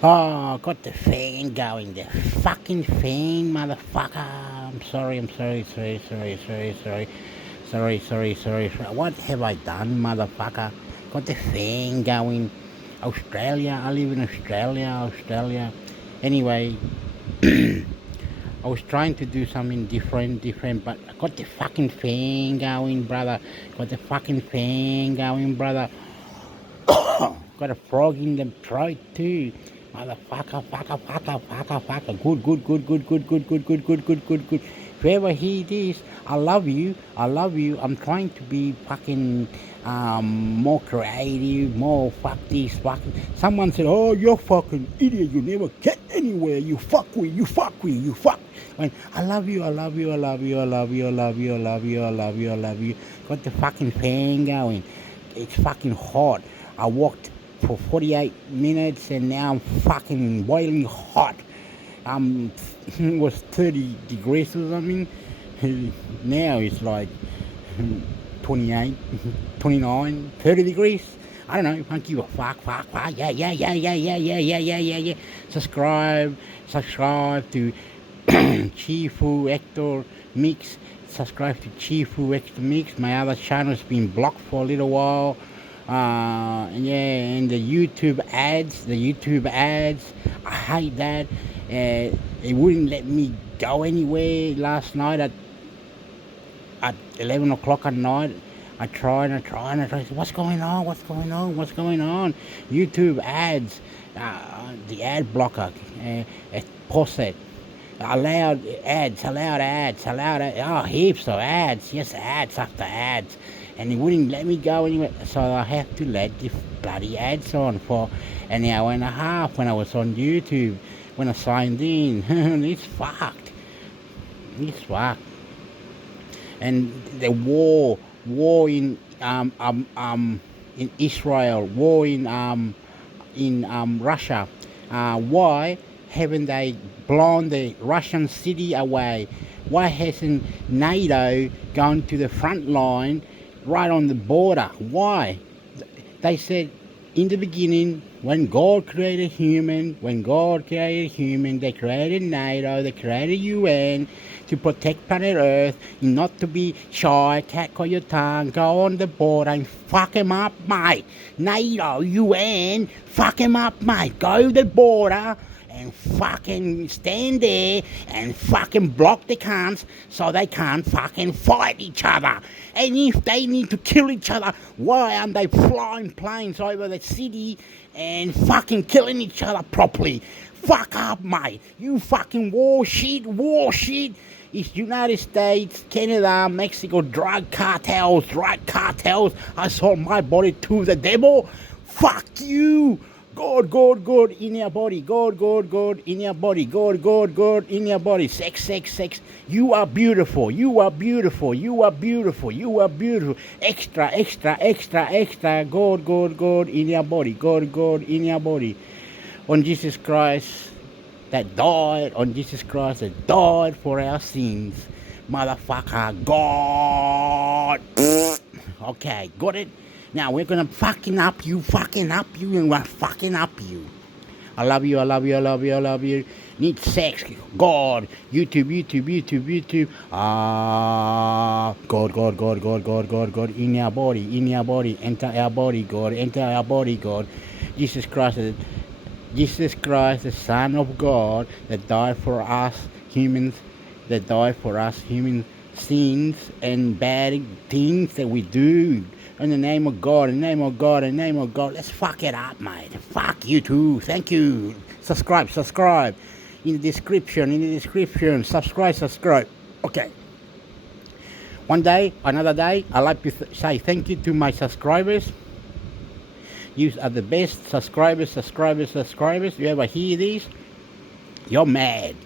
Oh, got the fan going. The fucking fan, motherfucker. I'm sorry. What have I done, motherfucker? Got the fan going. Australia. I live in Australia. Anyway, I was trying to do something different, but I got the fucking fan going, brother. Got the fucking fan going, brother. Got a frog in the throat too. Motherfucker. Good. Whoever hear this, I love you. I'm trying to be fucking more creative, more fuck this, fucking. Someone said, "Oh, you're fucking idiot. You never get anywhere. You fuck with, you fuck with, you fuck." When I love you. Got the fucking fan going. It's fucking hot. I walked for 48 minutes and now I'm fucking boiling hot. It was 30 degrees or something. Now it's like 28, 29, 30 degrees. I don't know. I don't give a fuck. Yeah. Subscribe to Chifu Hector Mix. Subscribe to Chifu Hector Mix. My other channel's been blocked for a little while. And the YouTube ads, I hate that. It wouldn't let me go anywhere last night at 11 o'clock at night. I tried. What's going on? YouTube ads, the ad blocker, pause it. Allowed ads. Oh, heaps of ads. Yes, ads after ads. And it wouldn't let me go anywhere. So I have to let the bloody ads on for an hour and a half when I was on YouTube. When I signed in. It's fucked. And the war in Israel, war in Russia. Why haven't they blown the Russian city away? Why hasn't NATO gone to the front line right on the border? Why? They said in the beginning, when God created human, they created NATO, they created UN to protect planet Earth, not to be shy, cat call your tongue, go on the border and fuck him up, mate. NATO, UN, fuck him up, mate. Go to the border and fucking stand there and fucking block the cunts so they can't fucking fight each other. And if they need to kill each other, why aren't they flying planes over the city and fucking killing each other properly? Fuck up, mate. You fucking war shit. It's United States, Canada, Mexico, drug cartels. I sold my body to the devil. Fuck you. God in your body. God in your body. God in your body. Sex. You are beautiful. Extra. God in your body. God in your body. On Jesus Christ that died for our sins. Motherfucker. God. Okay, got it? Now we're gonna fucking up you, and we're fucking up you. I love you. Need sex, God, YouTube. God, in your body, enter our body, God. Jesus Christ, the Son of God, that died for us humans, sins and bad things that we do. In the name of God, let's fuck it up, mate. Fuck you too. Thank you. Subscribe. In the description. Subscribe. Okay. One day, another day, I like to say thank you to my subscribers. You are the best subscribers. You ever hear this? You're mad.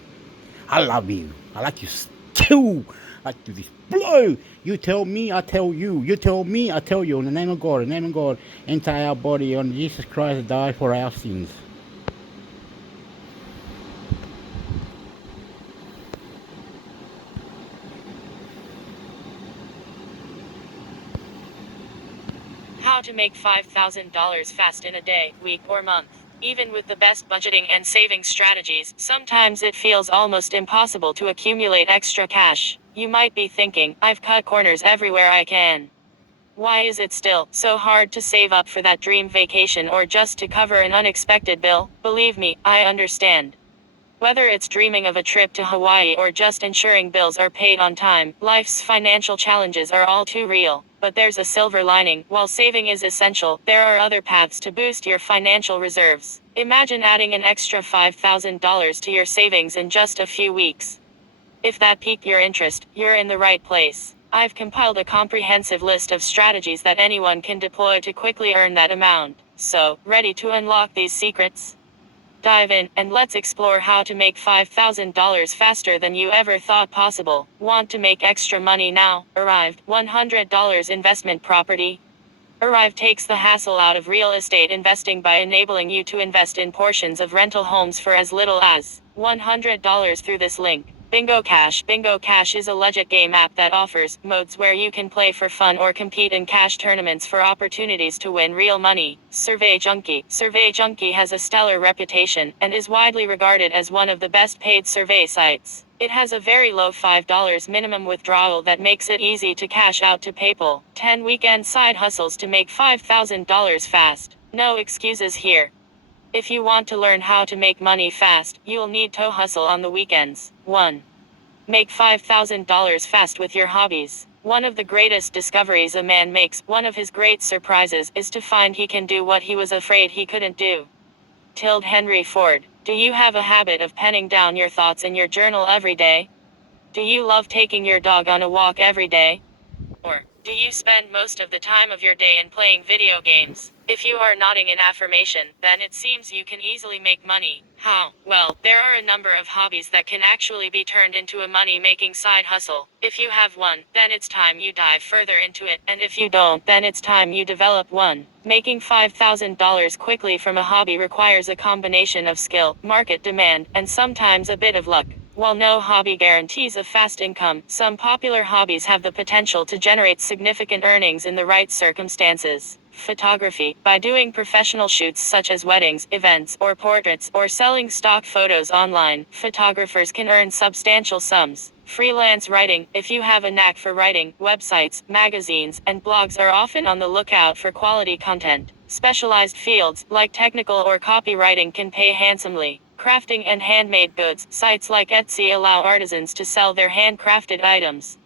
I love you. I like you too. I like to this blow. You tell me, I tell you. You tell me, I tell you. In the name of God, enter our body on Jesus Christ died for our sins. How to make $5,000 fast in a day, week, or month. Even with the best budgeting and saving strategies, sometimes it feels almost impossible to accumulate extra cash. You might be thinking, I've cut corners everywhere I can. Why is it still so hard to save up for that dream vacation or just to cover an unexpected bill? Believe me, I understand. Whether it's dreaming of a trip to Hawaii or just ensuring bills are paid on time, life's financial challenges are all too real. But there's a silver lining. While saving is essential, there are other paths to boost your financial reserves. Imagine adding an extra $5,000 to your savings in just a few weeks. If that piqued your interest, you're in the right place. I've compiled a comprehensive list of strategies that anyone can deploy to quickly earn that amount. So, ready to unlock these secrets? Dive in, and let's explore how to make $5,000 faster than you ever thought possible. Want to make extra money now? Arrived. $100 investment property. Arrive takes the hassle out of real estate investing by enabling you to invest in portions of rental homes for as little as $100 through this link. Bingo Cash. Bingo Cash is a legit game app that offers modes where you can play for fun or compete in cash tournaments for opportunities to win real money. Survey Junkie. Survey Junkie has a stellar reputation and is widely regarded as one of the best paid survey sites. It has a very low $5 minimum withdrawal that makes it easy to cash out to PayPal. 10 weekend side hustles to make $5,000 fast. No excuses here. If you want to learn how to make money fast, you'll need to hustle on the weekends. 1. Make $5,000 fast with your hobbies. One of the greatest discoveries a man makes, one of his great surprises, is to find he can do what he was afraid he couldn't do. Henry Ford. Do you have a habit of penning down your thoughts in your journal every day? Do you love taking your dog on a walk every day? Or do you spend most of the time of your day in playing video games? If you are nodding in affirmation, then it seems you can easily make money. How? Well, there are a number of hobbies that can actually be turned into a money-making side hustle. If you have one, then it's time you dive further into it, and if you don't, then it's time you develop one. Making $5,000 quickly from a hobby requires a combination of skill, market demand, and sometimes a bit of luck. While no hobby guarantees a fast income, some popular hobbies have the potential to generate significant earnings in the right circumstances. Photography. By doing professional shoots such as weddings, events, or portraits, or selling stock photos online, photographers can earn substantial sums. Freelance writing. If you have a knack for writing, websites, magazines, and blogs are often on the lookout for quality content. Specialized fields, like technical or copywriting, can pay handsomely. Crafting and handmade goods. Sites like Etsy allow artisans to sell their handcrafted items.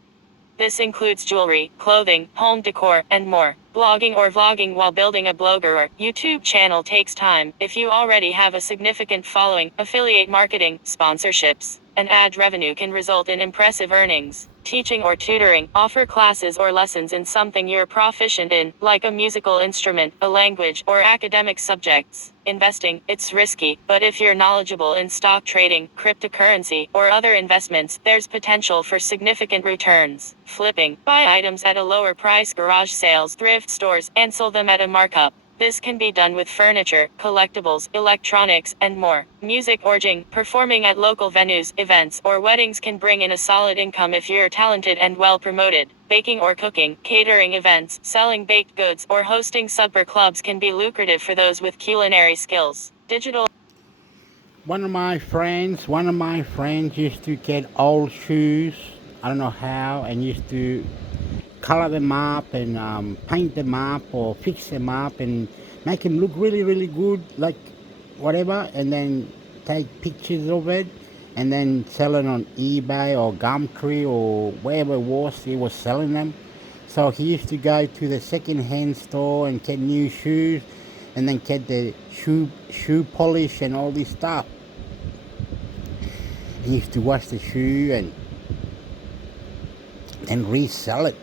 This includes jewelry, clothing, home decor, and more. Blogging or vlogging while building a blogger or YouTube channel takes time. If you already have a significant following, affiliate marketing, sponsorships, and ad revenue can result in impressive earnings. Teaching or tutoring. Offer classes or lessons in something you're proficient in, like a musical instrument, a language, or academic subjects. Investing. It's risky, but if you're knowledgeable in stock trading, cryptocurrency, or other investments, there's potential for significant returns. Flipping. Buy items at a lower price, garage sales, thrift stores, and sell them at a markup. This can be done with furniture, collectibles, electronics, and more. Music orging. Performing at local venues, events, or weddings can bring in a solid income if you're talented and well promoted. Baking or cooking, catering events, selling baked goods, or hosting supper clubs can be lucrative for those with culinary skills. Digital. One of my friends used to get old shoes, I don't know how, and used to color them up and paint them up or fix them up and make them look really, really good, like whatever, and then take pictures of it and then sell it on eBay or Gumtree or wherever it was he was selling them. So he used to go to the second-hand store and get new shoes and then get the shoe polish and all this stuff. He used to wash the shoe and then resell it.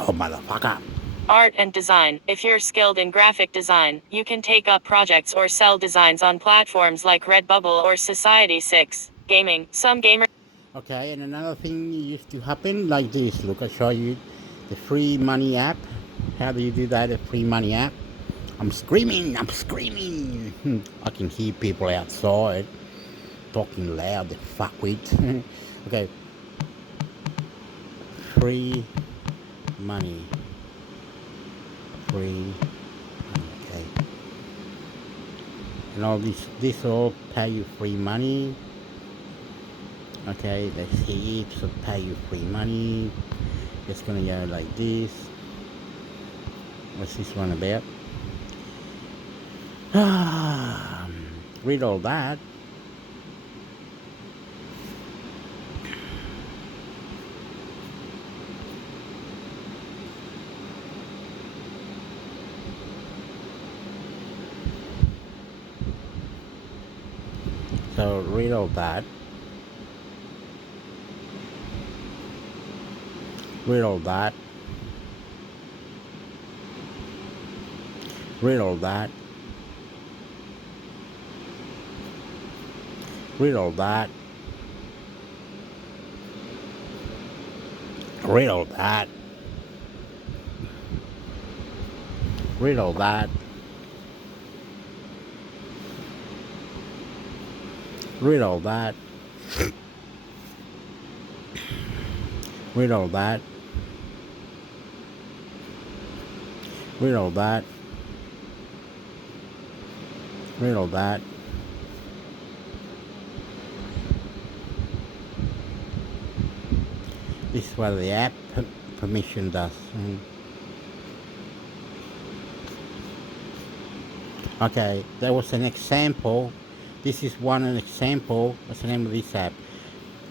Oh, motherfucker. Art and design. If you're skilled in graphic design, you can take up projects or sell designs on platforms like Redbubble or Society6. Gaming. Some gamers. Okay, and another thing used to happen like this. Look, I'll show you the free money app. How do you do that, a free money app? I'm screaming. I can hear people outside talking loud, the fuckwit. Okay. Free money. Okay. and all this all pay you free money. Okay, let's see it. So pay you free money. It's gonna go like this. What's this one about? Read all that. So read all that. Read all that. Read all that. Read all that. Read all that. Read all that. Read all that. Read all that. Read all that. Read all that. This is what the app permission does. Okay, that was an example. This is an example. What's the name of this app?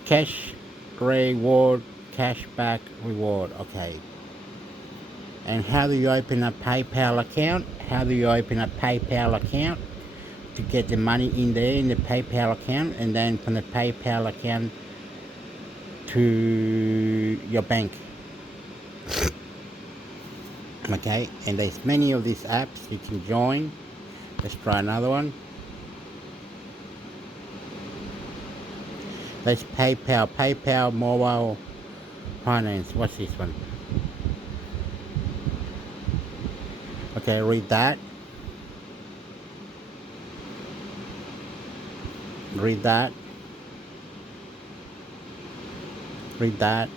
Cash reward, cashback reward. Okay. And how do you open a PayPal account? How do you open a PayPal account? To get the money in there in the PayPal account, and then from the PayPal account to your bank. Okay, and there's many of these apps you can join. Let's try another one. There's PayPal mobile finance. What's this one? Okay, read that. Read that. Read that.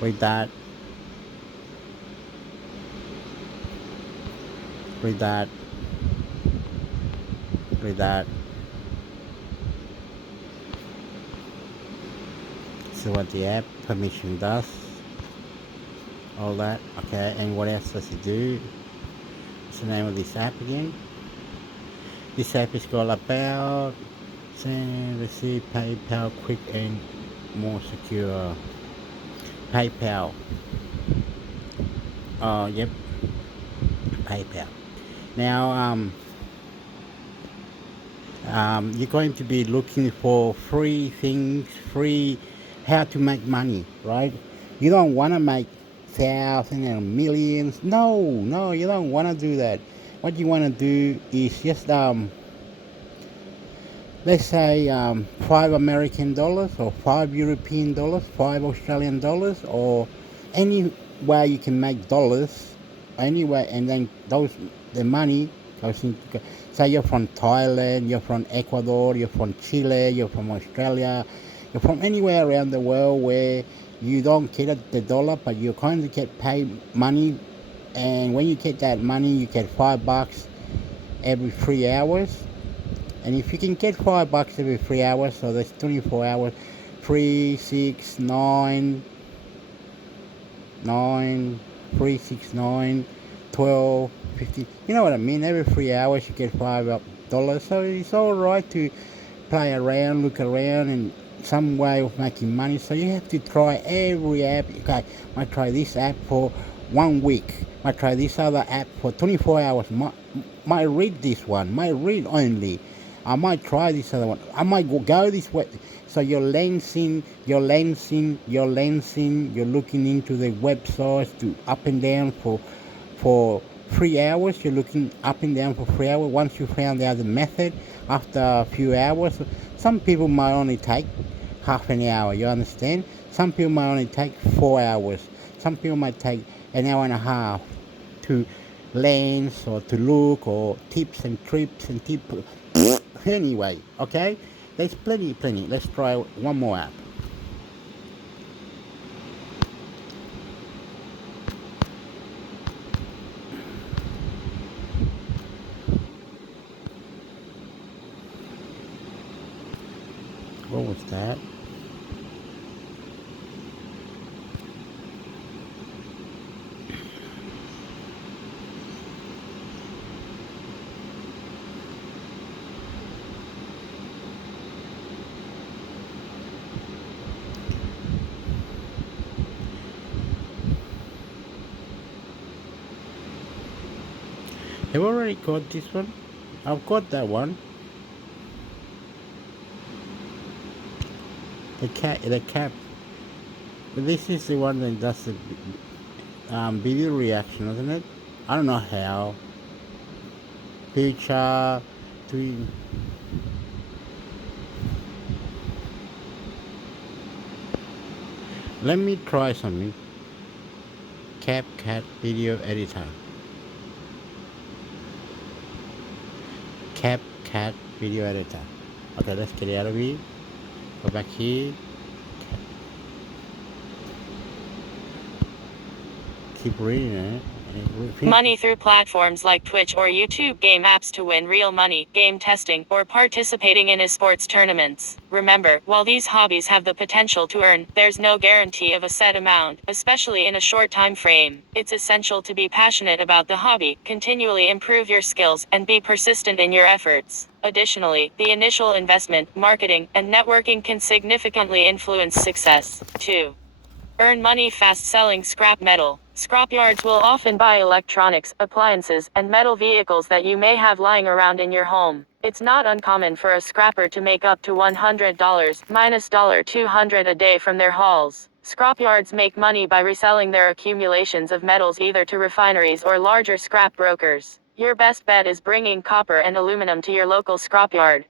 Read that. Read that. Read that. So what the app permission does. All that. Okay, and what else does it do? What's the name of this app again? This app is called about send, receive, PayPal, quick and more secure. PayPal. Yep. PayPal. Now, you're going to be looking for free things, how to make money, right? You don't want to make thousands and millions. No, you don't want to do that. What you want to do is just let's say $5 American or $5 European dollars, $5 Australian dollars, or any way you can make dollars anyway, and then the money goes into. Say you're from Thailand, you're from Ecuador, you're from Chile, you're from Australia, you're from anywhere around the world where you don't get the dollar, but you kind of get paid money, and when you get that money, you get $5 every 3 hours. And if you can get $5 every 3 hours, so that's 24 hours, 3, 6, 9, 3, 6, 9, 12, 15. You know what I mean? Every 3 hours you get $5. So it's all right to play around, look around, and some way of making money. So you have to try every app. Okay, I might try this app for 1 week. Might try this other app for 24 hours. Might read this one. Might read only. I might try this other one. I might go this way. So you're lensing, you're looking into the websites to up and down for 3 hours. You're looking up and down for 3 hours. Once you found out the method, after a few hours, some people might only take half an hour, you understand? Some people might only take 4 hours. Some people might take an hour and a half to lens or to look, or tips and trips and tips. Anyway, okay, there's plenty. Let's try one more app. What was that? Have I already got this one? I've got that one. The cap. But this is the one that does the video reaction, isn't it? I don't know how. Future, tweet. Let me try something. CapCut video editor. CapCut video editor. Okay, let's get out of here. Go back here. Keep reading it. Money through platforms like Twitch or YouTube, game apps to win real money, game testing, or participating in esports tournaments. Remember, while these hobbies have the potential to earn, there's no guarantee of a set amount, especially in a short time frame. It's essential to be passionate about the hobby, continually improve your skills, and be persistent in your efforts. Additionally, the initial investment, marketing, and networking can significantly influence success. 2. Earn money fast selling scrap metal. Scrapyards will often buy electronics, appliances, and metal vehicles that you may have lying around in your home. It's not uncommon for a scrapper to make up to $100 minus $200 a day from their hauls. Scrapyards make money by reselling their accumulations of metals either to refineries or larger scrap brokers. Your best bet is bringing copper and aluminum to your local scrapyard.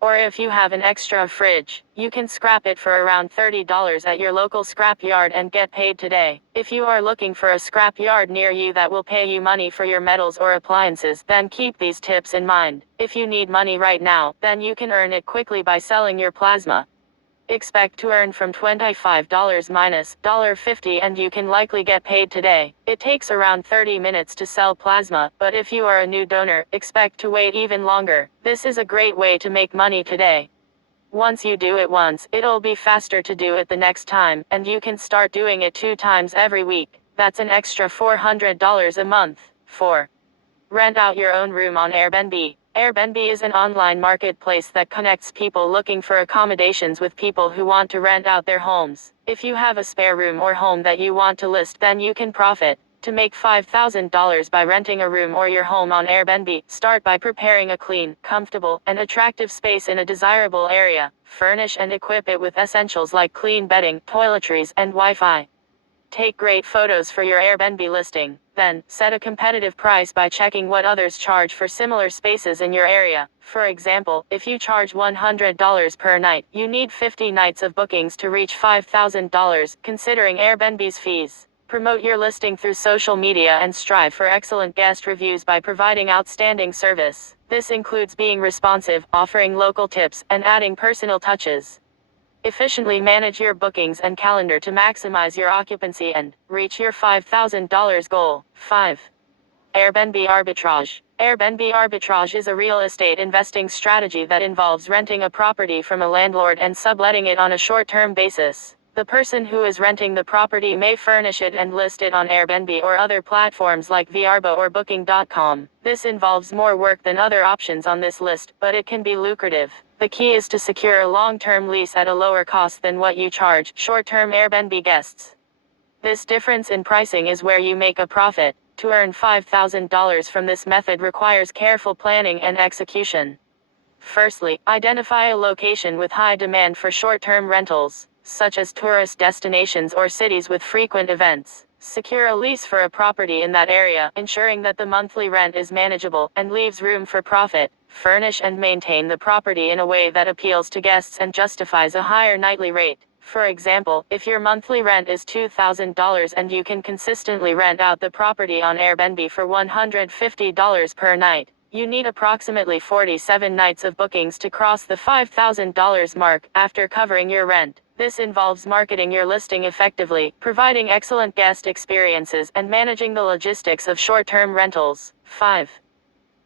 Or if you have an extra fridge, you can scrap it for around $30 at your local scrap yard and get paid today. If you are looking for a scrap yard near you that will pay you money for your metals or appliances, then keep these tips in mind. If you need money right now, then you can earn it quickly by selling your plasma. Expect to earn from $25 minus $50 and you can likely get paid today. It takes around 30 minutes to sell plasma, but if you are a new donor, expect to wait even longer. This is a great way to make money today. Once you do it once, it'll be faster to do it the next time, and you can start doing it 2 times every week. That's an extra $400 a month. 4. Rent out your own room on Airbnb. Airbnb is an online marketplace that connects people looking for accommodations with people who want to rent out their homes. If you have a spare room or home that you want to list, then you can profit. To make $5,000 by renting a room or your home on Airbnb, start by preparing a clean, comfortable, and attractive space in a desirable area. Furnish and equip it with essentials like clean bedding, toiletries, and Wi-Fi. Take great photos for your Airbnb listing. Then, set a competitive price by checking what others charge for similar spaces in your area. For example, if you charge $100 per night, you need 50 nights of bookings to reach $5,000, considering Airbnb's fees. Promote your listing through social media and strive for excellent guest reviews by providing outstanding service. This includes being responsive, offering local tips, and adding personal touches. Efficiently manage your bookings and calendar to maximize your occupancy and reach your $5,000 goal. 5. Airbnb arbitrage. Airbnb arbitrage is a real estate investing strategy that involves renting a property from a landlord and subletting it on a short-term basis. The person who is renting the property may furnish it and list it on Airbnb or other platforms like Vrbo or Booking.com. This involves more work than other options on this list, but it can be lucrative. The key is to secure a long-term lease at a lower cost than what you charge short-term Airbnb guests. This difference in pricing is where you make a profit. To earn $5,000 from this method requires careful planning and execution. Firstly, identify a location with high demand for short-term rentals, such as tourist destinations or cities with frequent events. Secure a lease for a property in that area, ensuring that the monthly rent is manageable and leaves room for profit. Furnish and maintain the property in a way that appeals to guests and justifies a higher nightly rate. For example, if your monthly rent is $2,000 and you can consistently rent out the property on Airbnb for $150 per night, you need approximately 47 nights of bookings to cross the $5,000 mark after covering your rent. This involves marketing your listing effectively, providing excellent guest experiences, and managing the logistics of short-term rentals. 5.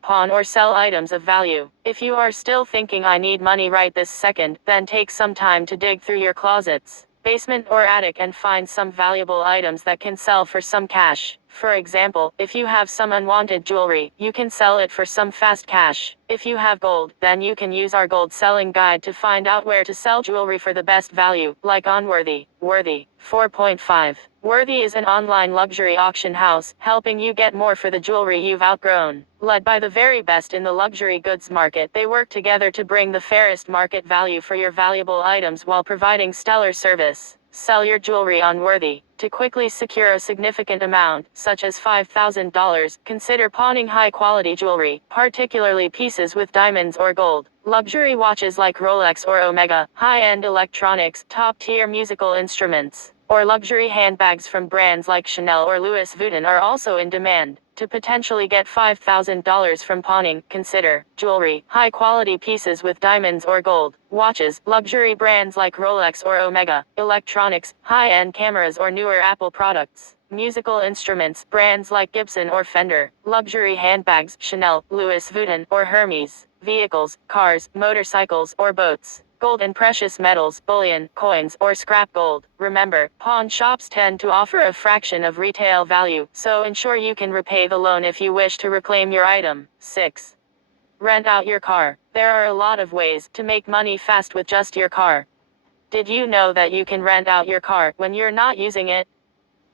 pawn or sell items of value. If you are still thinking I need money right this second, then take some time to dig through your closets, basement or attic and find some valuable items that can sell for some cash. For example, if you have some unwanted jewelry, you can sell it for some fast cash. If you have gold, then you can use our gold selling guide to find out where to sell jewelry for the best value, like on Worthy. 4.5. Worthy is an online luxury auction house, helping you get more for the jewelry you've outgrown. Led by the very best in the luxury goods market, they work together to bring the fairest market value for your valuable items while providing stellar service. Sell your jewelry on Worthy. To quickly secure a significant amount, such as $5,000, consider pawning high-quality jewelry, particularly pieces with diamonds or gold. Luxury watches like Rolex or Omega, high-end electronics, top-tier musical instruments, or luxury handbags from brands like Chanel or Louis Vuitton are also in demand. To potentially get $5,000 from pawning, consider jewelry, high-quality pieces with diamonds or gold, watches, luxury brands like Rolex or Omega, electronics, high-end cameras or newer Apple products, musical instruments, brands like Gibson or Fender, luxury handbags, Chanel, Louis Vuitton, or Hermes, vehicles, cars, motorcycles, or boats. Gold and precious metals, bullion, coins, or scrap gold. Remember, pawn shops tend to offer a fraction of retail value, so ensure you can repay the loan if you wish to reclaim your item. 6. Rent out your car. There are a lot of ways to make money fast with just your car. Did you know that you can rent out your car when you're not using it?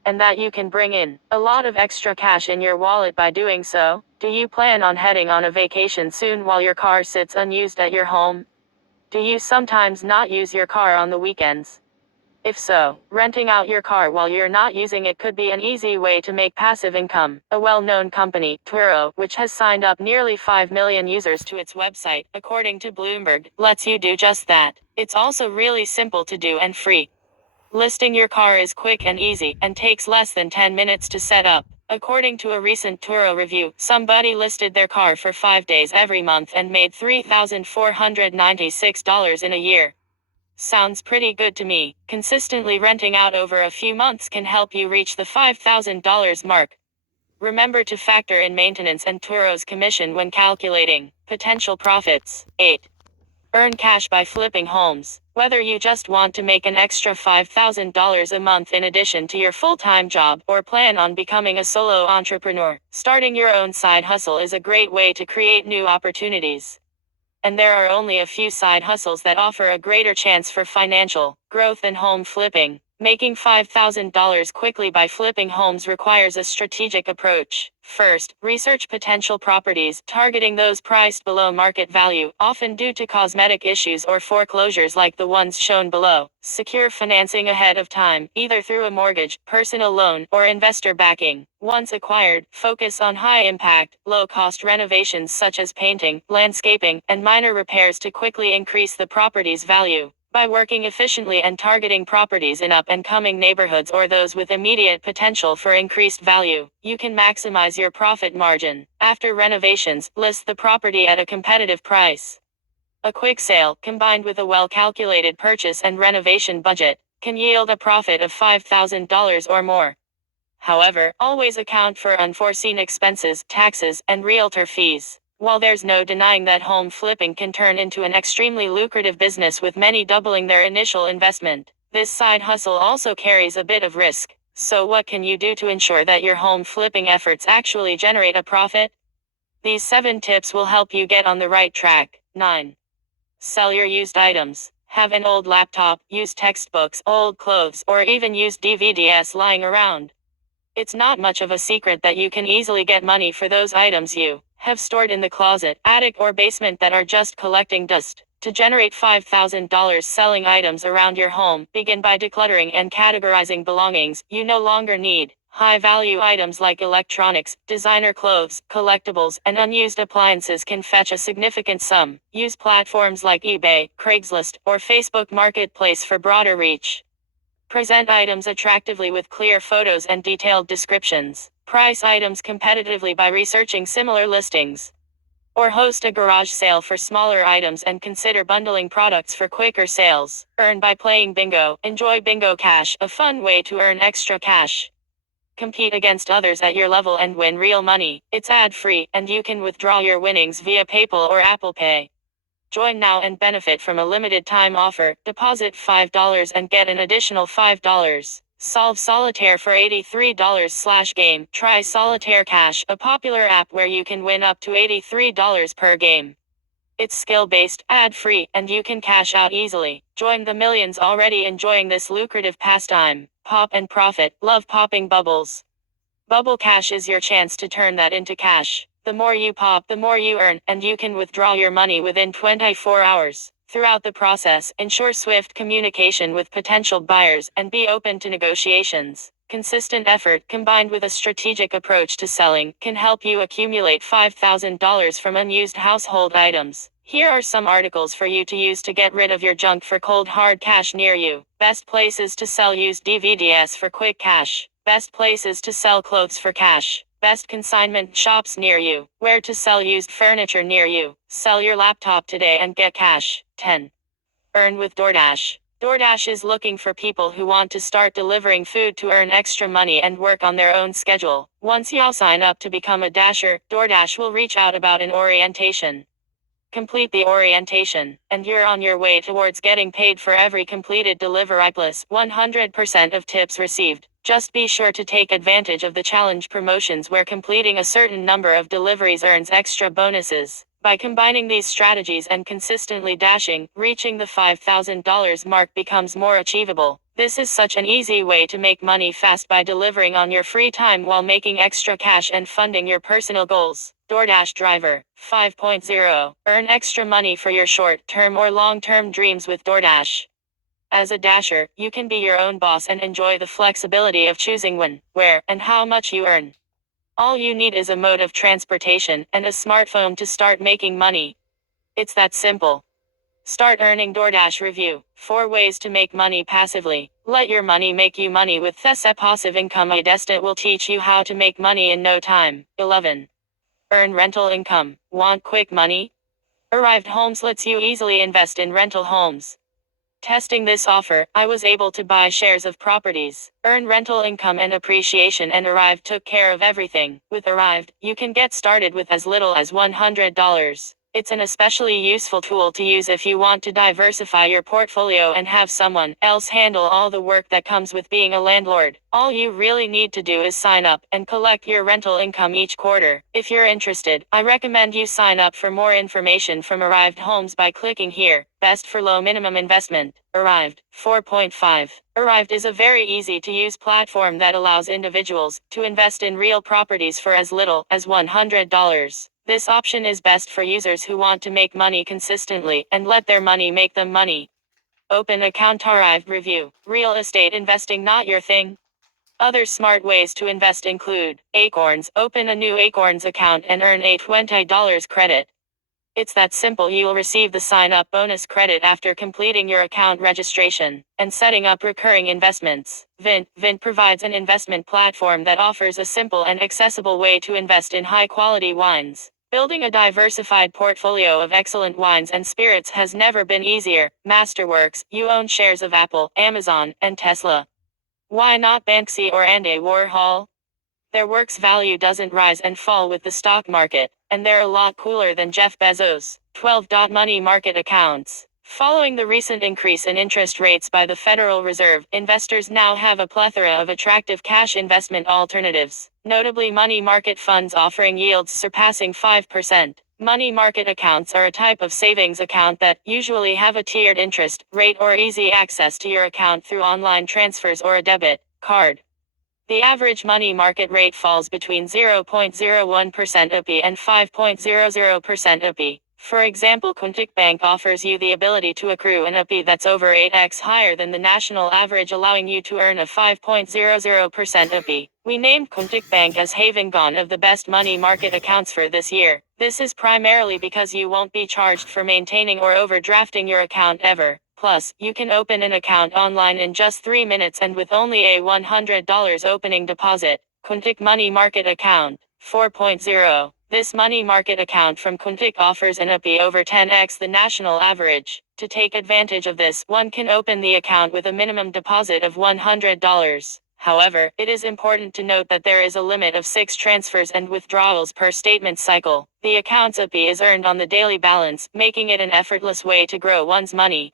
And that you can bring in a lot of extra cash in your wallet by doing so? Do you plan on heading on a vacation soon while your car sits unused at your home? Do you sometimes not use your car on the weekends? If so, renting out your car while you're not using it could be an easy way to make passive income. A well-known company, Turo, which has signed up nearly 5 million users to its website, according to Bloomberg, lets you do just that. It's also really simple to do and free. Listing your car is quick and easy, and takes less than 10 minutes to set up. According to a recent Turo review, somebody listed their car for 5 days every month and made $3,496 in a year. Sounds pretty good to me. Consistently renting out over a few months can help you reach the $5,000 mark. Remember to factor in maintenance and Turo's commission when calculating potential profits. 8. Earn cash by flipping homes. Whether you just want to make an extra $5,000 a month in addition to your full-time job, or plan on becoming a solo entrepreneur, starting your own side hustle is a great way to create new opportunities. And there are only a few side hustles that offer a greater chance for financial growth than home flipping. Making $5,000 quickly by flipping homes requires a strategic approach. First, research potential properties, targeting those priced below market value, often due to cosmetic issues or foreclosures like the ones shown below. Secure financing ahead of time, either through a mortgage, personal loan, or investor backing. Once acquired, focus on high-impact, low-cost renovations such as painting, landscaping, and minor repairs to quickly increase the property's value. By working efficiently and targeting properties in up-and-coming neighborhoods or those with immediate potential for increased value, you can maximize your profit margin. After renovations, list the property at a competitive price. A quick sale, combined with a well-calculated purchase and renovation budget, can yield a profit of $5,000 or more. However, always account for unforeseen expenses, taxes, and realtor fees. While there's no denying that home flipping can turn into an extremely lucrative business with many doubling their initial investment, this side hustle also carries a bit of risk. So what can you do to ensure that your home flipping efforts actually generate a profit? These 7 tips will help you get on the right track. 9. Sell your used items. Have an old laptop, used textbooks, old clothes, or even used DVDs lying around. It's not much of a secret that you can easily get money for those items you have stored in the closet, attic, or basement that are just collecting dust. To generate $5,000 selling items around your home, begin by decluttering and categorizing belongings you no longer need. High-value items like electronics, designer clothes, collectibles, and unused appliances can fetch a significant sum. Use platforms like eBay, Craigslist, or Facebook Marketplace for broader reach. Present items attractively with clear photos and detailed descriptions. Price items competitively by researching similar listings. Or host a garage sale for smaller items and consider bundling products for quicker sales. Earn by playing bingo. Enjoy Bingo Cash, a fun way to earn extra cash. compete against others at your level and win real money. It's ad-free, and you can withdraw your winnings via PayPal or Apple Pay. Join now and benefit from a limited time offer. Deposit $5 and get an additional $5. Solve solitaire for $83/game. Try Solitaire Cash, a popular app where you can win up to $83 per game. It's skill-based, ad-free, and you can cash out easily. Join the millions already enjoying this lucrative pastime. Pop and profit. Love popping bubbles. Bubble Cash is your chance to turn that into cash. The more you pop, the more you earn, and you can withdraw your money within 24 hours. Throughout the process, ensure swift communication with potential buyers and be open to negotiations. Consistent effort combined with a strategic approach to selling can help you accumulate $5,000 from unused household items. Here are some articles for you to use to get rid of your junk for cold hard cash near you. Best places to sell used DVDs for quick cash. Best places to sell clothes for cash. Best consignment shops near you. Where to sell used furniture near you. Sell your laptop today and get cash. 10. Earn with DoorDash. DoorDash is looking for people who want to start delivering food to earn extra money and work on their own schedule. Once you sign up to become a Dasher, DoorDash will reach out about an orientation. Complete the orientation, and you're on your way towards getting paid for every completed delivery plus 100% of tips received. Just be sure to take advantage of the challenge promotions where completing a certain number of deliveries earns extra bonuses. By combining these strategies and consistently dashing, reaching the $5,000 mark becomes more achievable. This is such an easy way to make money fast by delivering on your free time while making extra cash and funding your personal goals. DoorDash Driver 5.0. Earn extra money for your short-term or long-term dreams with DoorDash. As a Dasher, you can be your own boss and enjoy the flexibility of choosing when, where, and how much you earn. All you need is a mode of transportation and a smartphone to start making money. It's that simple. Start earning. DoorDash Review. 4 ways to make money passively. Let your money make you money with this passive income. Idestat will teach you how to make money in no time. 11. Earn rental income. Want quick money? Arrived Homes lets you easily invest in rental homes. Testing this offer, I was able to buy shares of properties, earn rental income and appreciation, and Arrived took care of everything. With Arrived, you can get started with as little as $100. It's an especially useful tool to use if you want to diversify your portfolio and have someone else handle all the work that comes with being a landlord. All you really need to do is sign up and collect your rental income each quarter. If you're interested, I recommend you sign up for more information from Arrived Homes by clicking here. Best for low minimum investment. Arrived. 4.5. Arrived is a very easy to use platform that allows individuals to invest in real properties for as little as $100. This option is best for users who want to make money consistently and let their money make them money. Open account. Arrived Review. Real estate investing not your thing? Other smart ways to invest include Acorns. Open a new Acorns account and earn a $20 credit. It's that simple. You'll receive the sign-up bonus credit after completing your account registration and setting up recurring investments. Vint. Vint provides an investment platform that offers a simple and accessible way to invest in high-quality wines. Building a diversified portfolio of excellent wines and spirits has never been easier. Masterworks. You own shares of Apple, Amazon, and Tesla. Why not Banksy or Andy Warhol? Their work's value doesn't rise and fall with the stock market, and they're a lot cooler than Jeff Bezos. 12. Money market accounts. Following the recent increase in interest rates by the Federal Reserve, investors now have a plethora of attractive cash investment alternatives, notably money market funds offering yields surpassing 5%. Money market accounts are a type of savings account that usually have a tiered interest rate or easy access to your account through online transfers or a debit card. The average money market rate falls between 0.01% APY and 5.00% APY. For example, Kuntik Bank offers you the ability to accrue an APY that's over 8x higher than the national average, allowing you to earn a 5.00% APY. We named Kuntik Bank as Haven of the best money market accounts for this year. This is primarily because you won't be charged for maintaining or overdrafting your account ever. Plus, you can open an account online in just 3 minutes and with only a $100 opening deposit. Kuntik Money Market Account 4.0. This money market account from Kuntik offers an APY over 10x the national average. To take advantage of this, one can open the account with a minimum deposit of $100. However, it is important to note that there is a limit of 6 transfers and withdrawals per statement cycle. The account's APY is earned on the daily balance, making it an effortless way to grow one's money.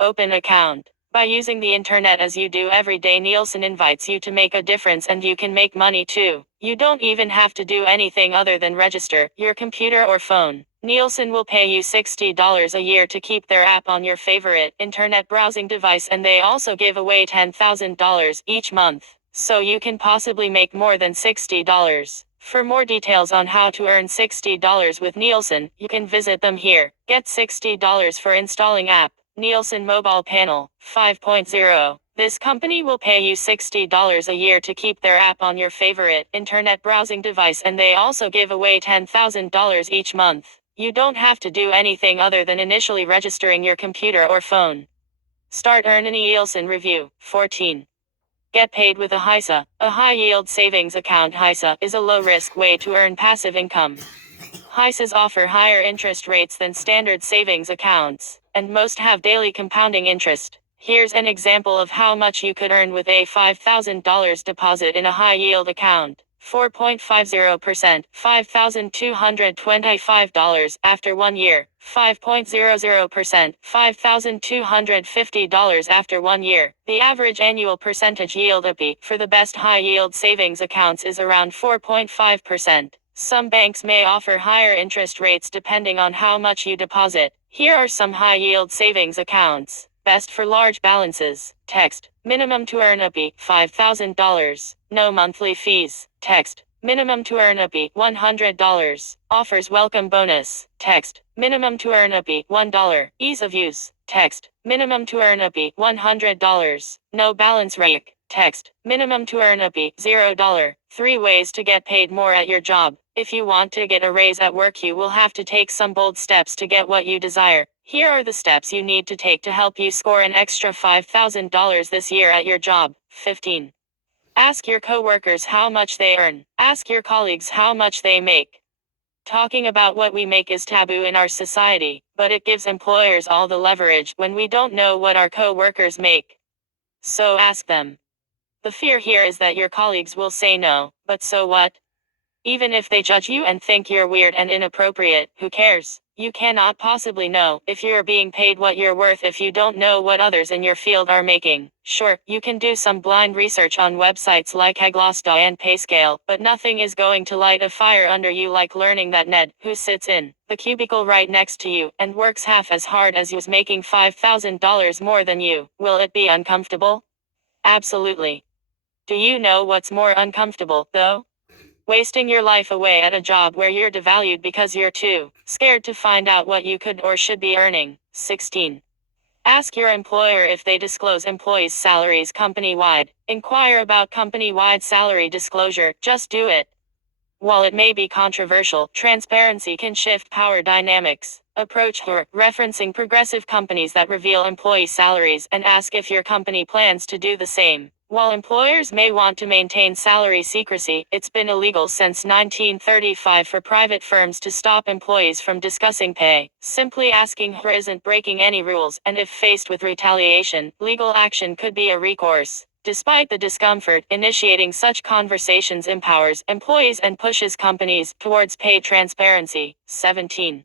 Open account. By using the internet as you do every day, Nielsen invites you to make a difference, and you can make money too. You don't even have to do anything other than register your computer or phone. Nielsen will pay you $60 a year to keep their app on your favorite internet browsing device, and they also give away $10,000 each month. So you can possibly make more than $60. For more details on how to earn $60 with Nielsen, you can visit them here. Get $60 for installing app. Nielsen Mobile Panel 5.0. This company will pay you $60 a year to keep their app on your favorite internet browsing device, and they also give away $10,000 each month. You don't have to do anything other than initially registering your computer or phone. Start earning Nielsen review. 14. Get paid with a HISA. A high-yield savings account HISA is a low-risk way to earn passive income. HISAs offer higher interest rates than standard savings accounts, and most have daily compounding interest. Here's an example of how much you could earn with a $5,000 deposit in a high-yield account. 4.50%, $5,225 after 1 year. 5.00%, $5,250 after 1 year. The average annual percentage yield APY for the best high-yield savings accounts is around 4.5%. Some banks may offer higher interest rates depending on how much you deposit. Here are some high-yield savings accounts. Best for large balances. Text. Minimum to earn APY, $5,000. No monthly fees. Text. Minimum to earn APY, $100. Offers welcome bonus. Text. Minimum to earn APY, $1. Ease of use. Text. Minimum to earn APY, $100. No balance rate. Text. Minimum to earn APY, $0. 3 ways to get paid more at your job. If you want to get a raise at work, you will have to take some bold steps to get what you desire. Here are the steps you need to take to help you score an extra $5,000 this year at your job. 15. Ask your coworkers how much they earn. Ask your colleagues how much they make. Talking about what we make is taboo in our society, but it gives employers all the leverage when we don't know what our coworkers make. So ask them. The fear here is that your colleagues will say no, but so what? Even if they judge you and think you're weird and inappropriate, who cares? You cannot possibly know if you're being paid what you're worth if you don't know what others in your field are making. Sure, you can do some blind research on websites like Glassdoor and Payscale, but nothing is going to light a fire under you like learning that Ned, who sits in the cubicle right next to you and works half as hard as you, is making $5,000 more than you. Will it be uncomfortable? Absolutely. Do you know what's more uncomfortable, though? Wasting your life away at a job where you're devalued because you're too scared to find out what you could or should be earning. 16. Ask your employer if they disclose employees' salaries company-wide. Inquire about company-wide salary disclosure. Just do it. While it may be controversial, transparency can shift power dynamics. Approach her, referencing progressive companies that reveal employee salaries, and ask if your company plans to do the same. While employers may want to maintain salary secrecy, it's been illegal since 1935 for private firms to stop employees from discussing pay. Simply asking her isn't breaking any rules, and if faced with retaliation, legal action could be a recourse. Despite the discomfort, initiating such conversations empowers employees and pushes companies towards pay transparency. 17.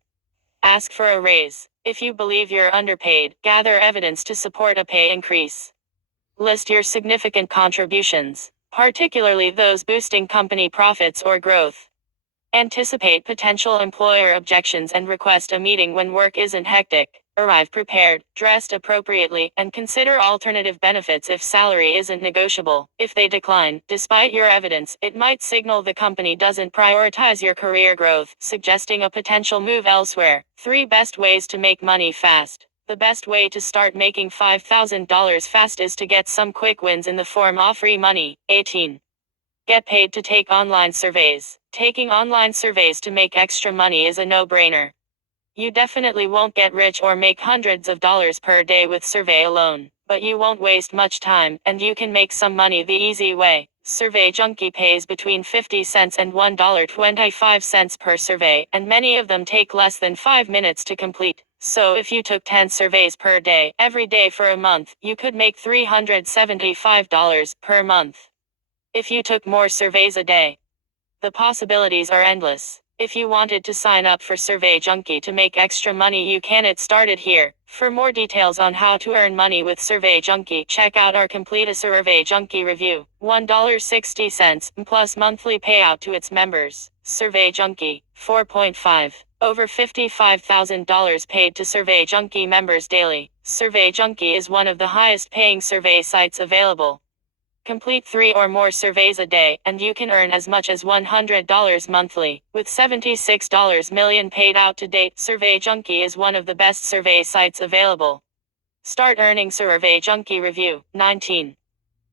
Ask for a raise. If you believe you're underpaid, gather evidence to support a pay increase. List your significant contributions, particularly those boosting company profits or growth. Anticipate potential employer objections and request a meeting when work isn't hectic. Arrive prepared, dressed appropriately, and consider alternative benefits if salary isn't negotiable. If they decline, despite your evidence, it might signal the company doesn't prioritize your career growth, suggesting a potential move elsewhere. 3 best ways to make money fast. The best way to start making $5,000 fast is to get some quick wins in the form of free money. 18. Get paid to take online surveys. Taking online surveys to make extra money is a no-brainer. You definitely won't get rich or make hundreds of dollars per day with survey alone, but you won't waste much time, and you can make some money the easy way. Survey Junkie pays between 50 cents and $1.25 per survey, and many of them take less than 5 minutes to complete. So if you took 10 surveys per day, every day for a month, you could make $375 per month. If you took more surveys a day, the possibilities are endless. If you wanted to sign up for Survey Junkie to make extra money, you can. It started here. For more details on how to earn money with Survey Junkie, check out our complete Survey Junkie review. $1.60 plus monthly payout to its members. Survey Junkie, 4.5. Over $55,000 paid to Survey Junkie members daily. Survey Junkie is one of the highest paying survey sites available. Complete 3 or more surveys a day, and you can earn as much as $100 monthly. With $76 million paid out to date, Survey Junkie is one of the best survey sites available. Start earning. Survey Junkie review. 19.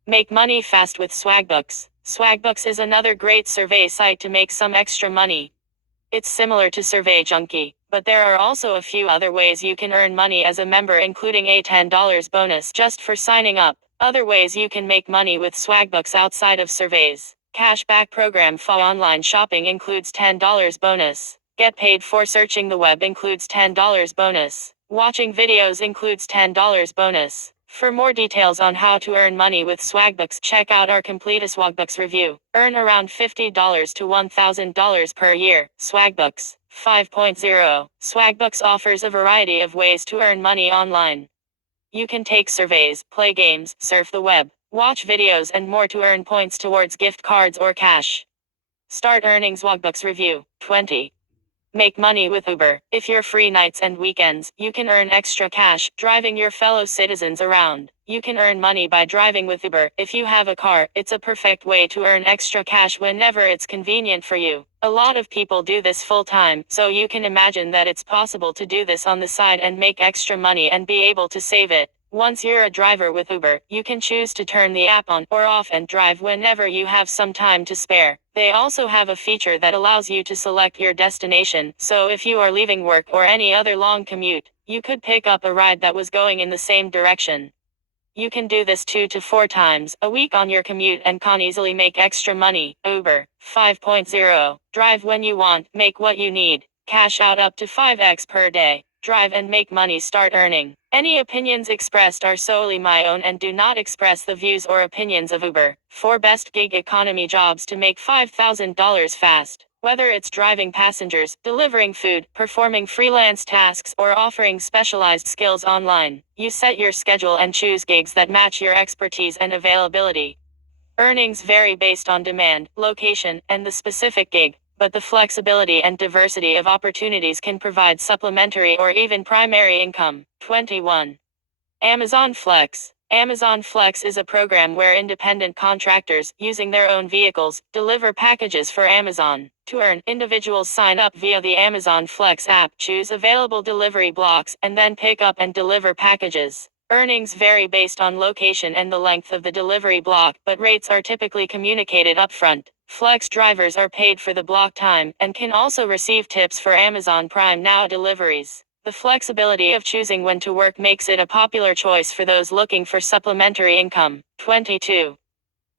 Make money fast with Swagbooks. Swagbooks is another great survey site to make some extra money. It's similar to Survey Junkie, but there are also a few other ways you can earn money as a member, including a $10 bonus just for signing up. Other ways you can make money with Swagbooks outside of surveys. Cashback program for online shopping includes $10 bonus. Get paid for searching the web includes $10 bonus. Watching videos includes $10 bonus. For more details on how to earn money with Swagbooks, check out our complete Swagbooks review. Earn around $50 to $1,000 per year. Swagbooks 5.0. Swagbooks offers a variety of ways to earn money online. You can take surveys, play games, surf the web, watch videos, and more to earn points towards gift cards or cash. Start earning. Swagbooks review. 20. Make money with Uber. If you're free nights and weekends, you can earn extra cash driving your fellow citizens around. You can earn money by driving with Uber. If you have a car, it's a perfect way to earn extra cash whenever it's convenient for you. A lot of people do this full time, so you can imagine that it's possible to do this on the side and make extra money and be able to save it. Once you're a driver with Uber, you can choose to turn the app on or off and drive whenever you have some time to spare. They also have a feature that allows you to select your destination, so if you are leaving work or any other long commute, you could pick up a ride that was going in the same direction. You can do this 2 to 4 times a week on your commute and can easily make extra money. Uber 5.0. Drive when you want, make what you need. Cash out up to 5x per day. Drive and make money. Start earning. Any opinions expressed are solely my own and do not express the views or opinions of Uber. 4 best gig economy jobs to make $5,000 fast. Whether it's driving passengers, delivering food, performing freelance tasks, or offering specialized skills online, you set your schedule and choose gigs that match your expertise and availability. Earnings vary based on demand, location, and the specific gig, but the flexibility and diversity of opportunities can provide supplementary or even primary income. 21. Amazon Flex. Amazon Flex is a program where independent contractors, using their own vehicles, deliver packages for Amazon. To earn, individuals sign up via the Amazon Flex app, choose available delivery blocks, and then pick up and deliver packages. Earnings vary based on location and the length of the delivery block, but rates are typically communicated upfront. Flex drivers are paid for the block time, and can also receive tips for Amazon Prime Now deliveries. The flexibility of choosing when to work makes it a popular choice for those looking for supplementary income. 22.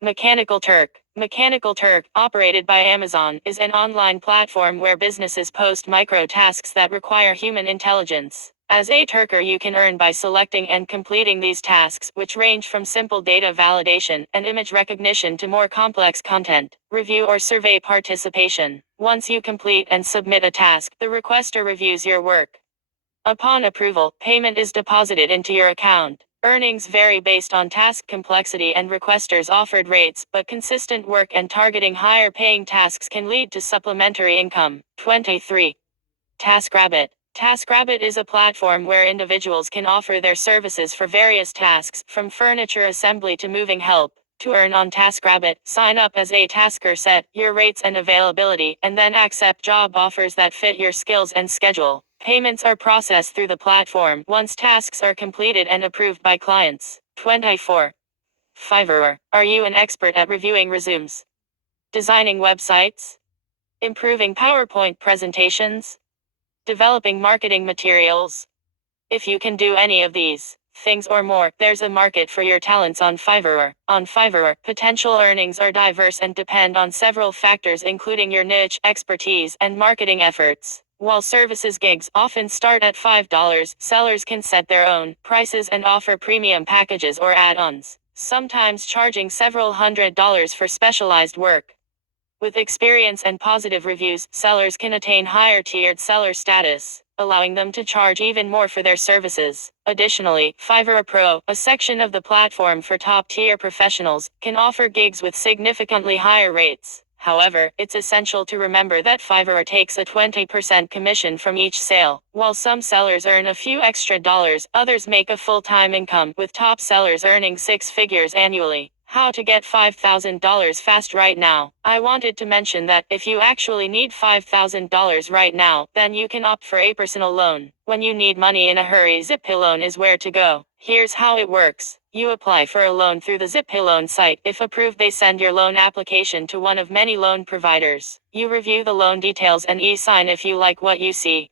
Mechanical Turk. Mechanical Turk, operated by Amazon, is an online platform where businesses post micro tasks that require human intelligence. As a Turker, you can earn by selecting and completing these tasks, which range from simple data validation and image recognition to more complex content, review or survey participation. Once you complete and submit a task, the requester reviews your work. Upon approval, payment is deposited into your account. Earnings vary based on task complexity and requesters' offered rates, but consistent work and targeting higher paying tasks can lead to supplementary income. 23. TaskRabbit. TaskRabbit is a platform where individuals can offer their services for various tasks, from furniture assembly to moving help. To earn on TaskRabbit, sign up as a tasker, set your rates and availability, and then accept job offers that fit your skills and schedule. Payments are processed through the platform once tasks are completed and approved by clients. 24. Fiverr. Are you an expert at reviewing resumes? Designing websites? Improving PowerPoint presentations? Developing marketing materials? If you can do any of these things or more, there's a market for your talents on Fiverr. On Fiverr, potential earnings are diverse and depend on several factors, including your niche, expertise, and marketing efforts. While services gigs often start at $5, sellers can set their own prices and offer premium packages or add-ons. sometimes charging several $100s for specialized work. With experience and positive reviews, sellers can attain higher tiered seller status, allowing them to charge even more for their services. Additionally, Fiverr Pro, a section of the platform for top-tier professionals, can offer gigs with significantly higher rates. However, it's essential to remember that Fiverr takes a 20% commission from each sale. While some sellers earn a few extra dollars, others make a full-time income, with top sellers earning six figures annually. How to get $5,000 fast right now. I wanted to mention that if you actually need $5,000 right now, then you can opt for a personal loan. When you need money in a hurry, ZipPay is where to go. Here's how it works. You apply for a loan through the ZipPay loan site. If approved, they send your loan application to one of many loan providers. You review the loan details and e-sign if you like what you see.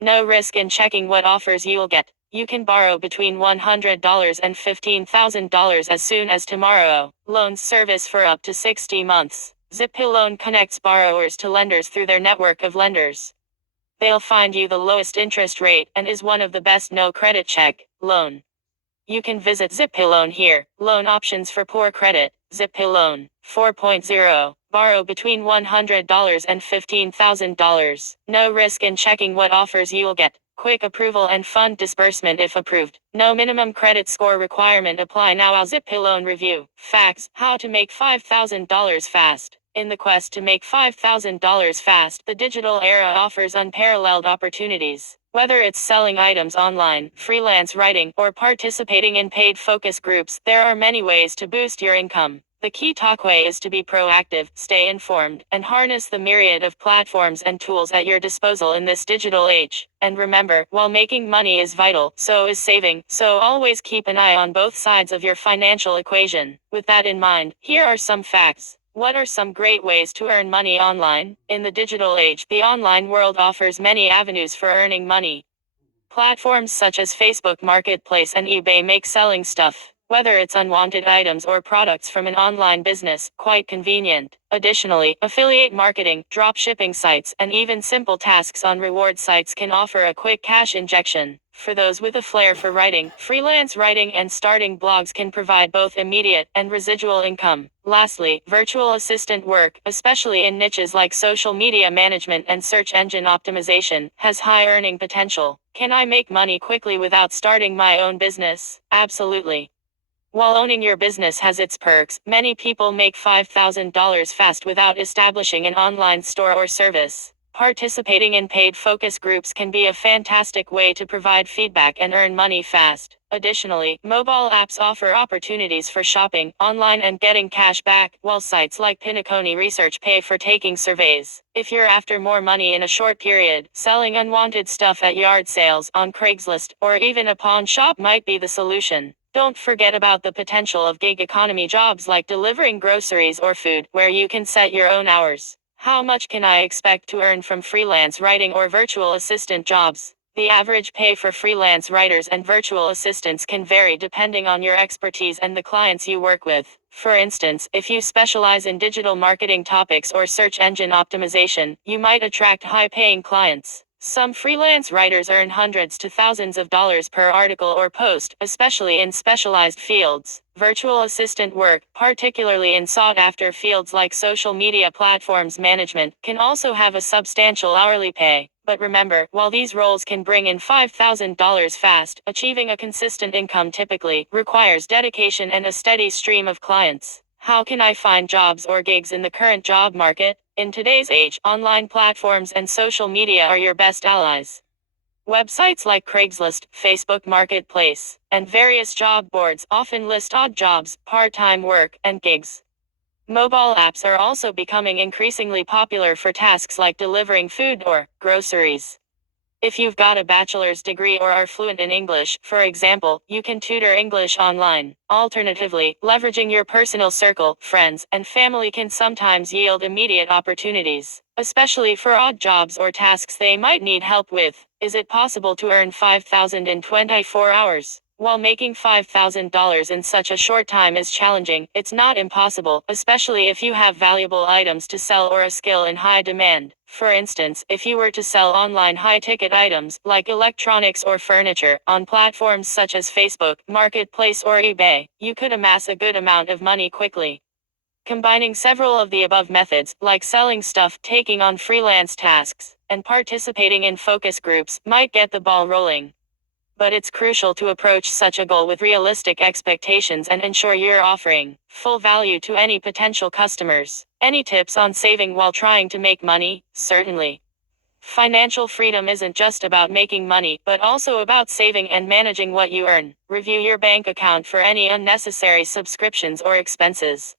No risk in checking what offers you'll get. You can borrow between $100 and $15,000 as soon as tomorrow. Loans service for up to 60 months. ZipPay Loan connects borrowers to lenders through their network of lenders. They'll find you the lowest interest rate and is one of the best no credit check loan. You can visit ZipPay Loan here. Loan options for poor credit. ZipPay Loan 4.0. Borrow between $100 and $15,000. No risk in checking what offers you'll get. Quick approval and fund disbursement if approved. No minimum credit score requirement. Apply now. Our ZipPay Loan review. Facts. How to make $5,000 fast. In the quest to make $5,000 fast, the digital era offers unparalleled opportunities. Whether it's selling items online, freelance writing, or participating in paid focus groups, there are many ways to boost your income. The key takeaway is to be proactive, stay informed, and harness the myriad of platforms and tools at your disposal in this digital age. And remember, while making money is vital, so is saving, so always keep an eye on both sides of your financial equation. With that in mind, here are some facts. What are some great ways to earn money online? In the digital age, the online world offers many avenues for earning money. Platforms such as Facebook Marketplace and eBay make selling stuff, whether it's unwanted items or products from an online business, quite convenient. Additionally, affiliate marketing, drop shipping sites, and even simple tasks on reward sites can offer a quick cash injection. For those with a flair for writing, freelance writing and starting blogs can provide both immediate and residual income. Lastly, virtual assistant work, especially in niches like social media management and search engine optimization, has high earning potential. Can I make money quickly without starting my own business? Absolutely. While owning your business has its perks, many people make $5,000 fast without establishing an online store or service. Participating in paid focus groups can be a fantastic way to provide feedback and earn money fast. Additionally, mobile apps offer opportunities for shopping online and getting cash back, while sites like Pinaconi Research pay for taking surveys. If you're after more money in a short period, selling unwanted stuff at yard sales, on Craigslist, or even a pawn shop might be the solution. Don't forget about the potential of gig economy jobs like delivering groceries or food, where you can set your own hours. How much can I expect to earn from freelance writing or virtual assistant jobs? The average pay for freelance writers and virtual assistants can vary depending on your expertise and the clients you work with. For instance, if you specialize in digital marketing topics or search engine optimization, you might attract high-paying clients. Some freelance writers earn hundreds to thousands of dollars per article or post, especially in specialized fields. Virtual assistant work, particularly in sought-after fields like social media platforms management, can also have a substantial hourly pay. But remember, while these roles can bring in $5,000 fast, achieving a consistent income typically requires dedication and a steady stream of clients. How can I find jobs or gigs in the current job market? In today's age, online platforms and social media are your best allies. Websites like Craigslist, Facebook Marketplace, and various job boards often list odd jobs, part-time work, and gigs. Mobile apps are also becoming increasingly popular for tasks like delivering food or groceries. If you've got a bachelor's degree or are fluent in English, for example, you can tutor English online. Alternatively, leveraging your personal circle, friends, and family can sometimes yield immediate opportunities, especially for odd jobs or tasks they might need help with. Is it possible to earn $5,000 in 24 hours? While making $5,000 in such a short time is challenging, it's not impossible, especially if you have valuable items to sell or a skill in high demand. For instance, if you were to sell online high-ticket items, like electronics or furniture, on platforms such as Facebook, Marketplace or eBay, you could amass a good amount of money quickly. Combining several of the above methods, like selling stuff, taking on freelance tasks, and participating in focus groups, might get the ball rolling. But it's crucial to approach such a goal with realistic expectations and ensure you're offering full value to any potential customers. Any tips on saving while trying to make money? Certainly. Financial freedom isn't just about making money, but also about saving and managing what you earn. Review your bank account for any unnecessary subscriptions or expenses.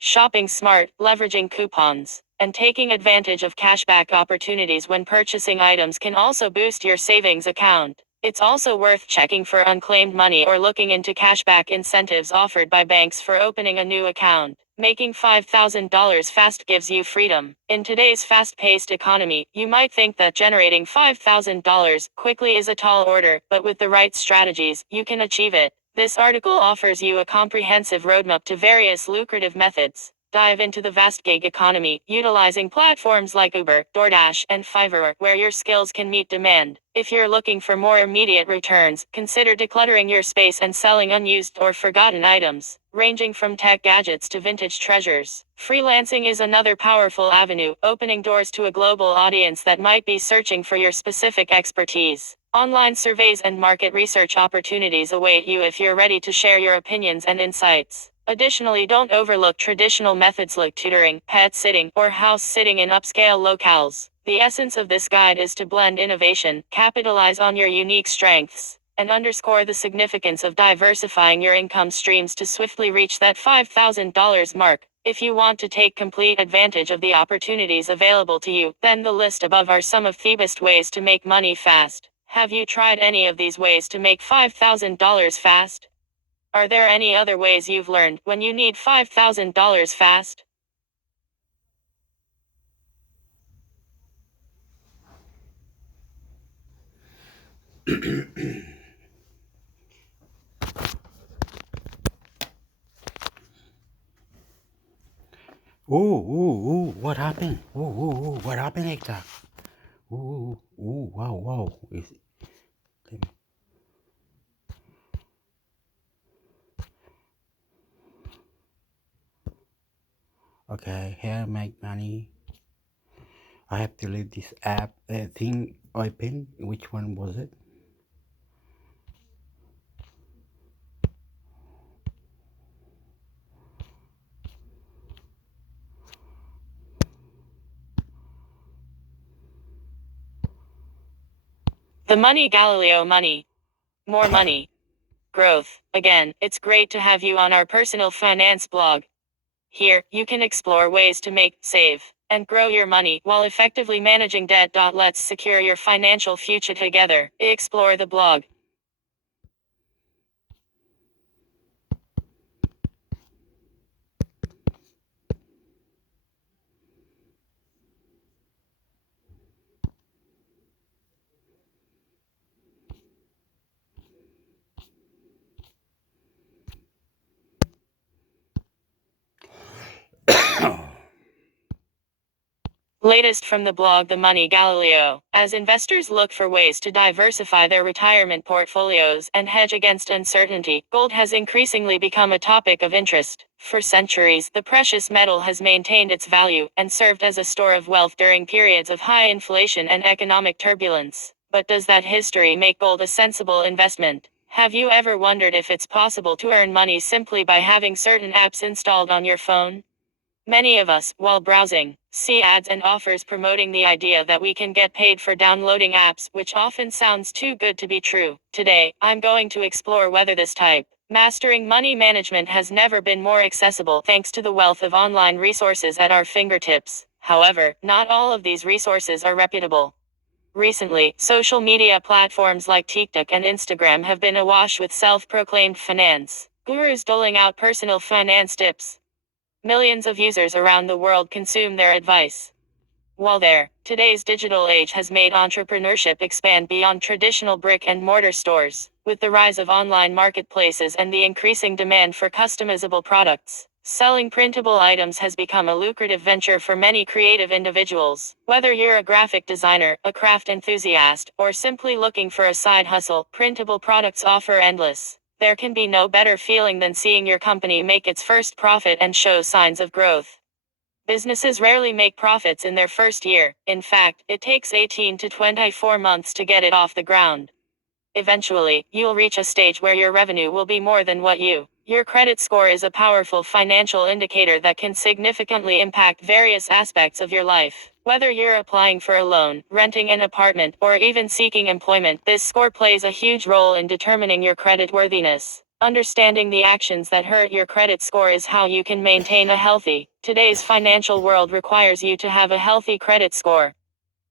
Shopping smart, leveraging coupons, and taking advantage of cashback opportunities when purchasing items can also boost your savings account. It's also worth checking for unclaimed money or looking into cashback incentives offered by banks for opening a new account. Making $5,000 fast gives you freedom. In today's fast-paced economy, you might think that generating $5,000 quickly is a tall order, but with the right strategies, you can achieve it. This article offers you a comprehensive roadmap to various lucrative methods. Dive into the vast gig economy, utilizing platforms like Uber, DoorDash, and Fiverr, where your skills can meet demand. If you're looking for more immediate returns, consider decluttering your space and selling unused or forgotten items, ranging from tech gadgets to vintage treasures. Freelancing is another powerful avenue, opening doors to a global audience that might be searching for your specific expertise. Online surveys and market research opportunities await you if you're ready to share your opinions and insights. Additionally, don't overlook traditional methods like tutoring, pet sitting, or house sitting in upscale locales. The essence of this guide is to blend innovation, capitalize on your unique strengths, and underscore the significance of diversifying your income streams to swiftly reach that $5,000 mark. If you want to take complete advantage of the opportunities available to you, then the list above are some of the best ways to make money fast. Have you tried any of these ways to make $5,000 fast? Are there any other ways you've learned when you need $5,000 fast? What happened? What happened, Hector? Wow. Okay, here make money. I have to leave this app thing open. Which one was it? The Money Galileo Money. More money. Growth. Again, it's great to have you on our personal finance blog. Here, you can explore ways to make, save, and grow your money while effectively managing debt. Let's secure your financial future together. Explore the blog. Latest from the blog The Money Galileo. As investors look for ways to diversify their retirement portfolios and hedge against uncertainty, gold has increasingly become a topic of interest. For centuries, the precious metal has maintained its value and served as a store of wealth during periods of high inflation and economic turbulence. But does that history make gold a sensible investment? Have you ever wondered if it's possible to earn money simply by having certain apps installed on your phone? Many of us, while browsing, see ads and offers promoting the idea that we can get paid for downloading apps, which often sounds too good to be true. Today, I'm going to explore whether this type mastering money management has never been more accessible thanks to the wealth of online resources at our fingertips. However, not all of these resources are reputable. Recently, social media platforms like TikTok and Instagram have been awash with self-proclaimed finance gurus doling out personal finance tips. Millions of users around the world consume their advice. While there, today's digital age has made entrepreneurship expand beyond traditional brick and mortar stores. With the rise of online marketplaces and the increasing demand for customizable products, selling printable items has become a lucrative venture for many creative individuals. Whether you're a graphic designer, a craft enthusiast, or simply looking for a side hustle, printable products offer endless. There can be no better feeling than seeing your company make its first profit and show signs of growth. Businesses rarely make profits in their first year. In fact, it takes 18 to 24 months to get it off the ground. Eventually, you'll reach a stage where your revenue will be more than your credit score is a powerful financial indicator that can significantly impact various aspects of your life. Whether you're applying for a loan, renting an apartment, or even seeking employment, this score plays a huge role in determining your credit worthiness. Understanding the actions that hurt your credit score is how you can maintain a healthy. Today's financial world requires you to have a healthy credit score.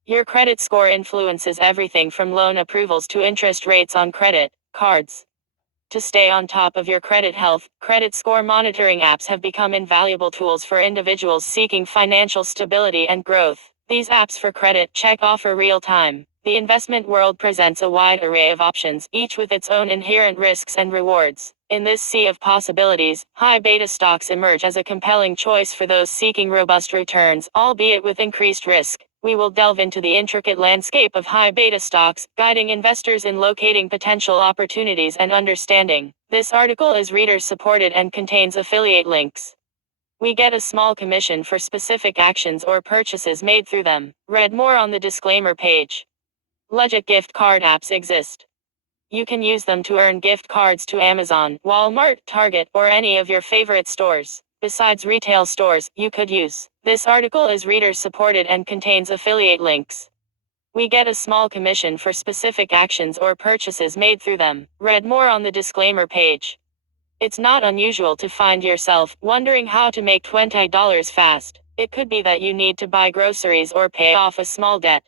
Your credit score influences everything from loan approvals to interest rates on credit cards. To stay on top of your credit health, credit score monitoring apps have become invaluable tools for individuals seeking financial stability and growth. These apps for credit check offer real-time. The investment world presents a wide array of options, each with its own inherent risks and rewards. In this sea of possibilities, high beta stocks emerge as a compelling choice for those seeking robust returns, albeit with increased risk. We will delve into the intricate landscape of high beta stocks, guiding investors in locating potential opportunities and understanding. This article is reader supported and contains affiliate links. We get a small commission for specific actions or purchases made through them. Read more on the disclaimer page. Legit gift card apps exist. You can use them to earn gift cards to Amazon, Walmart, Target, or any of your favorite stores. Besides retail stores, you could use. This article is reader supported and contains affiliate links. We get a small commission for specific actions or purchases made through them. Read more on the disclaimer page. It's not unusual to find yourself wondering how to make $20 fast. It could be that you need to buy groceries or pay off a small debt.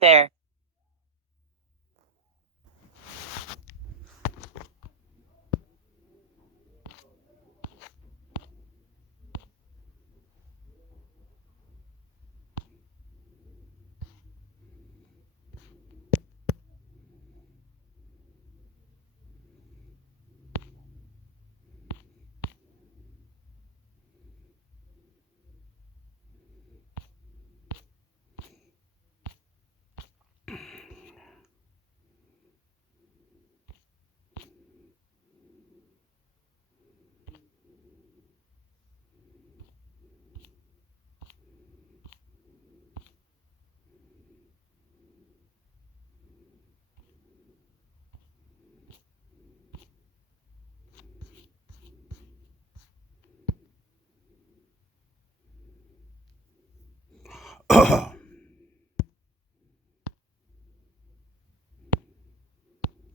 There.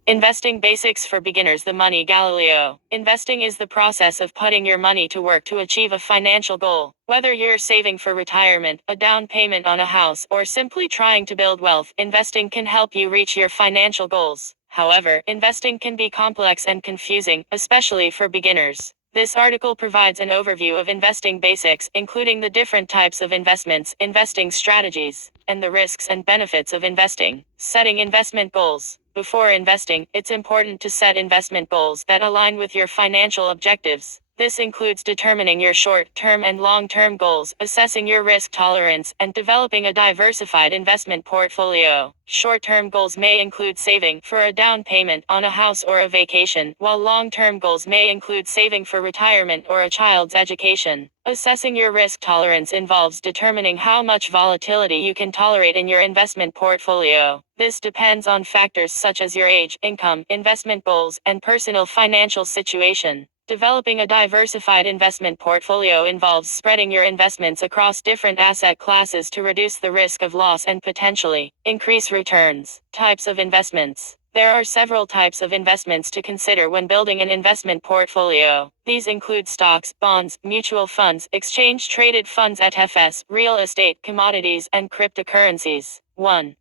Investing Basics for Beginners. The Money Galileo. Investing is the process of putting your money to work to achieve a financial goal. Whether you're saving for retirement, a down payment on a house, or simply trying to build wealth, investing can help you reach your financial goals. However, investing can be complex and confusing, especially for beginners. This article provides an overview of investing basics, including the different types of investments, investing strategies, and the risks and benefits of investing. Setting investment goals. Before investing, it's important to set investment goals that align with your financial objectives. This includes determining your short-term and long-term goals, assessing your risk tolerance, and developing a diversified investment portfolio. Short-term goals may include saving for a down payment on a house or a vacation, while long-term goals may include saving for retirement or a child's education. Assessing your risk tolerance involves determining how much volatility you can tolerate in your investment portfolio. This depends on factors such as your age, income, investment goals, and personal financial situation. Developing a diversified investment portfolio involves spreading your investments across different asset classes to reduce the risk of loss and potentially increase returns. Types of investments. There are several types of investments to consider when building an investment portfolio. These include stocks, bonds, mutual funds, exchange-traded funds ETFs, real estate, commodities, and cryptocurrencies. 1.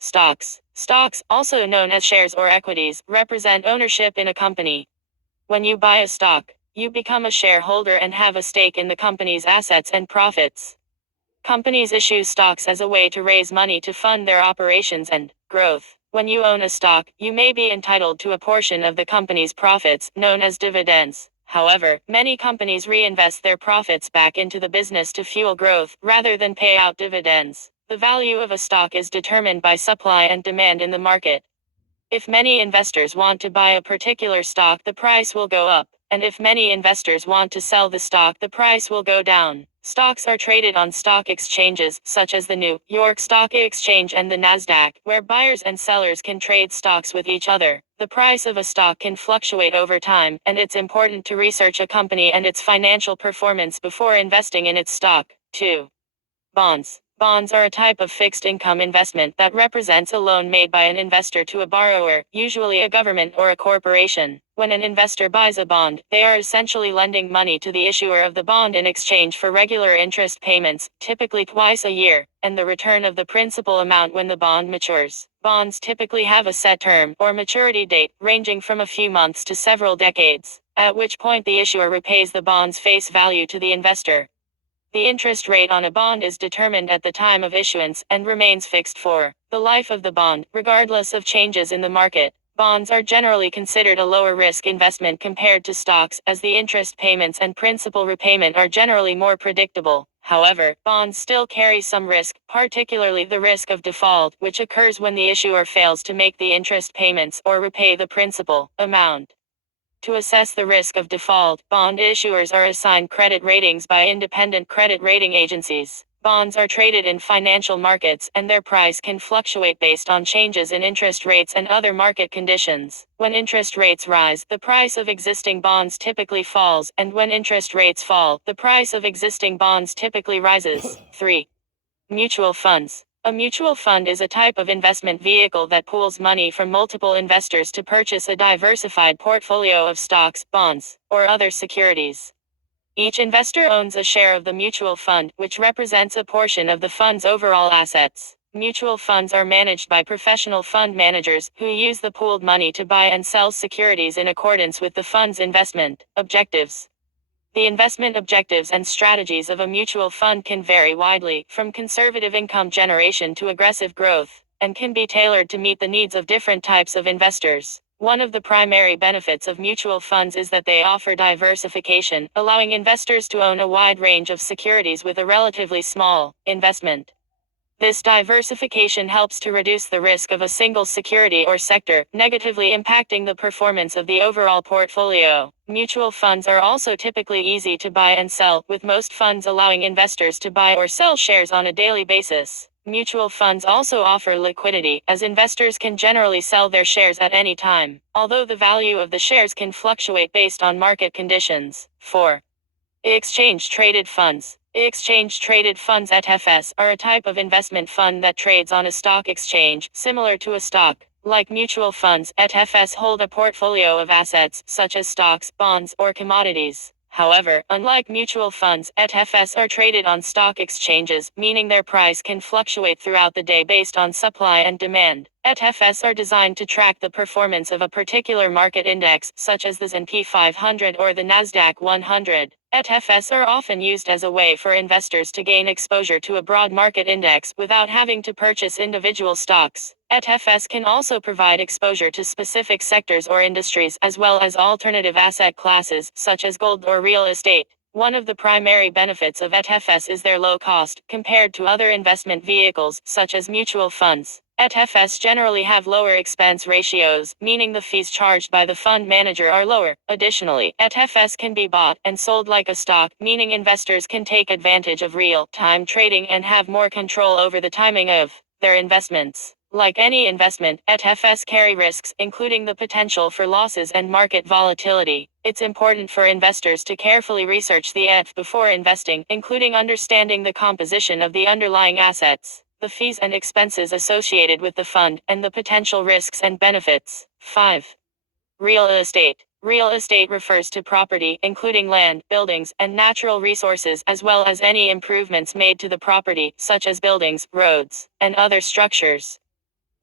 Stocks. Stocks, also known as shares or equities, represent ownership in a company. When you buy a stock, you become a shareholder and have a stake in the company's assets and profits. Companies issue stocks as a way to raise money to fund their operations and growth. When you own a stock, you may be entitled to a portion of the company's profits, known as dividends. However, many companies reinvest their profits back into the business to fuel growth, rather than pay out dividends. The value of a stock is determined by supply and demand in the market. If many investors want to buy a particular stock, the price will go up, and if many investors want to sell the stock, the price will go down. Stocks are traded on stock exchanges, such as the New York Stock Exchange and the Nasdaq, where buyers and sellers can trade stocks with each other. The price of a stock can fluctuate over time, and it's important to research a company and its financial performance before investing in its stock. 2. Bonds. Bonds are a type of fixed income investment that represents a loan made by an investor to a borrower, usually a government or a corporation. When an investor buys a bond, they are essentially lending money to the issuer of the bond in exchange for regular interest payments, typically twice a year, and the return of the principal amount when the bond matures. Bonds typically have a set term, or maturity date, ranging from a few months to several decades, at which point the issuer repays the bond's face value to the investor. The interest rate on a bond is determined at the time of issuance, and remains fixed for the life of the bond, regardless of changes in the market. Bonds are generally considered a lower risk investment compared to stocks, as the interest payments and principal repayment are generally more predictable. However, bonds still carry some risk, particularly the risk of default, which occurs when the issuer fails to make the interest payments or repay the principal amount. To assess the risk of default, bond issuers are assigned credit ratings by independent credit rating agencies. Bonds are traded in financial markets, and their price can fluctuate based on changes in interest rates and other market conditions. When interest rates rise, the price of existing bonds typically falls, and when interest rates fall, the price of existing bonds typically rises. 3. Mutual funds. A mutual fund is a type of investment vehicle that pools money from multiple investors to purchase a diversified portfolio of stocks, bonds, or other securities. Each investor owns a share of the mutual fund, which represents a portion of the fund's overall assets. Mutual funds are managed by professional fund managers, who use the pooled money to buy and sell securities in accordance with the fund's investment objectives. The investment objectives and strategies of a mutual fund can vary widely, from conservative income generation to aggressive growth, and can be tailored to meet the needs of different types of investors. One of the primary benefits of mutual funds is that they offer diversification, allowing investors to own a wide range of securities with a relatively small investment. This diversification helps to reduce the risk of a single security or sector, negatively impacting the performance of the overall portfolio. Mutual funds are also typically easy to buy and sell, with most funds allowing investors to buy or sell shares on a daily basis. Mutual funds also offer liquidity, as investors can generally sell their shares at any time, although the value of the shares can fluctuate based on market conditions. 4. Exchange-traded funds. Exchange-traded funds (ETFs) are a type of investment fund that trades on a stock exchange, similar to a stock. Like mutual funds, ETFs hold a portfolio of assets, such as stocks, bonds, or commodities. However, unlike mutual funds, ETFs are traded on stock exchanges, meaning their price can fluctuate throughout the day based on supply and demand. ETFs are designed to track the performance of a particular market index, such as the S&P 500 or the Nasdaq 100. ETFs are often used as a way for investors to gain exposure to a broad market index without having to purchase individual stocks. ETFs can also provide exposure to specific sectors or industries, as well as alternative asset classes, such as gold or real estate. One of the primary benefits of ETFs is their low cost, compared to other investment vehicles, such as mutual funds. ETFs generally have lower expense ratios, meaning the fees charged by the fund manager are lower. Additionally, ETFs can be bought and sold like a stock, meaning investors can take advantage of real-time trading and have more control over the timing of their investments. Like any investment, ETFs carry risks, including the potential for losses and market volatility. It's important for investors to carefully research the ETF before investing, including understanding the composition of the underlying assets, the fees and expenses associated with the fund, and the potential risks and benefits. 5. Real estate. Real estate refers to property, including land, buildings, and natural resources, as well as any improvements made to the property, such as buildings, roads, and other structures.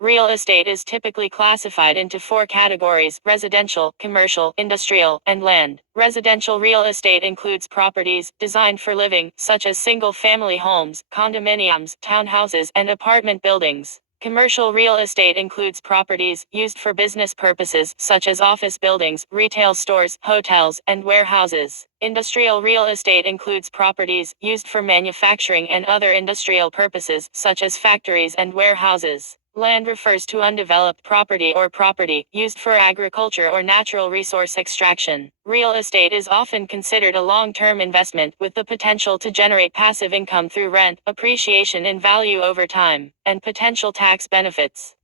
Real estate is typically classified into 4 categories: residential, commercial, industrial, and land. Residential real estate includes properties designed for living, such as single-family homes, condominiums, townhouses, and apartment buildings. Commercial real estate includes properties used for business purposes, such as office buildings, retail stores, hotels, and warehouses. Industrial real estate includes properties used for manufacturing and other industrial purposes, such as factories and warehouses. Land refers to undeveloped property or property used for agriculture or natural resource extraction. Real estate is often considered a long-term investment with the potential to generate passive income through rent, appreciation in value over time, and potential tax benefits.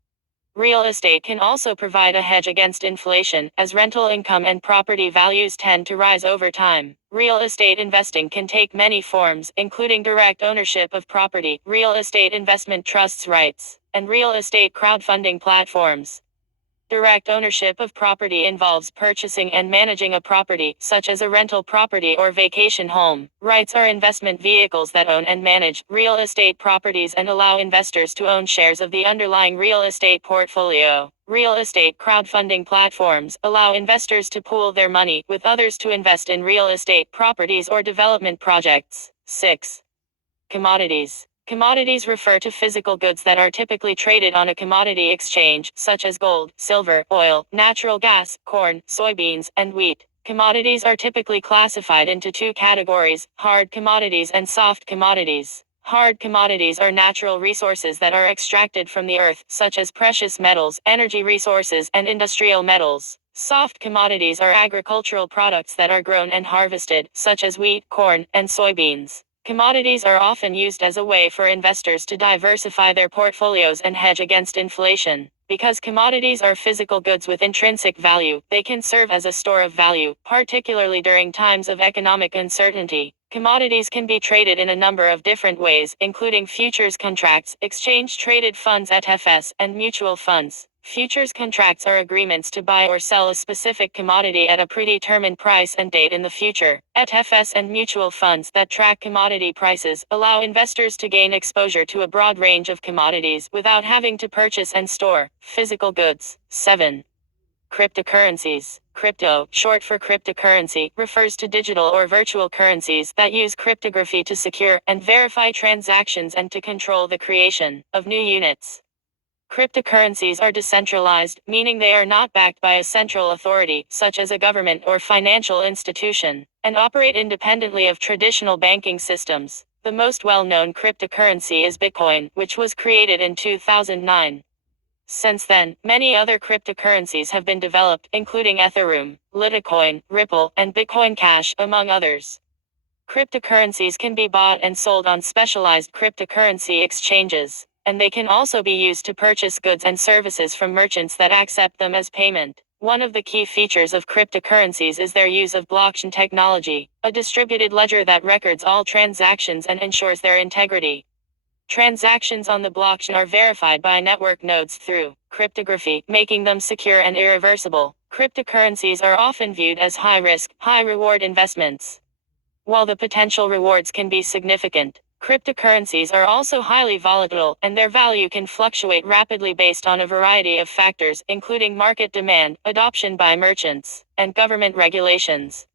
Real estate can also provide a hedge against inflation, as rental income and property values tend to rise over time. Real estate investing can take many forms, including direct ownership of property, real estate investment trusts rights, and real estate crowdfunding platforms. Direct ownership of property involves purchasing and managing a property, such as a rental property or vacation home. Rights are investment vehicles that own and manage real estate properties and allow investors to own shares of the underlying real estate portfolio. Real estate crowdfunding platforms allow investors to pool their money with others to invest in real estate properties or development projects. 6. Commodities. Commodities refer to physical goods that are typically traded on a commodity exchange, such as gold, silver, oil, natural gas, corn, soybeans, and wheat. Commodities are typically classified into 2 categories: hard commodities and soft commodities. Hard commodities are natural resources that are extracted from the earth, such as precious metals, energy resources, and industrial metals. Soft commodities are agricultural products that are grown and harvested, such as wheat, corn, and soybeans. Commodities are often used as a way for investors to diversify their portfolios and hedge against inflation. Because commodities are physical goods with intrinsic value, they can serve as a store of value, particularly during times of economic uncertainty. Commodities can be traded in a number of different ways, including futures contracts, exchange-traded funds (ETFs), and mutual funds. Futures contracts are agreements to buy or sell a specific commodity at a predetermined price and date in the future. ETFs and mutual funds that track commodity prices allow investors to gain exposure to a broad range of commodities without having to purchase and store physical goods. 7. Cryptocurrencies. Crypto, short for cryptocurrency, refers to digital or virtual currencies that use cryptography to secure and verify transactions and to control the creation of new units. Cryptocurrencies are decentralized, meaning they are not backed by a central authority, such as a government or financial institution, and operate independently of traditional banking systems. The most well-known cryptocurrency is Bitcoin, which was created in 2009. Since then, many other cryptocurrencies have been developed, including Ethereum, Litecoin, Ripple, and Bitcoin Cash, among others. Cryptocurrencies can be bought and sold on specialized cryptocurrency exchanges, and they can also be used to purchase goods and services from merchants that accept them as payment. One of the key features of cryptocurrencies is their use of blockchain technology, a distributed ledger that records all transactions and ensures their integrity. Transactions on the blockchain are verified by network nodes through cryptography, making them secure and irreversible. Cryptocurrencies are often viewed as high-risk, high-reward investments. While the potential rewards can be significant, cryptocurrencies are also highly volatile, and their value can fluctuate rapidly based on a variety of factors, including market demand, adoption by merchants, and government regulations.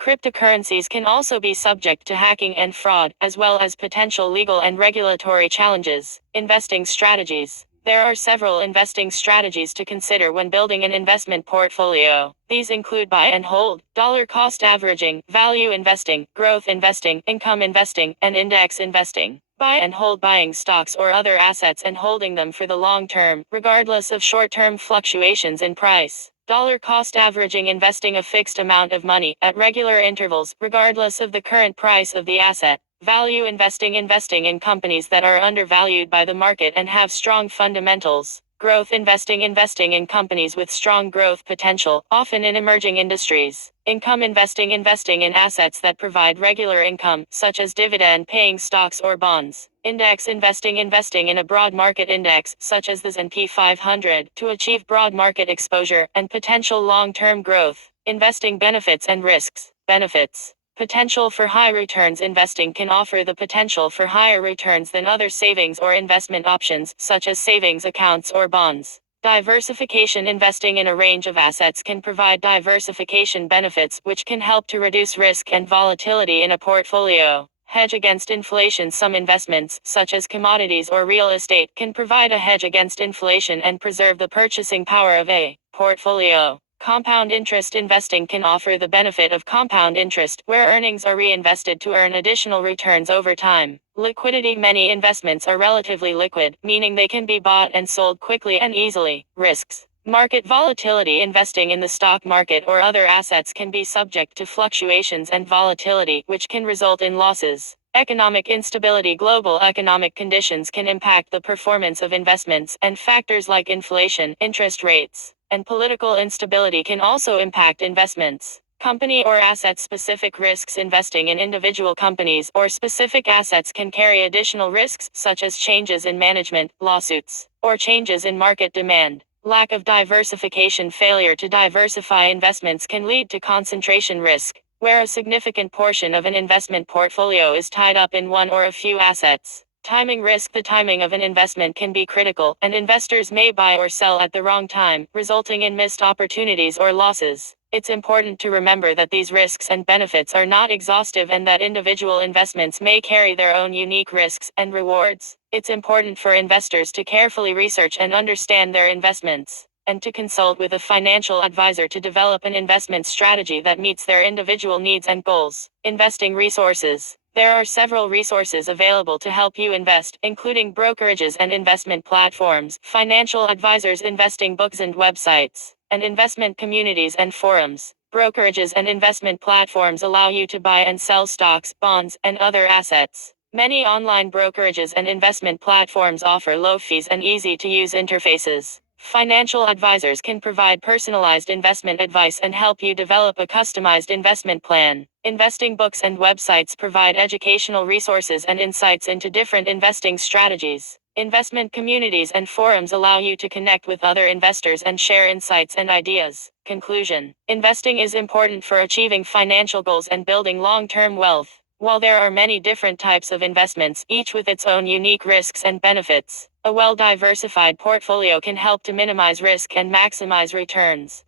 Cryptocurrencies can also be subject to hacking and fraud, as well as potential legal and regulatory challenges. Investing strategies. There are several investing strategies to consider when building an investment portfolio. These include buy and hold, dollar cost averaging, value investing, growth investing, income investing, and index investing. Buy and hold: buying stocks or other assets and holding them for the long term, regardless of short-term fluctuations in price. Dollar cost averaging: investing a fixed amount of money at regular intervals, regardless of the current price of the asset. Value investing: investing in companies that are undervalued by the market and have strong fundamentals. Growth investing: investing in companies with strong growth potential, often in emerging industries. Income investing: investing in assets that provide regular income, such as dividend-paying stocks or bonds. Index investing: investing in a broad market index, such as the S&P 500, to achieve broad market exposure and potential long-term growth. Investing benefits and risks. Benefits. Potential for high returns. Investing can offer the potential for higher returns than other savings or investment options, such as savings accounts or bonds. Diversification. Investing in a range of assets can provide diversification benefits, which can help to reduce risk and volatility in a portfolio. Hedge against inflation. Some investments, such as commodities or real estate, can provide a hedge against inflation and preserve the purchasing power of a portfolio. Compound interest. Investing can offer the benefit of compound interest, where earnings are reinvested to earn additional returns over time. Liquidity. Many investments are relatively liquid, meaning they can be bought and sold quickly and easily. Risks. Market volatility. Investing in the stock market or other assets can be subject to fluctuations and volatility, which can result in losses. Economic instability. Global economic conditions can impact the performance of investments, and factors like inflation, interest rates, and political instability can also impact investments. Company or asset-specific risks. Investing in individual companies or specific assets can carry additional risks, such as changes in management, lawsuits, or changes in market demand. Lack of diversification. Failure to diversify investments can lead to concentration risk, where a significant portion of an investment portfolio is tied up in one or a few assets. Timing risk. The timing of an investment can be critical, and investors may buy or sell at the wrong time, resulting in missed opportunities or losses. It's important to remember that these risks and benefits are not exhaustive and that individual investments may carry their own unique risks and rewards. It's important for investors to carefully research and understand their investments, and to consult with a financial advisor to develop an investment strategy that meets their individual needs and goals. Investing resources. There are several resources available to help you invest, including brokerages and investment platforms, financial advisors, investing books and websites, and investment communities and forums. Brokerages and investment platforms allow you to buy and sell stocks, bonds, and other assets. Many online brokerages and investment platforms offer low fees and easy-to-use interfaces. Financial advisors can provide personalized investment advice and help you develop a customized investment plan. Investing books and websites provide educational resources and insights into different investing strategies. Investment communities and forums allow you to connect with other investors and share insights and ideas. Conclusion. Investing is important for achieving financial goals and building long-term wealth. While there are many different types of investments, each with its own unique risks and benefits, a well-diversified portfolio can help to minimize risk and maximize returns.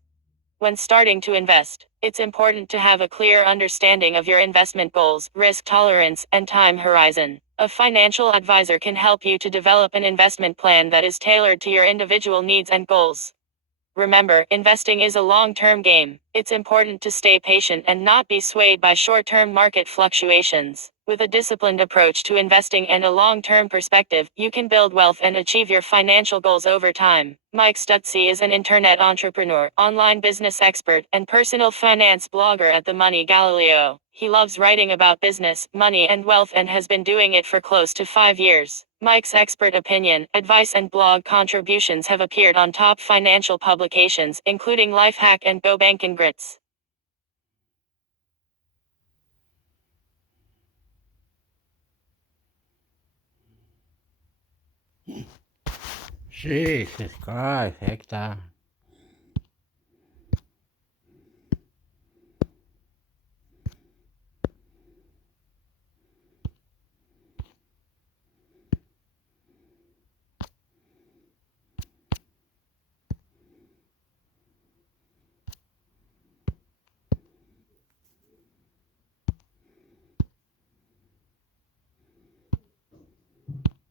When starting to invest, it's important to have a clear understanding of your investment goals, risk tolerance, and time horizon. A financial advisor can help you to develop an investment plan that is tailored to your individual needs and goals. Remember, investing is a long-term game. It's important to stay patient and not be swayed by short-term market fluctuations. With a disciplined approach to investing and a long-term perspective, you can build wealth and achieve your financial goals over time. Mike Stutzy is an internet entrepreneur, online business expert, and personal finance blogger at The Money Galileo. He loves writing about business, money, and wealth and has been doing it for close to 5 years. Mike's expert opinion, advice, and blog contributions have appeared on top financial publications, including Lifehack and Go Bankin' Grits. Jesus Christ, Hector.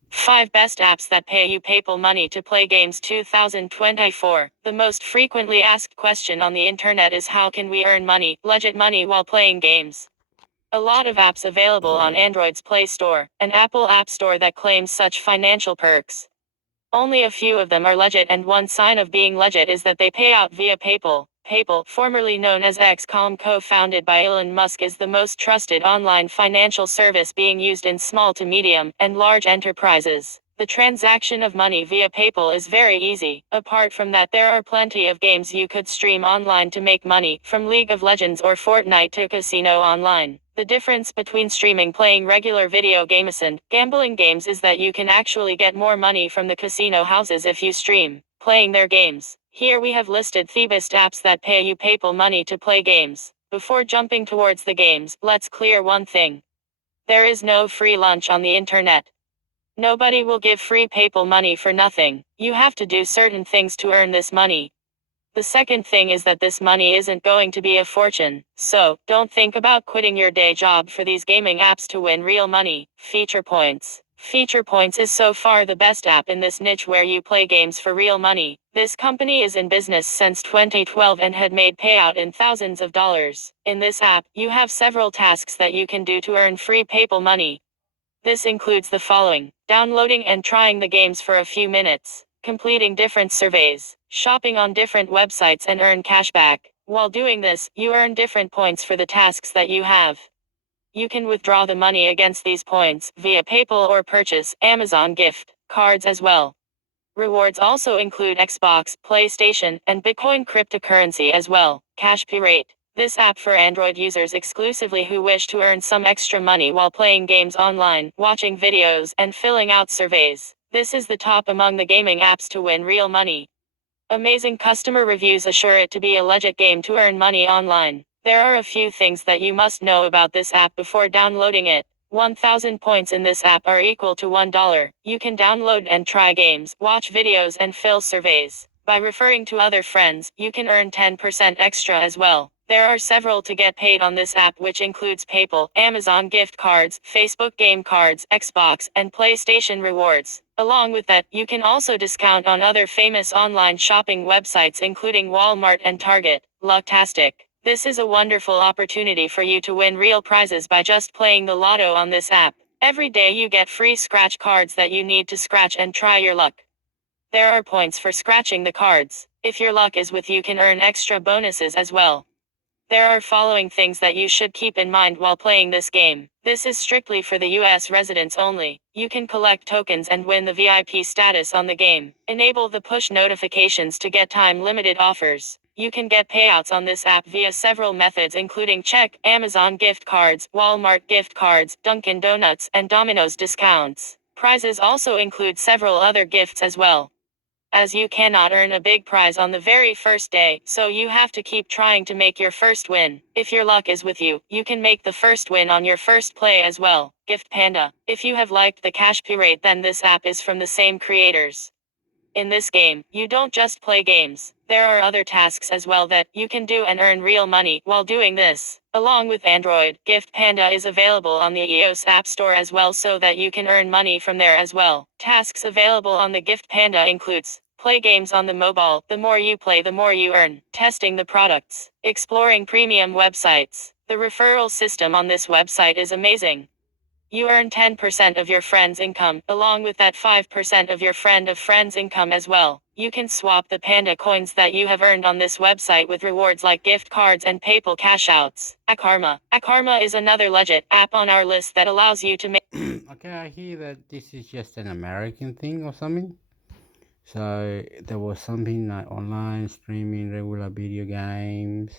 Five best apps that pay you PayPal money to play games 2024. The most frequently asked question on the internet is how can we earn money, legit money while playing games? A lot of apps available on Android's Play Store, an Apple App Store that claims such financial perks. Only a few of them are legit, and one sign of being legit is that they pay out via PayPal. PayPal, formerly known as XCOM, co-founded by Elon Musk, is the most trusted online financial service being used in small to medium and large enterprises. The transaction of money via PayPal is very easy. Apart from that, there are plenty of games you could stream online to make money, from League of Legends or Fortnite to Casino Online. The difference between streaming playing regular video games and gambling games is that you can actually get more money from the casino houses if you stream playing their games. Here we have listed the best apps that pay you PayPal money to play games. Before jumping towards the games, let's clear one thing. There is no free lunch on the internet. Nobody will give free PayPal money for nothing. You have to do certain things to earn this money. The second thing is that this money isn't going to be a fortune, so don't think about quitting your day job for these gaming apps to win real money. Feature Points. Feature Points is so far the best app in this niche where you play games for real money. This company is in business since 2012 and had made payout in thousands of dollars. In this app, you have several tasks that you can do to earn free PayPal money. This includes the following: downloading and trying the games for a few minutes, completing different surveys, shopping on different websites and earn cashback. While doing this, you earn different points for the tasks that you have. You can withdraw the money against these points via PayPal or purchase Amazon gift cards as well. Rewards also include Xbox, PlayStation, and Bitcoin cryptocurrency as well. Cash Pirate. This app for Android users exclusively who wish to earn some extra money while playing games online, watching videos, and filling out surveys. This is the top among the gaming apps to win real money. Amazing customer reviews assure it to be a legit game to earn money online. There are a few things that you must know about this app before downloading it. 1,000 points in this app are equal to $1. You can download and try games, watch videos and fill surveys. By referring to other friends, you can earn 10% extra as well. There are several to get paid on this app, which includes PayPal, Amazon gift cards, Facebook game cards, Xbox, and PlayStation rewards. Along with that, you can also discount on other famous online shopping websites including Walmart and Target. Lucktastic. This is a wonderful opportunity for you to win real prizes by just playing the lotto on this app. Every day you get free scratch cards that you need to scratch and try your luck. There are points for scratching the cards. If your luck is with, you can earn extra bonuses as well. There are following things that you should keep in mind while playing this game. This is strictly for the US residents only. You can collect tokens and win the VIP status on the game. Enable the push notifications to get time-limited offers. You can get payouts on this app via several methods including check, Amazon gift cards, Walmart gift cards, Dunkin' Donuts, and Domino's discounts. Prizes also include several other gifts as well, as you cannot earn a big prize on the very first day, so you have to keep trying to make your first win. If your luck is with you, you can make the first win on your first play as well. Gift Panda. If you have liked the Cash Pirate, then this app is from the same creators. In this game, you don't just play games. There are other tasks as well that you can do and earn real money while doing this. Along with Android, Gift Panda is available on the iOS App Store as well, so that you can earn money from there as well. Tasks available on the Gift Panda includes play games on the mobile. The more you play, the more you earn. Testing the products. Exploring premium websites. The referral system on this website is amazing. You earn 10% of your friend's income, along with that 5% of your friend of friend's income as well. You can swap the Panda coins that you have earned on this website with rewards like gift cards and PayPal cashouts. Akarma. Akarma is another legit app on our list that allows you to make Okay, I hear that this is just an American thing or something. So there was something like online streaming regular video games.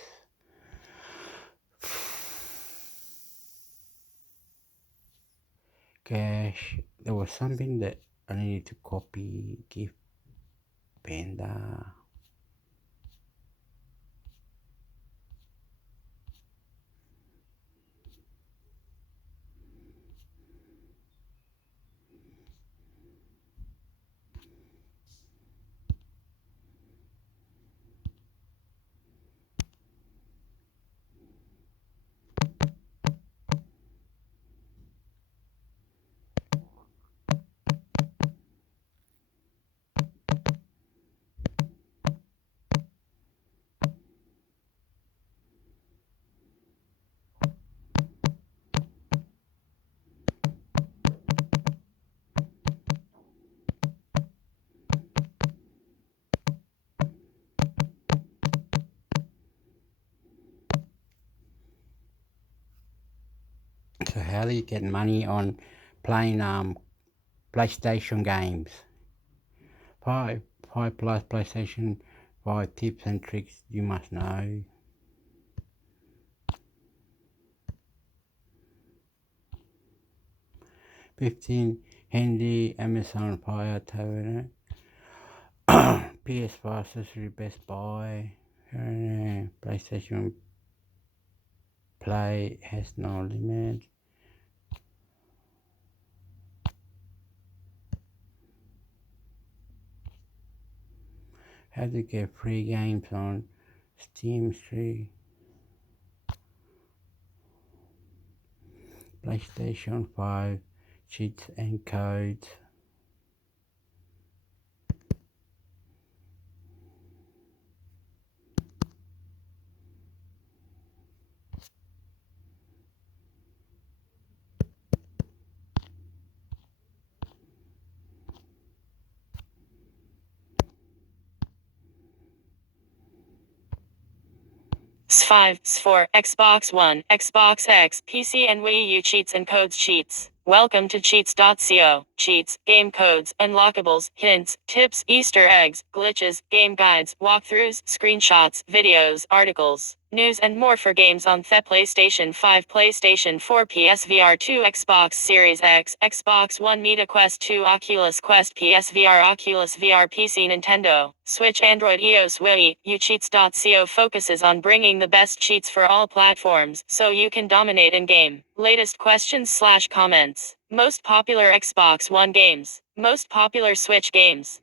Gosh, there was something that I needed to copy. Give Panda. So how do you get money on playing PlayStation games? 5 plus PlayStation 5 tips and tricks you must know. $15 handy Amazon Fire TV. PS5 accessory Best Buy. PlayStation Play has no limit. How to get free games on Steam Street, PlayStation 5, cheats and codes. S5, S4, Xbox One, Xbox X, PC and Wii U cheats and codes cheats. Welcome to cheats.co. Cheats, game codes, unlockables, hints, tips, Easter eggs, glitches, game guides, walkthroughs, screenshots, videos, articles, news and more for games on the PlayStation 5, PlayStation 4, PSVR 2, Xbox Series X, Xbox One, Meta Quest 2, Oculus Quest, PSVR, Oculus VR, PC, Nintendo, Switch, Android, iOS, Wii U. Cheats.co focuses on bringing the best cheats for all platforms, so you can dominate in game. Latest questions/comments. Most popular Xbox One games. Most popular Switch games.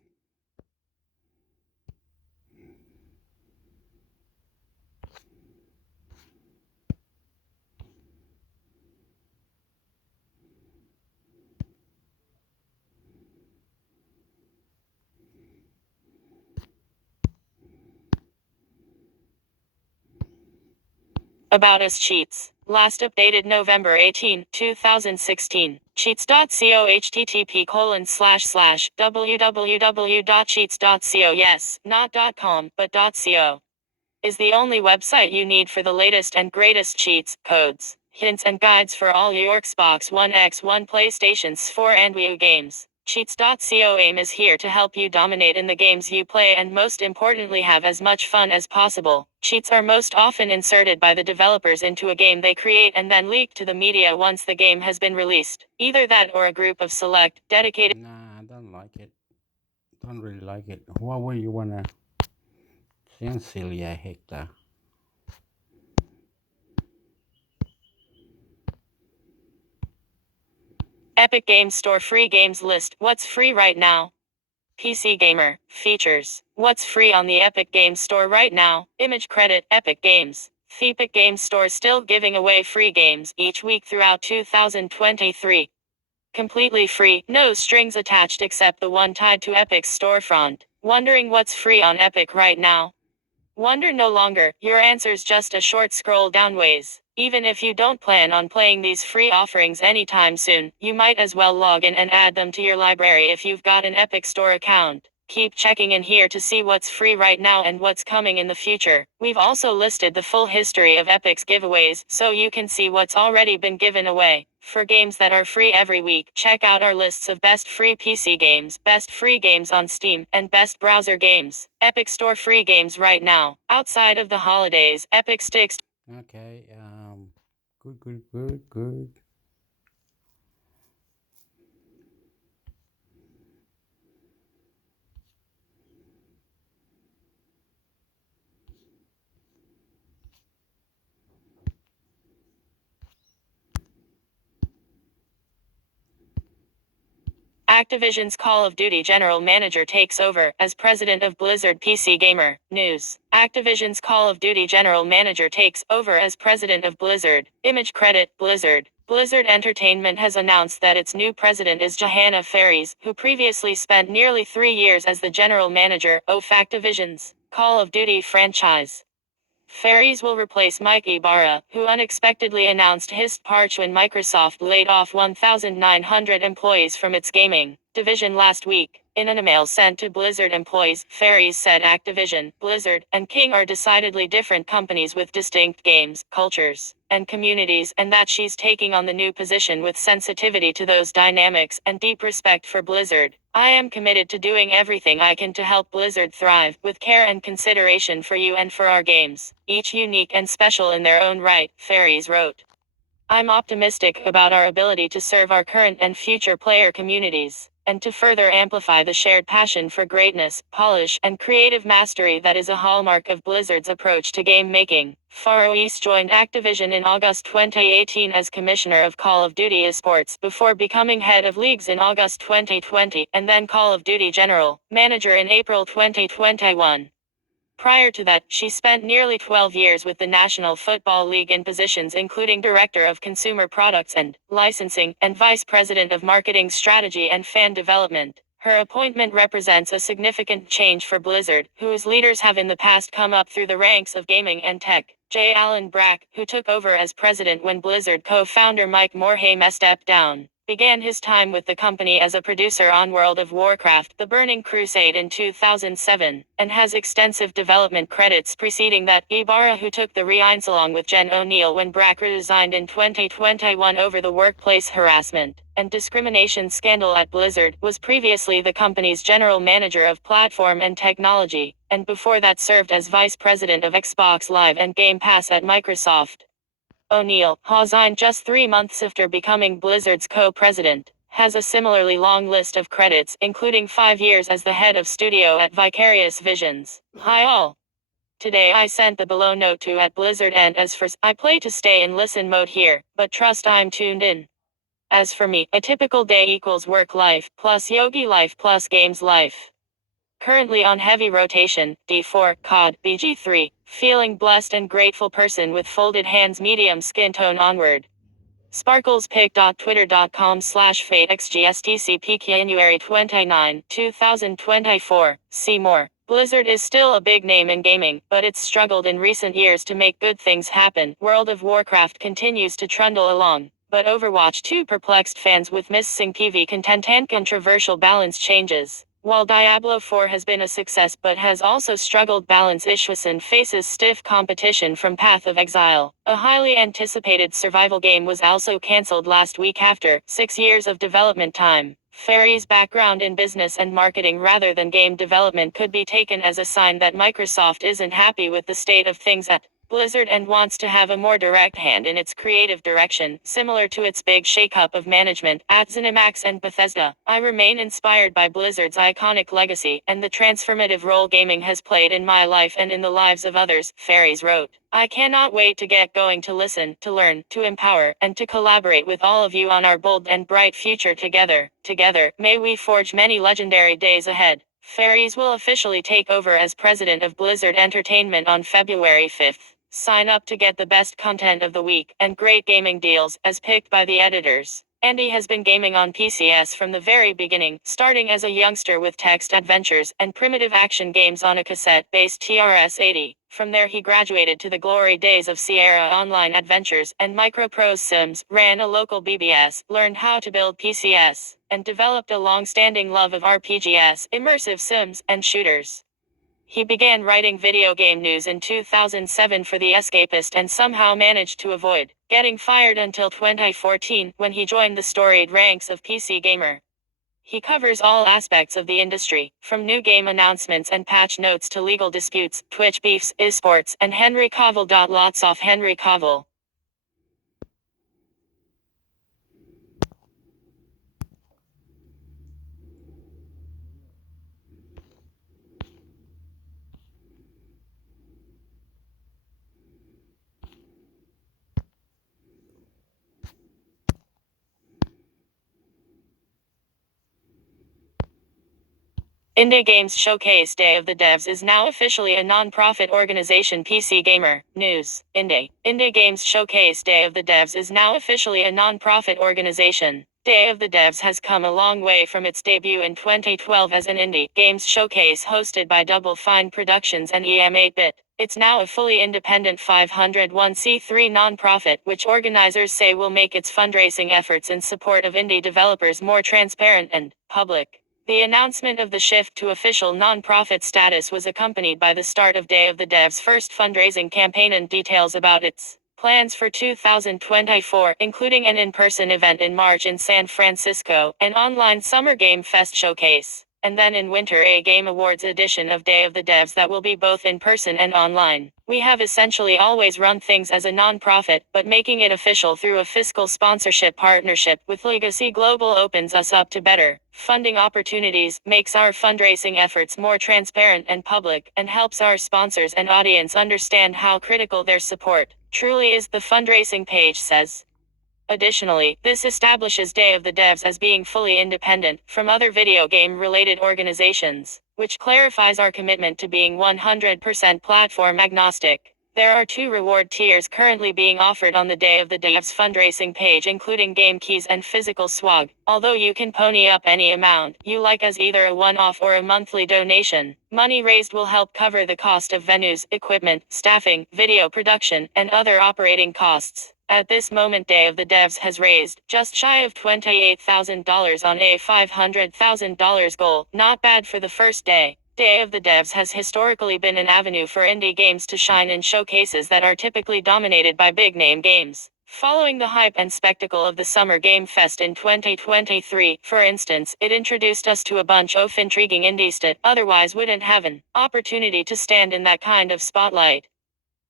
About Us cheats. Last updated November 18, 2016. Cheats.co http://www.cheats.co yes, not .com, but .co. Is the only website you need for the latest and greatest cheats, codes, hints and guides for all your Xbox One X, One, PlayStation 4 and Wii U games. Cheats.co aim is here to help you dominate in the games you play and most importantly have as much fun as possible. Cheats are most often inserted by the developers into a game they create and then leaked to the media once the game has been released. Either that or a group of select, dedicated... Nah, I don't like it. Don't really like it. Why would you wanna... Sounds silly, Hector. Epic Games Store free games list. What's free right now? PC Gamer. Features. What's free on the Epic Games Store right now? Image credit. Epic Games. The Epic Games Store still giving away free games each week throughout 2023. Completely free, no strings attached except the one tied to Epic's storefront. Wondering what's free on Epic right now? Wonder no longer, your answer's just a short scroll downways. Even if you don't plan on playing these free offerings anytime soon, you might as well log in and add them to your library if you've got an Epic Store account. Keep checking in here to see what's free right now and what's coming in the future. We've also listed the full history of Epic's giveaways so you can see what's already been given away. For games that are free every week, check out our lists of best free PC games, best free games on Steam, and best browser games. Epic Store free games right now. Outside of the holidays, Epic sticks. Okay, good. Activision's Call of Duty general manager takes over as president of Blizzard. PC Gamer. News. Activision's Call of Duty general manager takes over as president of Blizzard. Image credit, Blizzard. Blizzard Entertainment has announced that its new president is Johanna Faries, who previously spent nearly 3 years as the general manager of Activision's Call of Duty franchise. Faries will replace Mike Ibarra, who unexpectedly announced his departure when Microsoft laid off 1,900 employees from its gaming division last week. In an email sent to Blizzard employees, Faries said Activision, Blizzard, and King are decidedly different companies with distinct games, cultures, and communities, and that she's taking on the new position with sensitivity to those dynamics and deep respect for Blizzard. I am committed to doing everything I can to help Blizzard thrive, with care and consideration for you and for our games, each unique and special in their own right, Faries wrote. I'm optimistic about our ability to serve our current and future player communities. and to further amplify the shared passion for greatness, polish, and creative mastery that is a hallmark of Blizzard's approach to game making. Far East joined Activision in August 2018 as Commissioner of Call of Duty Esports before becoming head of leagues in August 2020, and then Call of Duty General Manager in April 2021. Prior to that, she spent nearly 12 years with the National Football League in positions including Director of Consumer Products and Licensing, and Vice President of Marketing Strategy and Fan Development. Her appointment represents a significant change for Blizzard, whose leaders have in the past come up through the ranks of gaming and tech. J. Allen Brack, who took over as president when Blizzard co-founder Mike Morhaime stepped down, began his time with the company as a producer on World of Warcraft: The Burning Crusade in 2007, and has extensive development credits preceding that. Ibarra, who took the reins along with Jen O'Neill when Brack resigned in 2021 over the workplace harassment and discrimination scandal at Blizzard, was previously the company's general manager of platform and technology, and before that served as vice president of Xbox Live and Game Pass at Microsoft. O'Neill, who resigned just 3 months after becoming Blizzard's co-president, has a similarly long list of credits, including 5 years as the head of studio at Vicarious Visions. Hi all. Today I sent the below note to at Blizzard, and as for I play to stay in listen mode here, but trust I'm tuned in. As for me, a typical day equals work life, plus yogi life plus games life. Currently on heavy rotation, D4, COD, BG3, feeling blessed and grateful person with folded hands, medium skin tone onward. sparklespic.twitter.com/fatexgstcp January 29, 2024. See more. Blizzard is still a big name in gaming, but it's struggled in recent years to make good things happen. World of Warcraft continues to trundle along, but Overwatch 2 perplexed fans with missing PvE content and controversial balance changes. While Diablo 4 has been a success but has also struggled balance issues and faces stiff competition from Path of Exile, a highly anticipated survival game was also cancelled last week after 6 years of development time. Fairy's background in business and marketing rather than game development could be taken as a sign that Microsoft isn't happy with the state of things at Blizzard and wants to have a more direct hand in its creative direction, similar to its big shakeup of management at ZeniMax and Bethesda. I remain inspired by Blizzard's iconic legacy and the transformative role gaming has played in my life and in the lives of others, Fairies wrote. I cannot wait to get going, to listen, to learn, to empower, and to collaborate with all of you on our bold and bright future together. Together, may we forge many legendary days ahead. Fairies will officially take over as president of Blizzard Entertainment on February 5th. Sign up to get the best content of the week and great gaming deals, as picked by the editors. Andy has been gaming on PCs from the very beginning, starting as a youngster with text adventures and primitive action games on a cassette-based TRS-80. From there he graduated to the glory days of Sierra Online Adventures and Microprose Sims, ran a local BBS, learned how to build PCs, and developed a long-standing love of RPGs, immersive sims, and shooters. He began writing video game news in 2007 for The Escapist and somehow managed to avoid getting fired until 2014, when he joined the storied ranks of PC Gamer. He covers all aspects of the industry, from new game announcements and patch notes to legal disputes, Twitch beefs, esports, and Henry Cavill. Lots of Henry Cavill. Indie Games Showcase Day of the Devs is now officially a non-profit organization. PC Gamer News. Indie Games Showcase Day of the Devs is now officially a non-profit organization. Day of the Devs has come a long way from its debut in 2012 as an indie games showcase hosted by Double Fine Productions and EM8-Bit. It's now a fully independent 501c3 nonprofit, which organizers say will make its fundraising efforts in support of indie developers more transparent and public. The announcement of the shift to official non-profit status was accompanied by the start of Day of the Dev's first fundraising campaign and details about its plans for 2024, including an in-person event in March in San Francisco, an online Summer Game Fest showcase, and then in winter a Game Awards edition of Day of the Devs that will be both in person and online. We have essentially always run things as a non-profit, but making it official through a fiscal sponsorship partnership with Legacy Global opens us up to better funding opportunities, makes our fundraising efforts more transparent and public, and helps our sponsors and audience understand how critical their support truly is, the fundraising page says. Additionally, this establishes Day of the Devs as being fully independent from other video game-related organizations, which clarifies our commitment to being 100% platform agnostic. There are 2 reward tiers currently being offered on the Day of the Devs fundraising page, including game keys and physical swag, although you can pony up any amount you like as either a one-off or a monthly donation. Money raised will help cover the cost of venues, equipment, staffing, video production, and other operating costs. At this moment, Day of the Devs has raised just shy of $28,000 on a $500,000 goal. Not bad for the first day. Day of the Devs has historically been an avenue for indie games to shine in showcases that are typically dominated by big-name games. Following the hype and spectacle of the Summer Game Fest in 2023, for instance, it introduced us to a bunch of intriguing indies that otherwise wouldn't have an opportunity to stand in that kind of spotlight.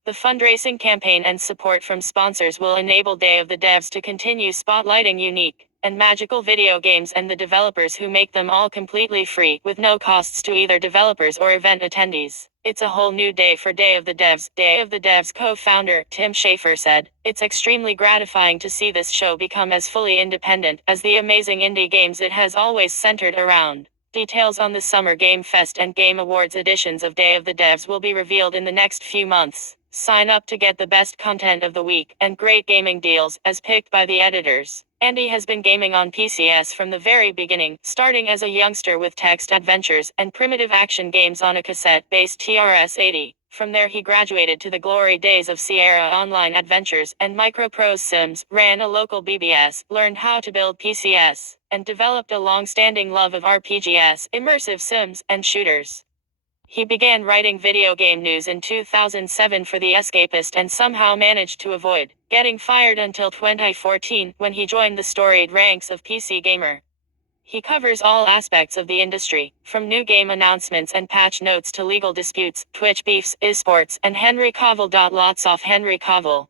The fundraising campaign and support from sponsors will enable Day of the Devs to continue spotlighting unique and magical video games and the developers who make them, all completely free, with no costs to either developers or event attendees. It's a whole new day for Day of the Devs. Day of the Devs co-founder Tim Schafer said, "It's extremely gratifying to see this show become as fully independent as the amazing indie games it has always centered around." Details on the Summer Game Fest and Game Awards editions of Day of the Devs will be revealed in the next few months. Sign up to get the best content of the week and great gaming deals, as picked by the editors. Andy has been gaming on PCS from the very beginning, starting as a youngster with text adventures and primitive action games on a cassette-based TRS-80. From there he graduated to the glory days of Sierra Online Adventures and Microprose Sims, ran a local BBS, learned how to build PCS, and developed a long-standing love of RPGs, immersive sims, and shooters. He began writing video game news in 2007 for The Escapist and somehow managed to avoid getting fired until 2014, when he joined the storied ranks of PC Gamer. He covers all aspects of the industry, from new game announcements and patch notes to legal disputes, Twitch beefs, esports, and Henry Cavill. Lots of Henry Cavill.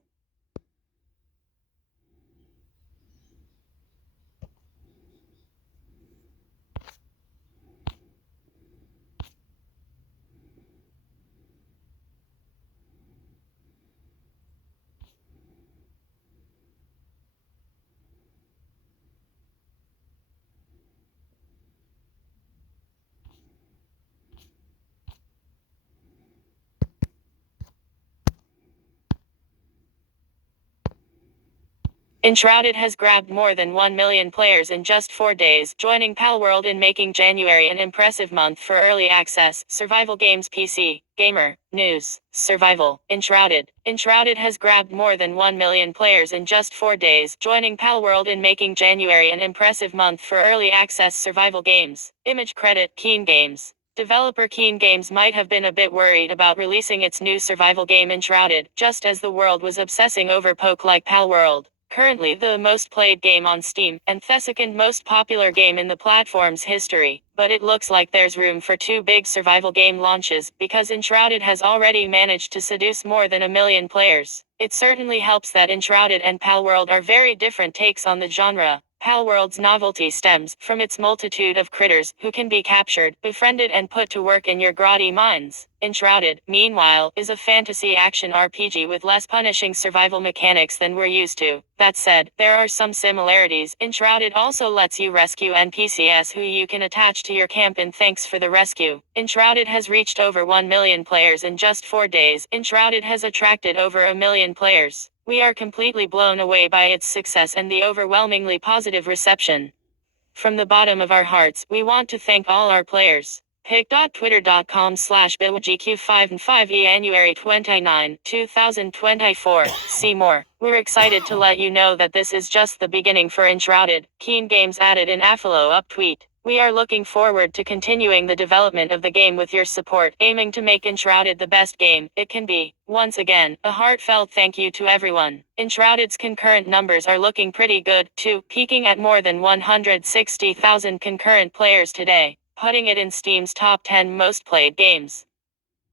Enshrouded has grabbed more than 1 million players in just 4 days, joining Palworld in making January an impressive month for early access. Survival Games PC Gamer News. Survival. Enshrouded. Enshrouded has grabbed more than 1 million players in just 4 days, joining Palworld in making January an impressive month for early access. Survival Games. Image credit Keen Games. Developer Keen Games might have been a bit worried about releasing its new survival game Enshrouded, just as the world was obsessing over poke like Palworld. Currently the most played game on Steam, and the second most popular game in the platform's history, but it looks like there's room for 2 big survival game launches, because Enshrouded has already managed to seduce more than 1 million players. It certainly helps that Enshrouded and Palworld are very different takes on the genre. Palworld's novelty stems from its multitude of critters who can be captured, befriended, and put to work in your grotty mines. Enshrouded, meanwhile, is a fantasy action RPG with less punishing survival mechanics than we're used to. That said, there are some similarities. Enshrouded also lets you rescue NPCs who you can attach to your camp in thanks for the rescue. Enshrouded has reached over 1 million players in just 4 days. Enshrouded has attracted over 1 million players. We are completely blown away by its success and the overwhelmingly positive reception. From the bottom of our hearts, we want to thank all our players. pic.twitter.com/BWGQ5 January 29, 2024. See more. We're excited to let you know that this is just the beginning for Enshrouded. Keen Games added in a follow-up tweet. We are looking forward to continuing the development of the game with your support, aiming to make Enshrouded the best game it can be. Once again, a heartfelt thank you to everyone. Enshrouded's concurrent numbers are looking pretty good, too, peaking at more than 160,000 concurrent players today. putting it in Steam's top 10 most played games.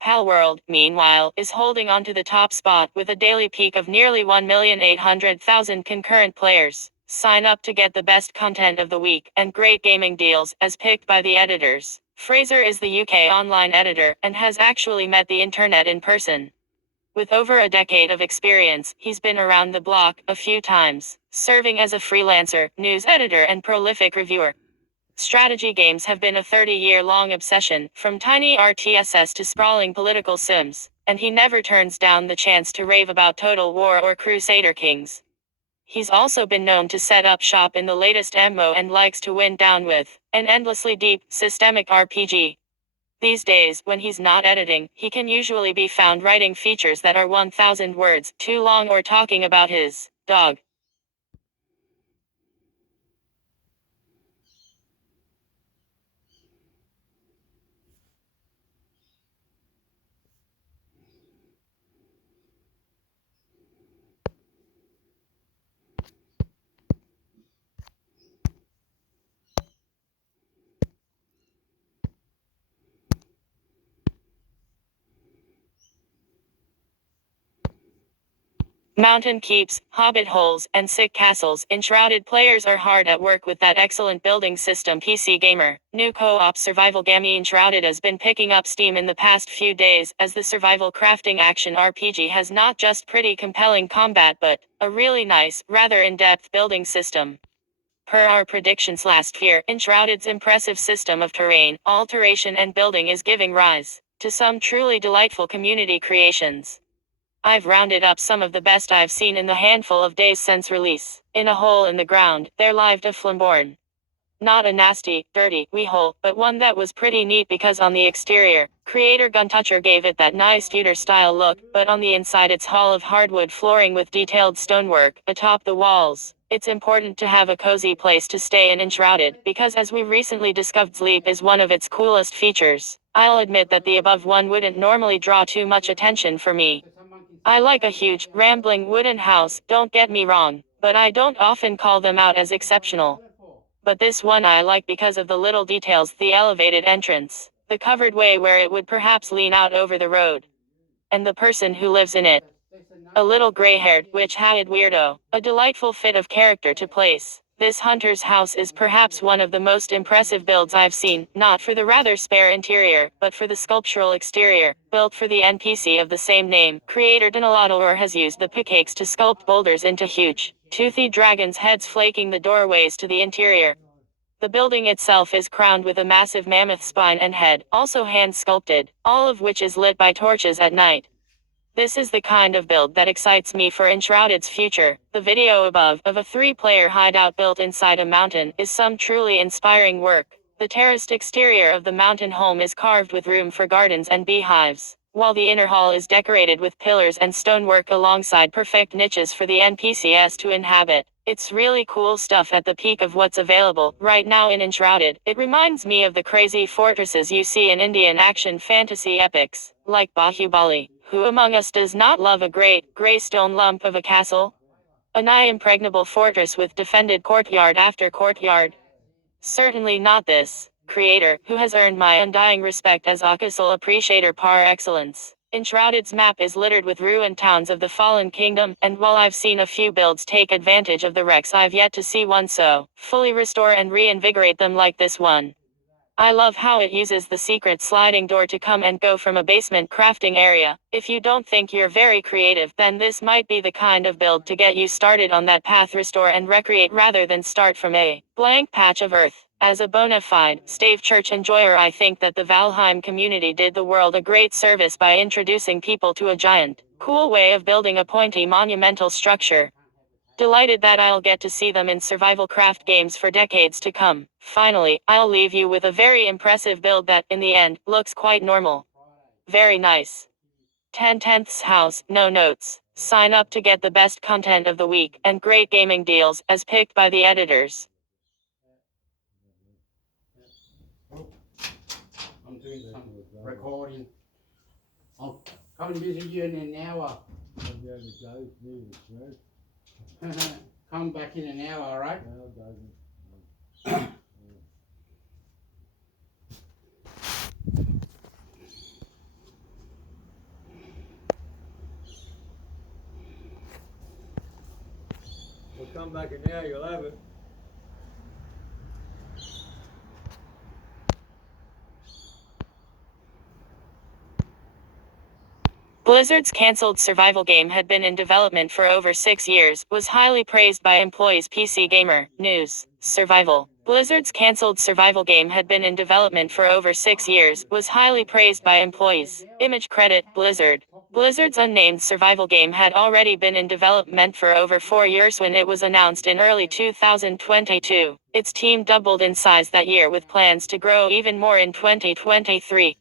Palworld, meanwhile, is holding on to the top spot with a daily peak of nearly 1,800,000 concurrent players. Sign up to get the best content of the week and great gaming deals as picked by the editors. Fraser is the UK online editor and has actually met the internet in person. With over a decade of experience, he's been around the block a few times, serving as a freelancer, news editor and prolific reviewer. Strategy games have been a 30-year-long obsession, from tiny RTSS to sprawling political sims, and he never turns down the chance to rave about Total War or Crusader Kings. He's also been known to set up shop in the latest MMO and likes to wind down with an endlessly deep, systemic RPG. These days, when he's not editing, he can usually be found writing features that are 1,000 words too long or talking about his dog. Mountain keeps, hobbit holes, and sick castles. Enshrouded players are hard at work with that excellent building system. PC Gamer. New co-op survival game Enshrouded has been picking up steam in the past few days, as the survival crafting action RPG has not just pretty compelling combat but a really nice, rather in-depth building system. Per our predictions last year, Enshrouded's impressive system of terrain, alteration and building is giving rise to some truly delightful community creations. I've rounded up some of the best I've seen in the handful of days since release. In a hole in the ground, there lived a flamborn. Not a nasty, dirty, wee hole, but one that was pretty neat because on the exterior, creator Guntoucher gave it that nice Tudor-style look, but on the inside it's hall of hardwood flooring with detailed stonework atop the walls. It's important to have a cozy place to stay in Enshrouded, because as we recently discovered, sleep is one of its coolest features. I'll admit that the above one wouldn't normally draw too much attention for me. I like a huge, rambling wooden house, don't get me wrong, but I don't often call them out as exceptional. But this one I like because of the little details, the elevated entrance, the covered way where it would perhaps lean out over the road, and the person who lives in it. A little gray-haired, witch-hatted weirdo, a delightful fit of character to place. This hunter's house is perhaps one of the most impressive builds I've seen, not for the rather spare interior, but for the sculptural exterior. Built for the NPC of the same name, creator Dinalador has used the pickaxe to sculpt boulders into huge, toothy dragon's heads flaking the doorways to the interior. The building itself is crowned with a massive mammoth spine and head, also hand-sculpted, all of which is lit by torches at night. This is the kind of build that excites me for Enshrouded's future. The video above, of a 3-player hideout built inside a mountain, is some truly inspiring work. The terraced exterior of the mountain home is carved with room for gardens and beehives, while the inner hall is decorated with pillars and stonework alongside perfect niches for the NPCs to inhabit. It's really cool stuff at the peak of what's available right now in Enshrouded. It reminds me of the crazy fortresses you see in Indian action fantasy epics, like Bahubali. Who among us does not love a great, grey stone lump of a castle? A nigh impregnable fortress with defended courtyard after courtyard? Certainly not this creator, who has earned my undying respect as a castle appreciator par excellence. Enshrouded's map is littered with ruined towns of the fallen kingdom, and while I've seen a few builds take advantage of the wrecks, I've yet to see one so fully restore and reinvigorate them like this one. I love how it uses the secret sliding door to come and go from a basement crafting area. If you don't think you're very creative, then this might be the kind of build to get you started on that path, restore and recreate rather than start from a blank patch of earth. As a bona fide Stave Church enjoyer, I think that the Valheim community did the world a great service by introducing people to a giant, cool way of building a pointy monumental structure. Delighted that I'll get to see them in survival craft games for decades to come. Finally, I'll leave you with a very impressive build that, in the end, looks quite normal. Very nice. 10/10ths house, no notes. Sign up to get the best content of the week and great gaming deals, as picked by the editors. I'm doing some recording. I'll come and visit you in an hour. Come back in an hour, alright? come back in there, you'll have it. Blizzard's canceled survival game had been in development for over 6 years, was highly praised by employees. PC Gamer News. Survival. Blizzard's canceled survival game had been in development for over 6 years, was highly praised by employees. Image credit, Blizzard. Blizzard's unnamed survival game had already been in development for over 4 years when it was announced in early 2022. Its team doubled in size that year with plans to grow even more in 2023.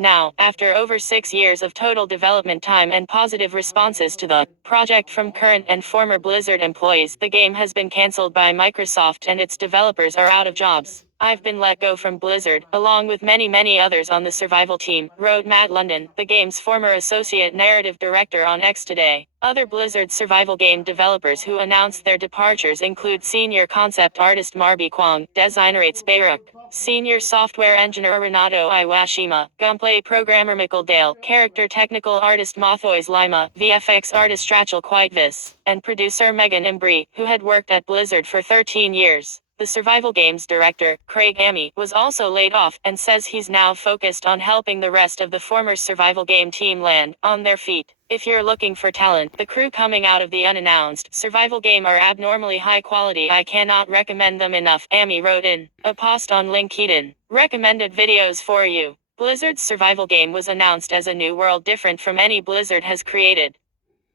Now, after over 6 years of total development time and positive responses to the project from current and former Blizzard employees, the game has been cancelled by Microsoft and its developers are out of jobs. I've been let go from Blizzard, along with many others on the survival team, wrote Matt London, the game's former associate narrative director, on X today. Other Blizzard survival game developers who announced their departures include senior concept artist Marby Kwong, designer Ates Bayruk, senior software engineer Renato Iwashima, gunplay programmer Mikkel Dale, character technical artist Mathois Lima, VFX artist Rachel Quaitvis, and producer Megan Embry, who had worked at Blizzard for 13 years. The survival game's director, Craig Amy, was also laid off, and says he's now focused on helping the rest of the former survival game team land on their feet. If you're looking for talent, the crew coming out of the unannounced survival game are abnormally high quality. I cannot recommend them enough, Amy wrote in a post on LinkedIn. Recommended videos for you. Blizzard's survival game was announced as a new world different from any Blizzard has created.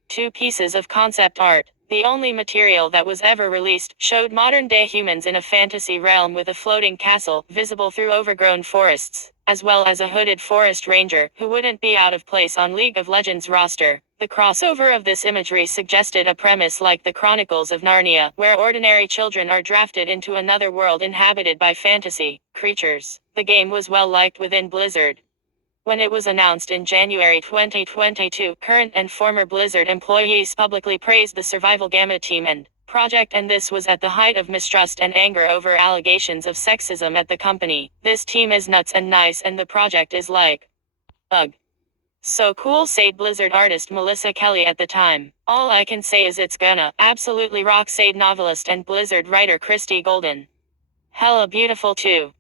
2 pieces of concept art. The only material that was ever released showed modern-day humans in a fantasy realm with a floating castle, visible through overgrown forests, as well as a hooded forest ranger, who wouldn't be out of place on League of Legends roster. The crossover of this imagery suggested a premise like the Chronicles of Narnia, where ordinary children are drafted into another world inhabited by fantasy creatures. The game was well liked within Blizzard. When it was announced in January 2022, current and former Blizzard employees publicly praised the Survival Gamma team and project, and this was at the height of mistrust and anger over allegations of sexism at the company. This team is nuts and nice and the project is like, ugh. So cool, said Blizzard artist Melissa Kelly at the time. All I can say is it's gonna absolutely rock, said novelist and Blizzard writer Christy Golden. Hella beautiful too.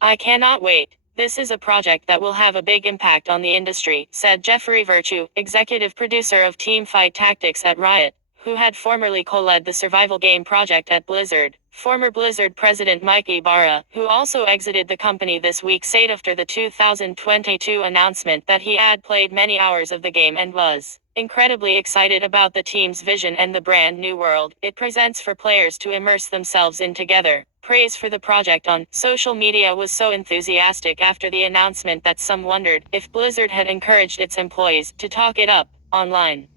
I cannot wait. This is a project that will have a big impact on the industry, said Jeffrey Virtue, executive producer of Teamfight Tactics at Riot, who had formerly co-led the survival game project at Blizzard. Former Blizzard president Mike Ibarra, who also exited the company this week, said after the 2022 announcement that he had played many hours of the game and was incredibly excited about the team's vision and the brand new world it presents for players to immerse themselves in together. Praise for the project on social media was so enthusiastic after the announcement that some wondered if Blizzard had encouraged its employees to talk it up online.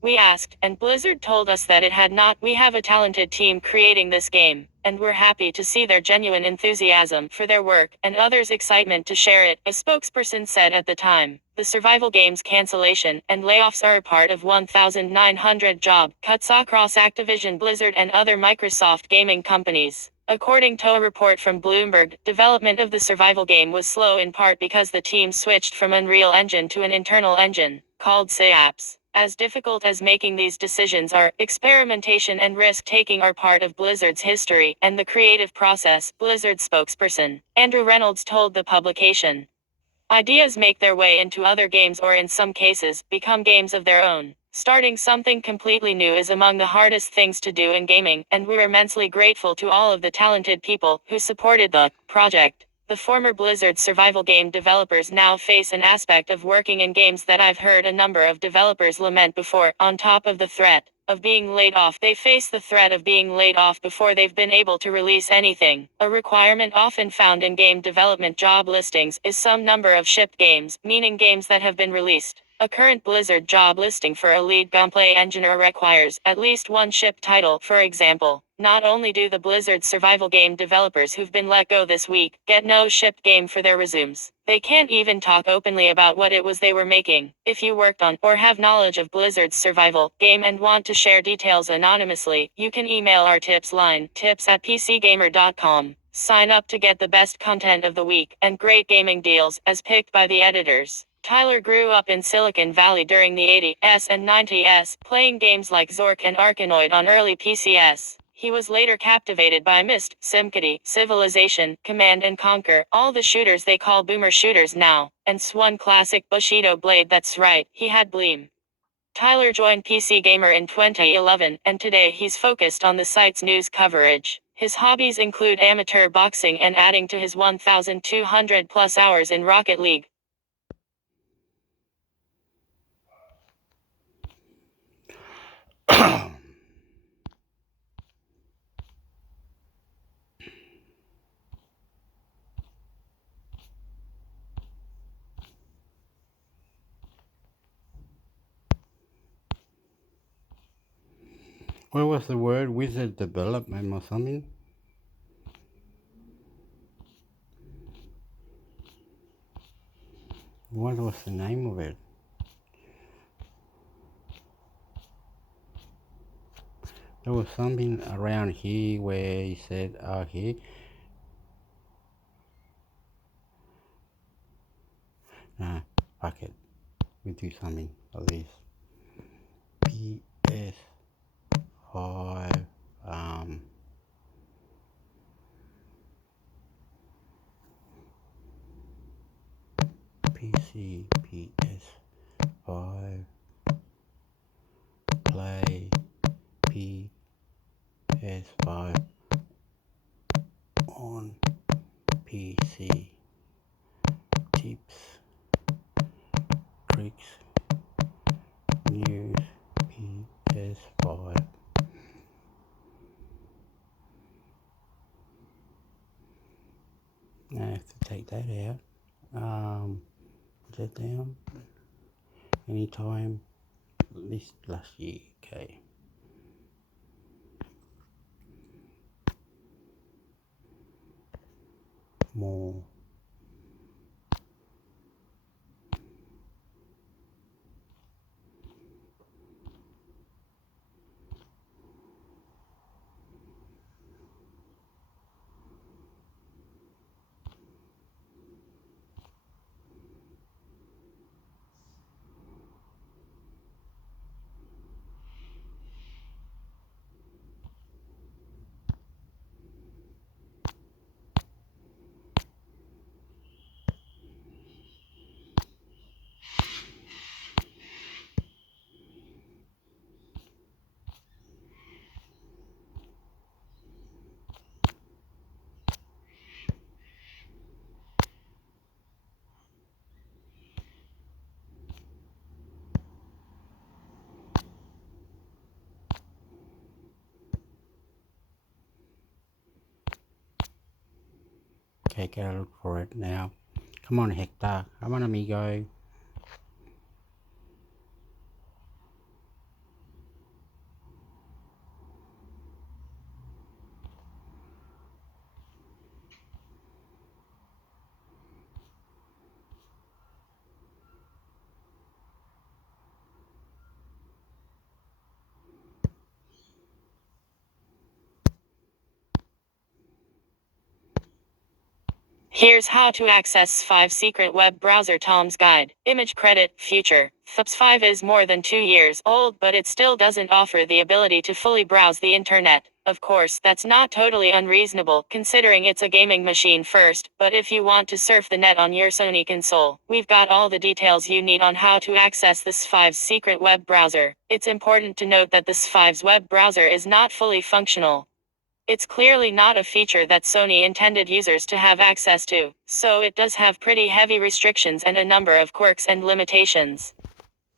We asked, and Blizzard told us that it had not. We have a talented team creating this game, and we're happy to see their genuine enthusiasm for their work, and others' excitement to share it, a spokesperson said at the time. The survival game's cancellation and layoffs are a part of 1,900 job cuts across Activision Blizzard and other Microsoft gaming companies. According to a report from Bloomberg, development of the survival game was slow in part because the team switched from Unreal Engine to an internal engine, called SAPS. As difficult as making these decisions are, experimentation and risk-taking are part of Blizzard's history and the creative process, Blizzard spokesperson Andrew Reynolds told the publication. Ideas make their way into other games or in some cases, become games of their own. Starting something completely new is among the hardest things to do in gaming, and we're immensely grateful to all of the talented people who supported the project. The former Blizzard survival game developers now face an aspect of working in games that I've heard a number of developers lament before. On top of the threat of being laid off, they face the threat of being laid off before they've been able to release anything. A requirement often found in game development job listings is some number of shipped games, meaning games that have been released. A current Blizzard job listing for a lead gunplay engineer requires at least one shipped title. For example, not only do the Blizzard survival game developers who've been let go this week get no shipped game for their resumes, they can't even talk openly about what it was they were making. If you worked on or have knowledge of Blizzard's survival game and want to share details anonymously, you can email our tips line, tips@pcgamer.com. Sign up to get the best content of the week and great gaming deals as picked by the editors. Tyler grew up in Silicon Valley during the 80s and 90s, playing games like Zork and Arkanoid on early PCs. He was later captivated by Myst, SimCity, Civilization, Command and Conquer, all the shooters they call boomer shooters now, and Swan classic Bushido Blade. That's right, he had Bleem. Tyler joined PC Gamer in 2011, and today he's focused on the site's news coverage. His hobbies include amateur boxing and adding to his 1,200 plus hours in Rocket League. What was the word? Wizard development or something? What was the name of it? There was something around here where he said, oh, here. Nah, fuck it. We do something like this. PS5, PC, PS5, play, PS5 on PC, tips, tricks, news, PS5. I have to take that out. Put that down. Anytime this last year, okay. More. Okay, gotta look for it now. Come on, Hector. Come on, amigo. Here's how to access 5 secret web browser. Tom's Guide. Image credit, future. FUPS 5 is more than 2 years old, but it still doesn't offer the ability to fully browse the internet. Of course, that's not totally unreasonable, considering it's a gaming machine first, but if you want to surf the net on your Sony console, we've got all the details you need on how to access this 5's secret web browser. It's important to note that this 5's web browser is not fully functional. It's clearly not a feature that Sony intended users to have access to, so it does have pretty heavy restrictions and a number of quirks and limitations.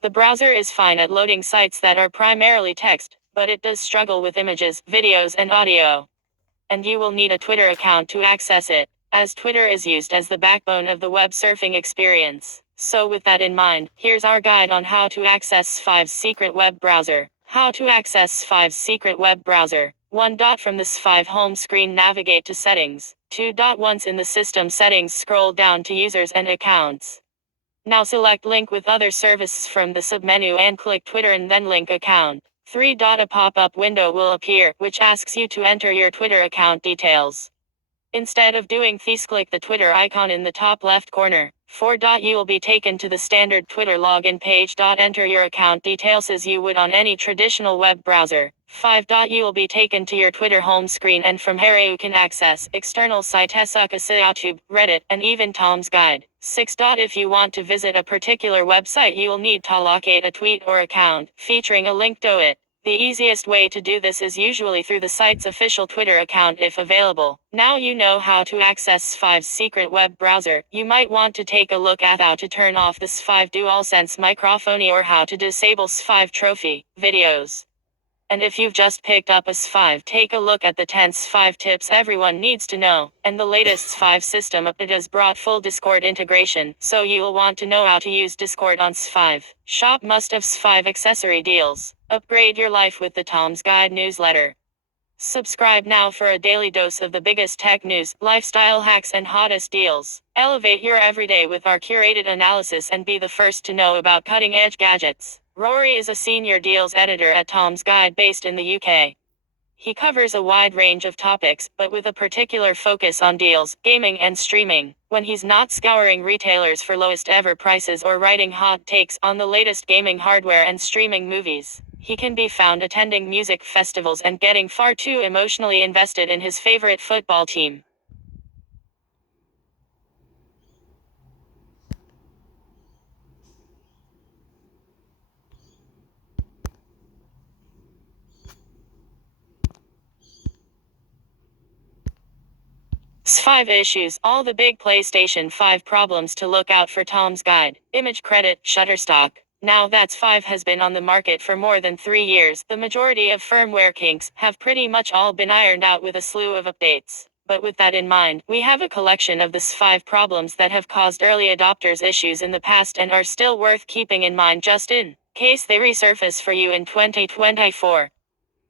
The browser is fine at loading sites that are primarily text, but it does struggle with images, videos and audio. And you will need a Twitter account to access it, as Twitter is used as the backbone of the web surfing experience. So with that in mind, here's our guide on how to access 5's secret web browser. How to access 5's secret web browser. 1. From this 5 home screen, navigate to settings. 2. Once in the system settings, scroll down to users and accounts. Now select link with other services from the submenu and click Twitter and then link account. 3. A pop-up window will appear, which asks you to enter your Twitter account details. Instead of doing this, click the Twitter icon in the top left corner. 4. You will be taken to the standard Twitter login page. Enter your account details as you would on any traditional web browser. 5. You will be taken to your Twitter home screen, and from here you can access external sites such as YouTube, Reddit, and even Tom's Guide. 6. If you want to visit a particular website, you will need to locate a tweet or account featuring a link to it. The easiest way to do this is usually through the site's official Twitter account if available. Now you know how to access s5's secret web browser. You might want to take a look at how to turn off the s5 DualSense microphone or how to disable s5 trophy videos. And if you've just picked up a s5, take a look at the 10 s5 tips everyone needs to know. And the latest s5 system update has brought full Discord integration, so you'll want to know how to use Discord on s5. Shop must-have s5 accessory deals. Upgrade your life with the Tom's Guide newsletter. Subscribe now for a daily dose of the biggest tech news, lifestyle hacks, and hottest deals. Elevate your everyday with our curated analysis and be the first to know about cutting-edge gadgets. Rory is a senior deals editor at Tom's Guide based in the UK. He covers a wide range of topics, but with a particular focus on deals, gaming, and streaming. When he's not scouring retailers for lowest ever prices or writing hot takes on the latest gaming hardware and streaming movies, he can be found attending music festivals and getting far too emotionally invested in his favorite football team. S5 issues, all the big PlayStation 5 problems to look out for. Tom's Guide. Image credit, Shutterstock. Now that s5 has been on the market for more than 3 years, the majority of firmware kinks have pretty much all been ironed out with a slew of updates. But with that in mind, we have a collection of the s5 problems that have caused early adopters issues in the past and are still worth keeping in mind just in case they resurface for you in 2024.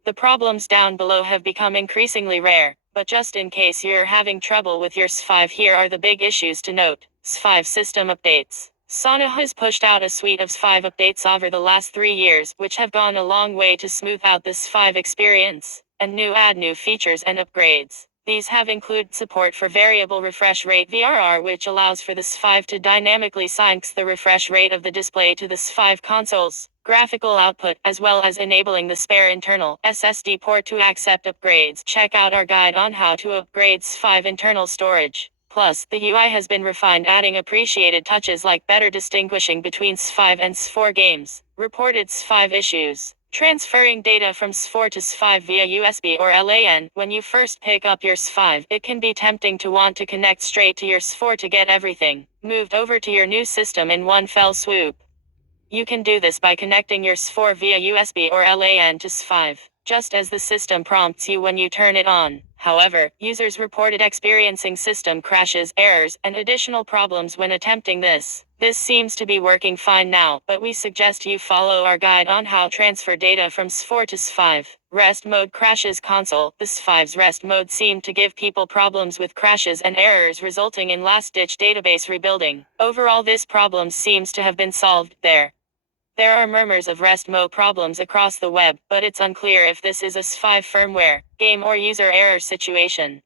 The problems down below have become increasingly rare, but just in case you're having trouble with your s5, here are the big issues to note. s5 system updates. Sony has pushed out a suite of s5 updates over the last 3 years, which have gone a long way to smooth out the s5 experience, and add new features and upgrades. These have included support for variable refresh rate VRR, which allows for the s5 to dynamically sync the refresh rate of the display to the s5 console's graphical output, as well as enabling the spare internal SSD port to accept upgrades. Check out our guide on how to upgrade s5 internal storage. Plus, the UI has been refined, adding appreciated touches like better distinguishing between s5 and s4 games. Reported s5 issues. Transferring data from s4 to s5 via USB or LAN. When you first pick up your s5, it can be tempting to want to connect straight to your s4 to get everything moved over to your new system in one fell swoop. You can do this by connecting your s4 via USB or LAN to s5, just as the system prompts you when you turn it on. However, users reported experiencing system crashes, errors, and additional problems when attempting this. This seems to be working fine now, but we suggest you follow our guide on how to transfer data from s4 to s5. Rest mode crashes console. The s5's rest mode seemed to give people problems with crashes and errors, resulting in last-ditch database rebuilding. Overall, this problem seems to have been solved there. There are murmurs of rest mode problems across the web, but it's unclear if this is a s5 firmware, game, or user error situation.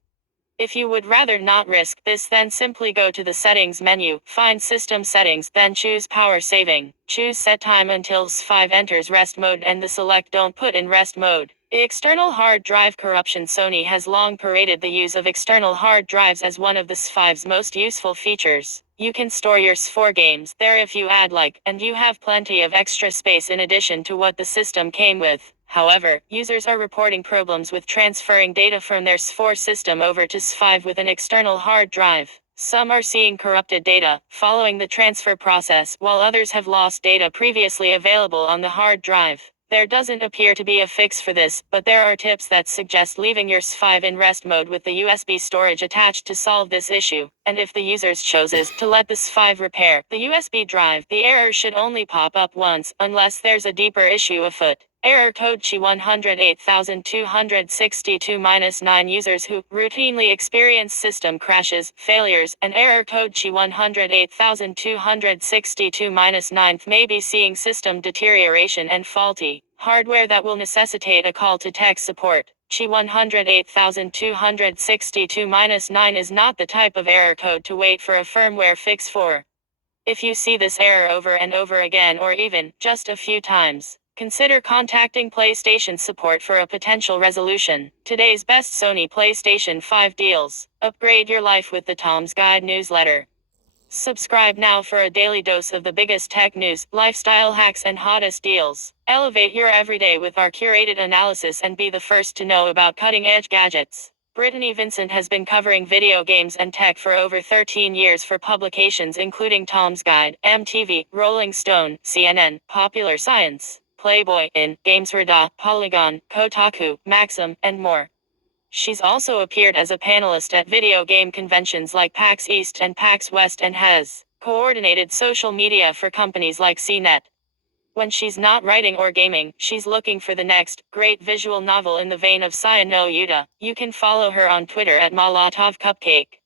If you would rather not risk this, then simply go to the settings menu, find system settings, then choose power saving. Choose set time until s5 enters rest mode and the select don't put in rest mode. External hard drive corruption. Sony has long paraded the use of external hard drives as one of the s5's most useful features. You can store your s4 games there if you add and you have plenty of extra space in addition to what the system came with. However, users are reporting problems with transferring data from their s4 system over to s5 with an external hard drive. Some are seeing corrupted data following the transfer process, while others have lost data previously available on the hard drive. There doesn't appear to be a fix for this, but there are tips that suggest leaving your s5 in rest mode with the USB storage attached to solve this issue. And if the user chooses to let the s5 repair the USB drive, the error should only pop up once, unless there's a deeper issue afoot. Error code C108262-9 users who routinely experience system crashes, failures, and error code C108262-9 may be seeing system deterioration and faulty hardware that will necessitate a call to tech support. Chi 108262-9 is not the type of error code to wait for a firmware fix for. If you see this error over and over again or even just a few times, consider contacting PlayStation support for a potential resolution. Today's best Sony PlayStation 5 deals. Upgrade your life with the Tom's Guide newsletter. Subscribe now for a daily dose of the biggest tech news, lifestyle hacks, and hottest deals. Elevate your everyday with our curated analysis and be the first to know about cutting-edge gadgets. Brittany Vincent has been covering video games and tech for over 13 years for publications including Tom's Guide, MTV, Rolling Stone, CNN, Popular Science, Playboy, GamesRadar, Polygon, Kotaku, Maxim, and more. She's also appeared as a panelist at video game conventions like PAX East and PAX West and has coordinated social media for companies like CNET. When she's not writing or gaming, she's looking for the next great visual novel in the vein of Saya no Yuta. You can follow her on Twitter at Molotov Cupcake.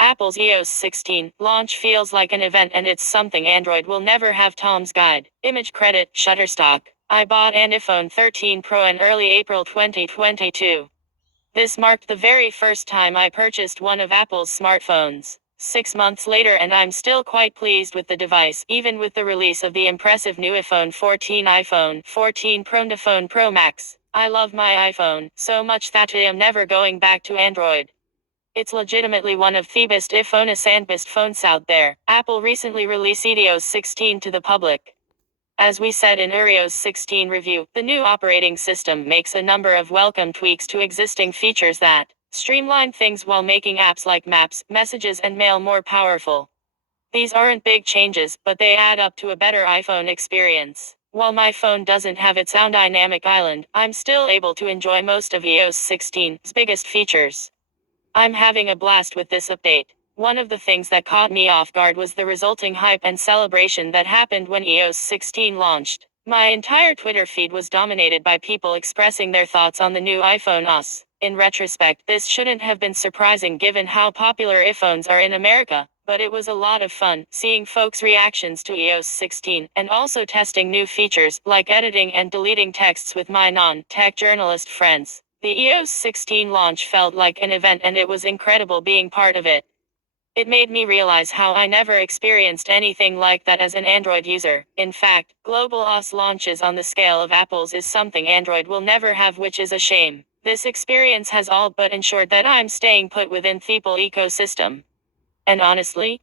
Apple's iOS 16 launch feels like an event, and it's something Android will never have. Tom's Guide. Image credit, Shutterstock. I bought an iPhone 13 Pro in early April 2022. This marked the very first time I purchased one of Apple's smartphones. 6 months later and I'm still quite pleased with the device, even with the release of the impressive new iPhone 14 Pro and iPhone Pro Max. I love my iPhone so much that I am never going back to Android. It's legitimately one of the best if honest and best phones out there. Apple recently released iOS 16 to the public. As we said in iOS 16 review, the new operating system makes a number of welcome tweaks to existing features that streamline things while making apps like Maps, Messages, and Mail more powerful. These aren't big changes, but they add up to a better iPhone experience. While my phone doesn't have its own dynamic island, I'm still able to enjoy most of iOS 16's biggest features. I'm having a blast with this update. One of the things that caught me off guard was the resulting hype and celebration that happened when iOS 16 launched. My entire Twitter feed was dominated by people expressing their thoughts on the new iPhone OS. In retrospect, this shouldn't have been surprising given how popular iPhones are in America, but it was a lot of fun seeing folks' reactions to iOS 16, and also testing new features like editing and deleting texts with my non-tech journalist friends. The iOS 16 launch felt like an event, and it was incredible being part of it. It made me realize how I never experienced anything like that as an Android user. In fact, global OS launches on the scale of Apple's is something Android will never have, which is a shame. This experience has all but ensured that I'm staying put within the Apple ecosystem. And honestly,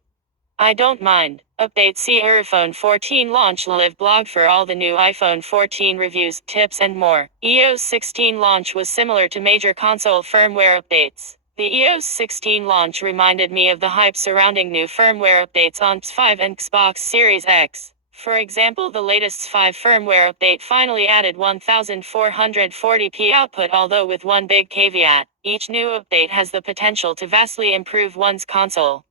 I don't mind. Update: see iPhone 14 launch live blog for all the new iPhone 14 reviews, tips, and more. iOS 16 launch was similar to major console firmware updates. The iOS 16 launch reminded me of the hype surrounding new firmware updates on PS5 and Xbox Series X. For example, the latest PS5 firmware update finally added 1440p output, although with one big caveat: each new update has the potential to vastly improve one's console.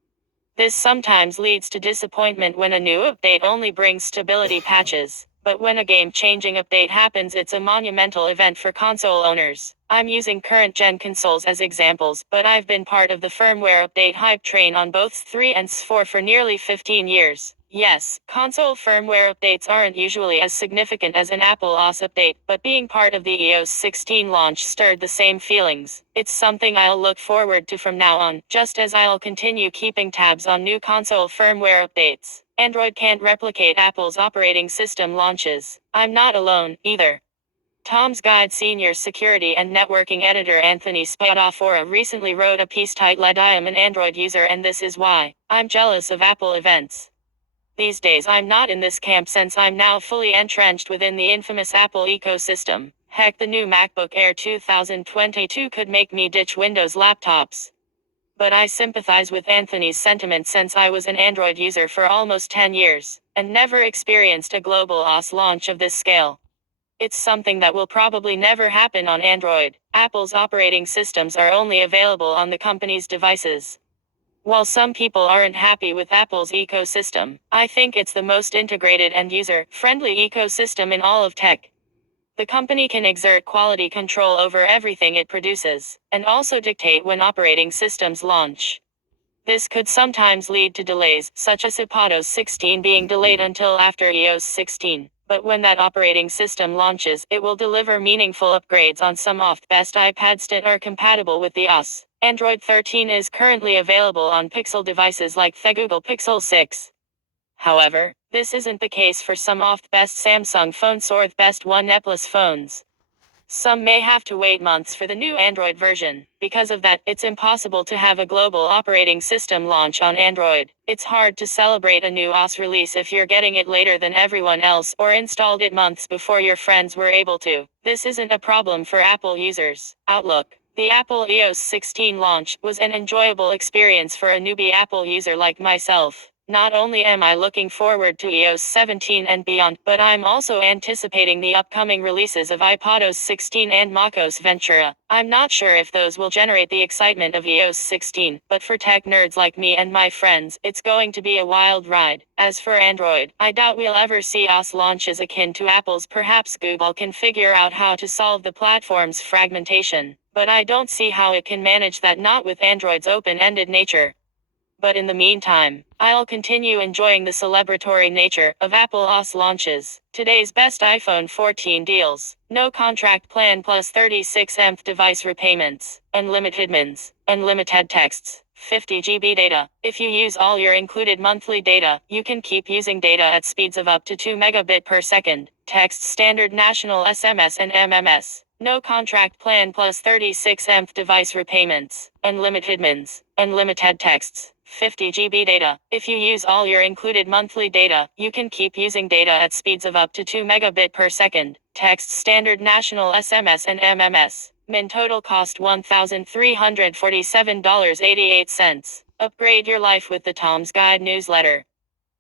This sometimes leads to disappointment when a new update only brings stability patches. But when a game-changing update happens, it's a monumental event for console owners. I'm using current-gen consoles as examples, but I've been part of the firmware update hype train on both s3 and s4 for nearly 15 years. Yes, console firmware updates aren't usually as significant as an Apple OS update, but being part of the iOS 16 launch stirred the same feelings. It's something I'll look forward to from now on, just as I'll continue keeping tabs on new console firmware updates. Android can't replicate Apple's operating system launches. I'm not alone, either. Tom's Guide senior security and networking editor Anthony Spadafora recently wrote a piece titled "I am an Android user and this is why I'm jealous of Apple events." These days I'm not in this camp since I'm now fully entrenched within the infamous Apple ecosystem. Heck, the new MacBook Air 2022 could make me ditch Windows laptops. But I sympathize with Anthony's sentiment since I was an Android user for almost 10 years, and never experienced a global OS launch of this scale. It's something that will probably never happen on Android. Apple's operating systems are only available on the company's devices. While some people aren't happy with Apple's ecosystem, I think it's the most integrated and user-friendly ecosystem in all of tech. The company can exert quality control over everything it produces, and also dictate when operating systems launch. This could sometimes lead to delays, such as iPadOS 16 being delayed until after iOS 16. But when that operating system launches, it will deliver meaningful upgrades on some of the best iPads that are compatible with the OS. Android 13 is currently available on Pixel devices like the Google Pixel 6. However, this isn't the case for some of the best Samsung phones or the best OnePlus phones. Some may have to wait months for the new Android version. Because of that, it's impossible to have a global operating system launch on Android. It's hard to celebrate a new OS release if you're getting it later than everyone else or installed it months before your friends were able to. This isn't a problem for Apple users. Outlook. The Apple iOS 16 launch was an enjoyable experience for a newbie Apple user like myself. Not only am I looking forward to iOS 17 and beyond, but I'm also anticipating the upcoming releases of iPadOS 16 and macOS Ventura. I'm not sure if those will generate the excitement of iOS 16, but for tech nerds like me and my friends, it's going to be a wild ride. As for Android, I doubt we'll ever see OS launches akin to Apple's. Perhaps Google can figure out how to solve the platform's fragmentation, but I don't see how it can manage that, not with Android's open-ended nature. But in the meantime, I'll continue enjoying the celebratory nature of Apple OS launches. Today's best iPhone 14 deals. No contract plan plus 36th device repayments. Unlimited mins. Unlimited texts. 50 GB data. If you use all your included monthly data, you can keep using data at speeds of up to 2 megabit per second. Text standard national SMS and MMS. No contract plan plus 36th device repayments. Unlimited mins. Unlimited texts. 50 GB data. If you use all your included monthly data, you can keep using data at speeds of up to 2 megabit per second. Text standard national SMS and MMS. Min total cost $1,347.88. Upgrade your life with the Tom's Guide newsletter.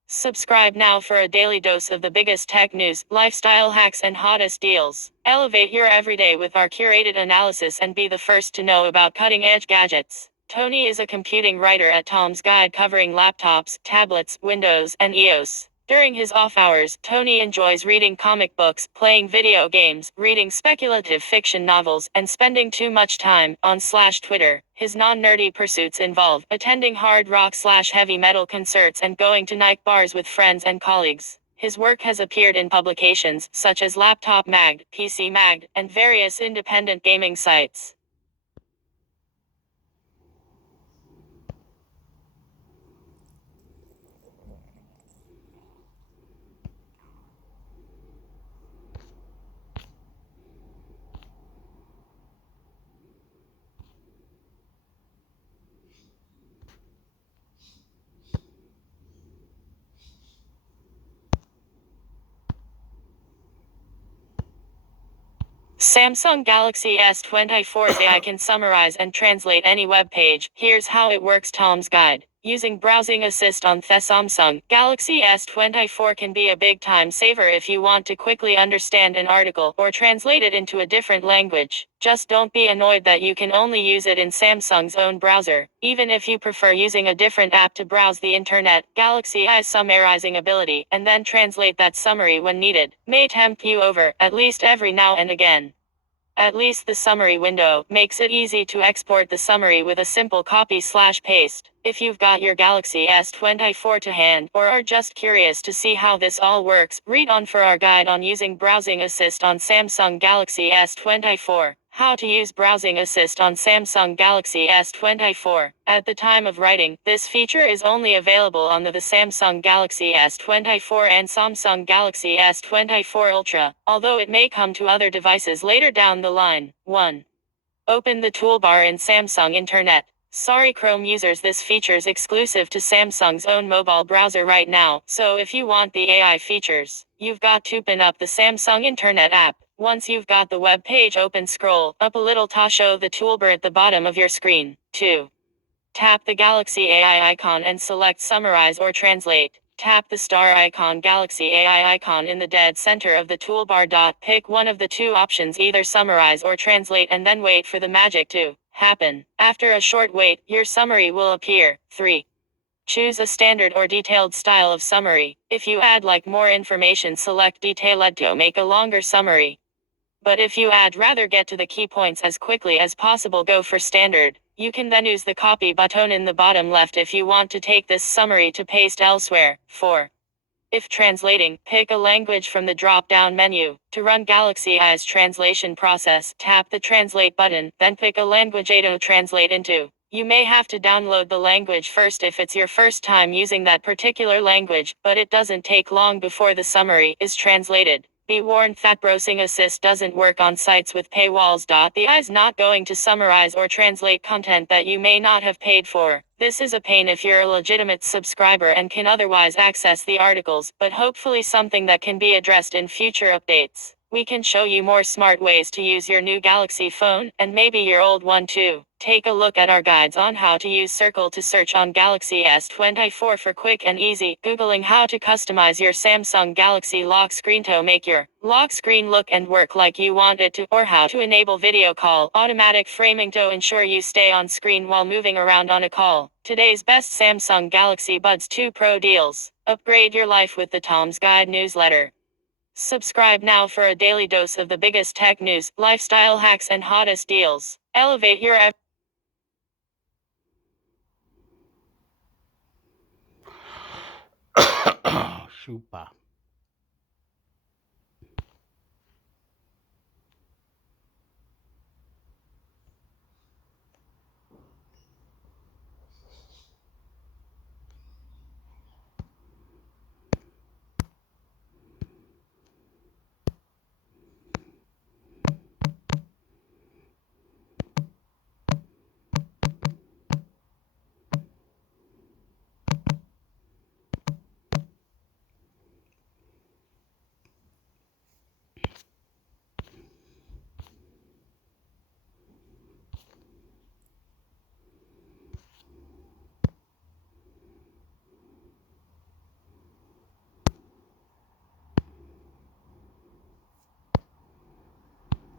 Subscribe now for a daily dose of the biggest tech news, lifestyle hacks, and hottest deals. Elevate your everyday with our curated analysis and be the first to know about cutting-edge gadgets. Tony is a computing writer at Tom's Guide covering laptops, tablets, Windows, and iOS. During his off hours, Tony enjoys reading comic books, playing video games, reading speculative fiction novels, and spending too much time on /Twitter. His non-nerdy pursuits involve attending hard rock/heavy metal concerts and going to night bars with friends and colleagues. His work has appeared in publications such as Laptop Mag, PC Mag, and various independent gaming sites. Samsung Galaxy S24 AI can summarize and translate any web page. Here's how it works. Tom's Guide. Using Browsing Assist on the Samsung Galaxy S24 can be a big time saver if you want to quickly understand an article or translate it into a different language. Just don't be annoyed that you can only use it in Samsung's own browser. Even if you prefer using a different app to browse the internet, Galaxy AI's summarizing ability, and then translate that summary when needed, may tempt you over, at least every now and again. At least the summary window makes it easy to export the summary with a simple copy/paste. If you've got your Galaxy S24 to hand, or are just curious to see how this all works, read on for our guide on using Browsing Assist on Samsung Galaxy S24. How to use Browsing Assist on Samsung Galaxy S24. At the time of writing, this feature is only available on the Samsung Galaxy S24 and Samsung Galaxy S24 Ultra, although it may come to other devices later down the line. 1. Open the toolbar in Samsung Internet. Sorry Chrome users, this feature's exclusive to Samsung's own mobile browser right now, so if you want the AI features, you've got to open up the Samsung Internet app. Once you've got the web page open, scroll up a little to show the toolbar at the bottom of your screen. 2. Tap the Galaxy AI icon and select Summarize or Translate. Tap the star icon Galaxy AI icon in the dead center of the toolbar. Pick one of the two options, either Summarize or Translate, and then wait for the magic to happen. After a short wait, your summary will appear. 3. Choose a standard or detailed style of summary. If you add like more information, select Detailed to make a longer summary. But if you rather get to the key points as quickly as possible, go for standard. You can then use the copy button in the bottom left if you want to take this summary to paste elsewhere. 4. If translating, pick a language from the drop-down menu. To run Galaxy AI's translation process, tap the Translate button, then pick a language to translate into. You may have to download the language first if it's your first time using that particular language, but it doesn't take long before the summary is translated. Be warned that browsing assist doesn't work on sites with paywalls. The AI is not going to summarize or translate content that you may not have paid for. This is a pain if you're a legitimate subscriber and can otherwise access the articles, but hopefully something that can be addressed in future updates. We can show you more smart ways to use your new Galaxy phone, and maybe your old one too. Take a look at our guides on how to use Circle to search on Galaxy S24 for quick and easy Googling how to customize your Samsung Galaxy lock screen to make your lock screen look and work like you want it to, or how to enable video call automatic framing to ensure you stay on screen while moving around on a call. Today's best Samsung Galaxy Buds 2 Pro deals. Upgrade your life with the Tom's Guide newsletter. Subscribe now for a daily dose of the biggest tech news, lifestyle hacks, and hottest deals. Elevate your Super.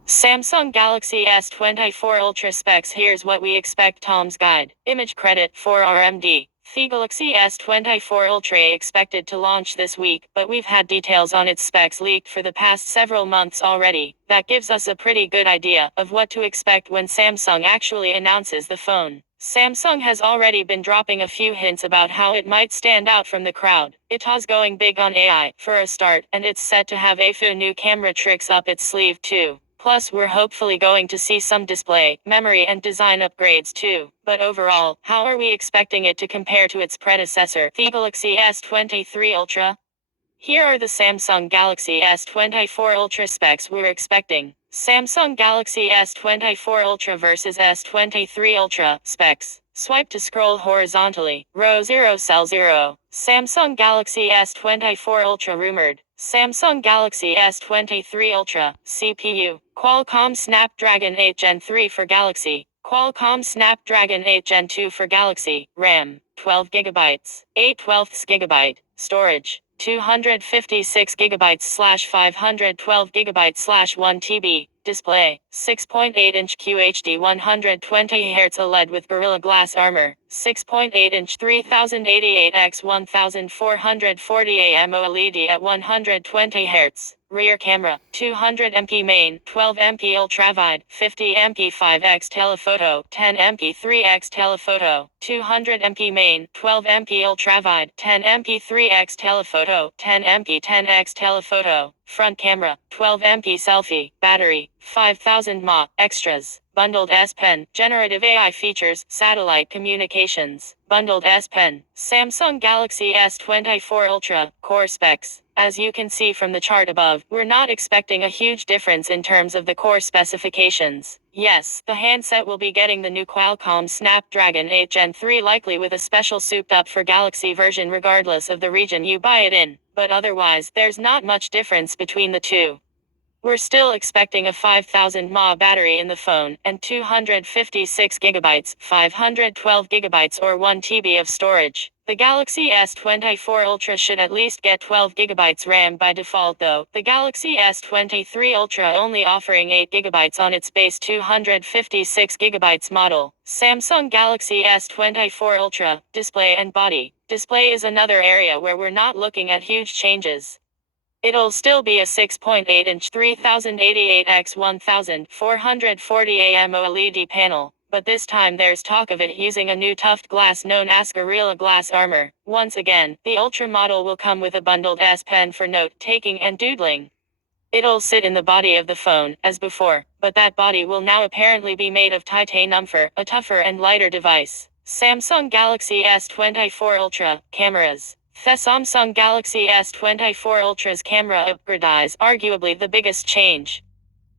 Samsung Galaxy S24 Ultra specs. Here's what we expect. Tom's Guide. Image credit 4 RMD. The Galaxy S24 Ultra expected to launch this week, but we've had details on its specs leaked for the past several months already. That gives us a pretty good idea of what to expect when Samsung actually announces the phone. Samsung has already been dropping a few hints about how it might stand out from the crowd. It's going big on AI, for a start, and it's set to have a few new camera tricks up its sleeve too. Plus, we're hopefully going to see some display, memory, and design upgrades too. But overall, how are we expecting it to compare to its predecessor, the Galaxy S23 Ultra? Here are the Samsung Galaxy S24 Ultra specs we're expecting. Samsung Galaxy S24 Ultra versus S23 Ultra specs. Swipe to scroll horizontally. Row 0, cell 0. Samsung Galaxy S24 Ultra rumored. Samsung Galaxy S23 Ultra. CPU. Qualcomm Snapdragon 8 Gen 3 for Galaxy. Qualcomm Snapdragon 8 Gen 2 for Galaxy. RAM. 12 GB. 8/12 GB. Storage. 256 GB / 512 GB / 1 TB. Display. 6.8-inch QHD 120Hz OLED with Gorilla Glass armor. 6.8-inch 3088x1440 AMOLED at 120 Hz. Rear camera. 200MP main, 12MP ultrawide, 50MP 5x telephoto, 10MP 3x telephoto, 200MP main, 12MP ultrawide, 10MP 3x telephoto, 10MP 10x telephoto. Front camera, 12MP selfie, battery, 5000 mAh, extras, bundled S Pen, generative AI features, satellite communications, bundled S Pen, Samsung Galaxy S24 Ultra, core specs. As you can see from the chart above, we're not expecting a huge difference in terms of the core specifications. Yes, the handset will be getting the new Qualcomm Snapdragon 8 Gen 3, likely with a special souped-up for Galaxy version regardless of the region you buy it in, but otherwise, there's not much difference between the two. We're still expecting a 5000 mAh battery in the phone, and 256 GB, 512 GB or 1 TB of storage. The Galaxy S24 Ultra should at least get 12 GB RAM by default though, the Galaxy S23 Ultra only offering 8 GB on its base 256 GB model. Samsung Galaxy S24 Ultra, display and body. Display is another area where we're not looking at huge changes. It'll still be a 6.8-inch 3088 x 1440 AMOLED panel, but this time there's talk of it using a new toughed glass known as Gorilla Glass Armor. Once again, the Ultra model will come with a bundled S Pen for note-taking and doodling. It'll sit in the body of the phone, as before, but that body will now apparently be made of titanium for a tougher and lighter device. Samsung Galaxy S24 Ultra, cameras. The Samsung Galaxy S24 Ultra's camera upgrade is arguably the biggest change.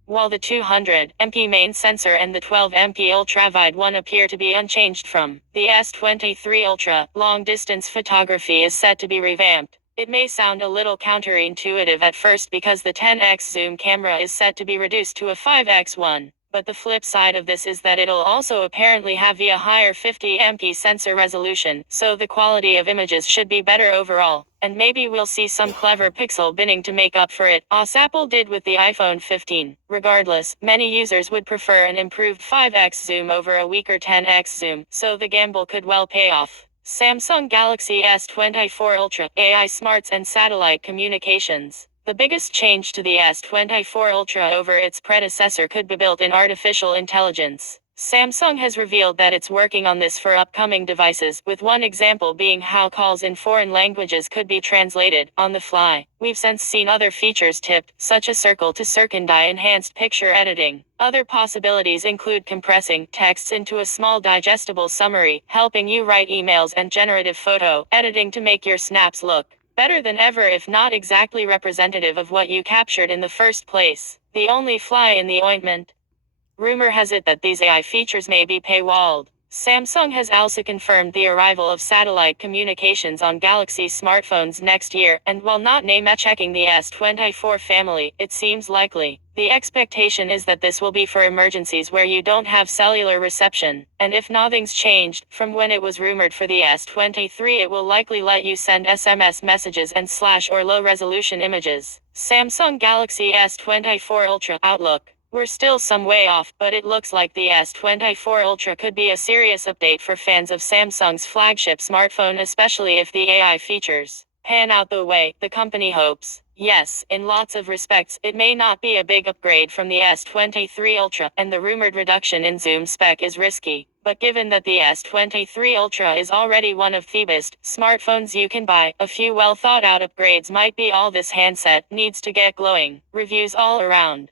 While the 200MP main sensor and the 12MP ultrawide one appear to be unchanged from the S23 Ultra, long-distance photography is set to be revamped. It may sound a little counterintuitive at first because the 10x zoom camera is set to be reduced to a 5x one. But the flip side of this is that it'll also apparently have a higher 50MP sensor resolution, so the quality of images should be better overall, and maybe we'll see some clever pixel binning to make up for it, as Apple did with the iPhone 15. Regardless, many users would prefer an improved 5x zoom over a weaker 10x zoom, so the gamble could well pay off. Samsung Galaxy S24 Ultra, AI smarts and satellite communications. The biggest change to the S24 Ultra over its predecessor could be built in artificial intelligence. Samsung has revealed that it's working on this for upcoming devices, with one example being how calls in foreign languages could be translated on the fly. We've since seen other features tipped, such as circle-to-circumdy enhanced picture editing. Other possibilities include compressing texts into a small digestible summary, helping you write emails, and generative photo editing to make your snaps look better than ever if not exactly representative of what you captured in the first place. The only fly in the ointment. Rumor has it that these AI features may be paywalled. Samsung has also confirmed the arrival of satellite communications on Galaxy smartphones next year, and while not name-checking the S24 family, it seems likely. The expectation is that this will be for emergencies where you don't have cellular reception, and if nothing's changed from when it was rumored for the S23, it will likely let you send SMS messages and / or low-resolution images. Samsung Galaxy S24 Ultra Outlook. We're still some way off, but it looks like the S24 Ultra could be a serious update for fans of Samsung's flagship smartphone, especially if the AI features pan out the way the company hopes. Yes, in lots of respects, it may not be a big upgrade from the S23 Ultra, and the rumored reduction in zoom spec is risky. But given that the S23 Ultra is already one of the best smartphones you can buy, a few well thought out upgrades might be all this handset needs to get glowing. Reviews all around.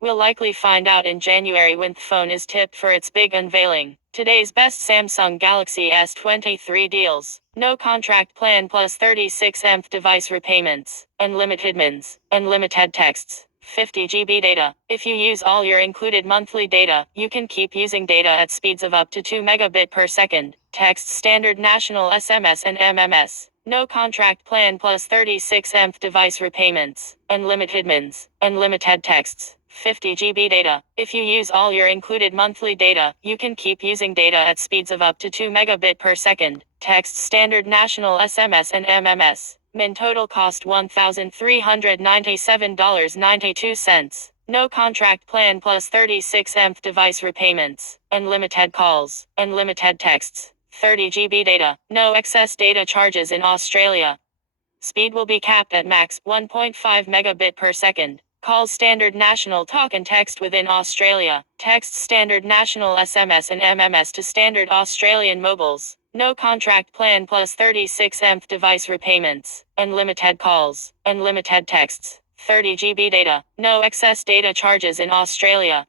We'll likely find out in January when the phone is tipped for its big unveiling. Today's best Samsung Galaxy S23 deals. No contract plan plus 36 device repayments. Unlimited mins. Unlimited texts. 50 GB data. If you use all your included monthly data, you can keep using data at speeds of up to 2 megabit per second. Text standard national SMS and MMS. No contract plan plus 36 device repayments. Unlimited mins. Unlimited texts. 50 GB data. If you use all your included monthly data, you can keep using data at speeds of up to 2 megabit per second. Text standard national SMS and MMS. Min total cost $1,397.92. No contract plan plus 36 device repayments. Unlimited calls. Unlimited texts. 30 GB data. No excess data charges in Australia. Speed will be capped at max 1.5 megabit per second. Calls standard national talk and text within Australia. Text standard national SMS and MMS to standard Australian mobiles. No contract plan plus 36 device repayments. Unlimited calls. Unlimited texts. 30 GB data. No excess data charges in Australia.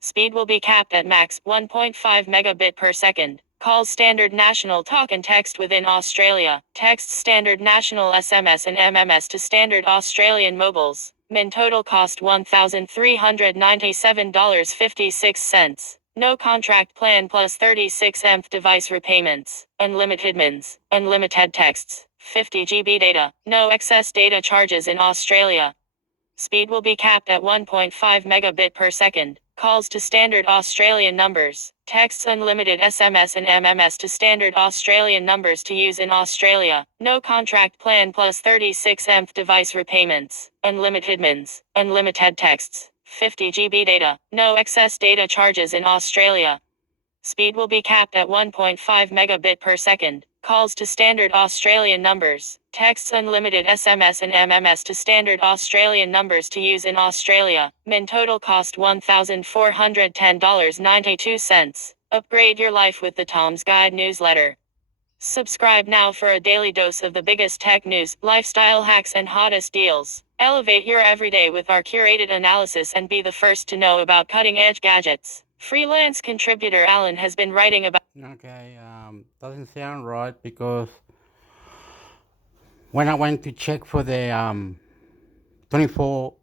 Speed will be capped at max 1.5 megabit per second. Calls standard national talk and text within Australia. Text standard national SMS and MMS to standard Australian mobiles. Min total cost $1,397.56. No contract plan plus 36 device repayments. Unlimited mins. Unlimited texts. 50 GB data. No excess data charges in Australia. Speed will be capped at 1.5 megabit per second. Calls to standard Australian numbers. Texts unlimited SMS and MMS to standard Australian numbers to use in Australia. No contract plan plus 36th device repayments. Unlimited mins. Unlimited texts. 50 GB data. No excess data charges in Australia. Speed will be capped at 1.5 megabit per second. Calls to standard Australian numbers. Texts unlimited SMS and MMS to standard Australian numbers to use in Australia. Min total cost $1,410.92. Upgrade your life with the Tom's Guide newsletter. Subscribe now for a daily dose of the biggest tech news, lifestyle hacks, and hottest deals. Elevate your everyday with our curated analysis and be the first to know about cutting-edge gadgets. Freelance contributor Alan has been writing about. Okay, doesn't sound right because when I went to check for the 24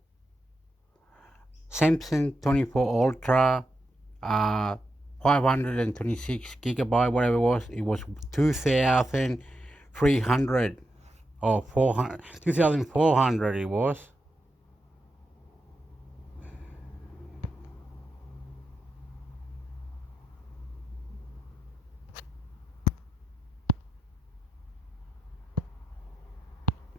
Samsung 24 Ultra 526 gigabyte, whatever it was 2,300 or 400, 2,400 it was.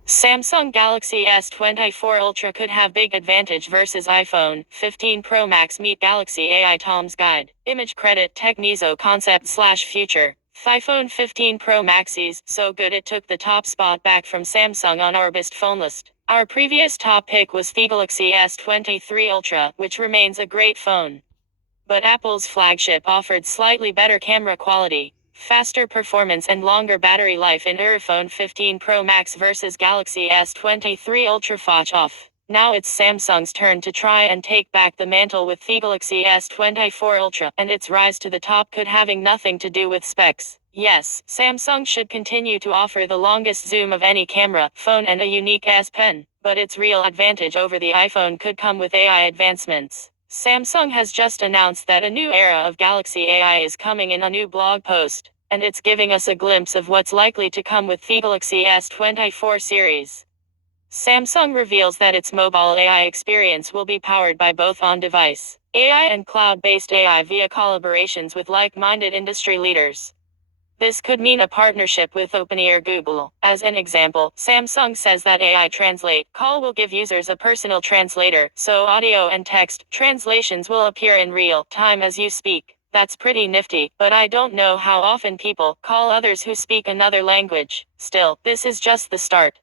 Samsung Galaxy S24 Ultra could have big advantage versus iPhone 15 Pro Max. Meet Galaxy AI Tom's Guide. Image credit Technizo concept/future. iPhone 15 Pro Max is so good it took the top spot back from Samsung on our best phone list. Our previous top pick was the Galaxy S23 Ultra, which remains a great phone. But Apple's flagship offered slightly better camera quality, faster performance and longer battery life in iPhone 15 Pro Max versus Galaxy S23 Ultra fought off. Now it's Samsung's turn to try and take back the mantle with the Galaxy S24 Ultra, and its rise to the top could having nothing to do with specs. Yes, Samsung should continue to offer the longest zoom of any camera, phone and a unique S Pen, but its real advantage over the iPhone could come with AI advancements. Samsung has just announced that a new era of Galaxy AI is coming in a new blog post, and it's giving us a glimpse of what's likely to come with the Galaxy S24 series. Samsung reveals that its mobile AI experience will be powered by both on-device AI and cloud-based AI via collaborations with like-minded industry leaders. This could mean a partnership with OpenAI Google. As an example, Samsung says that AI Translate Call will give users a personal translator, so audio and text translations will appear in real time as you speak. That's pretty nifty, but I don't know how often people call others who speak another language. Still, this is just the start.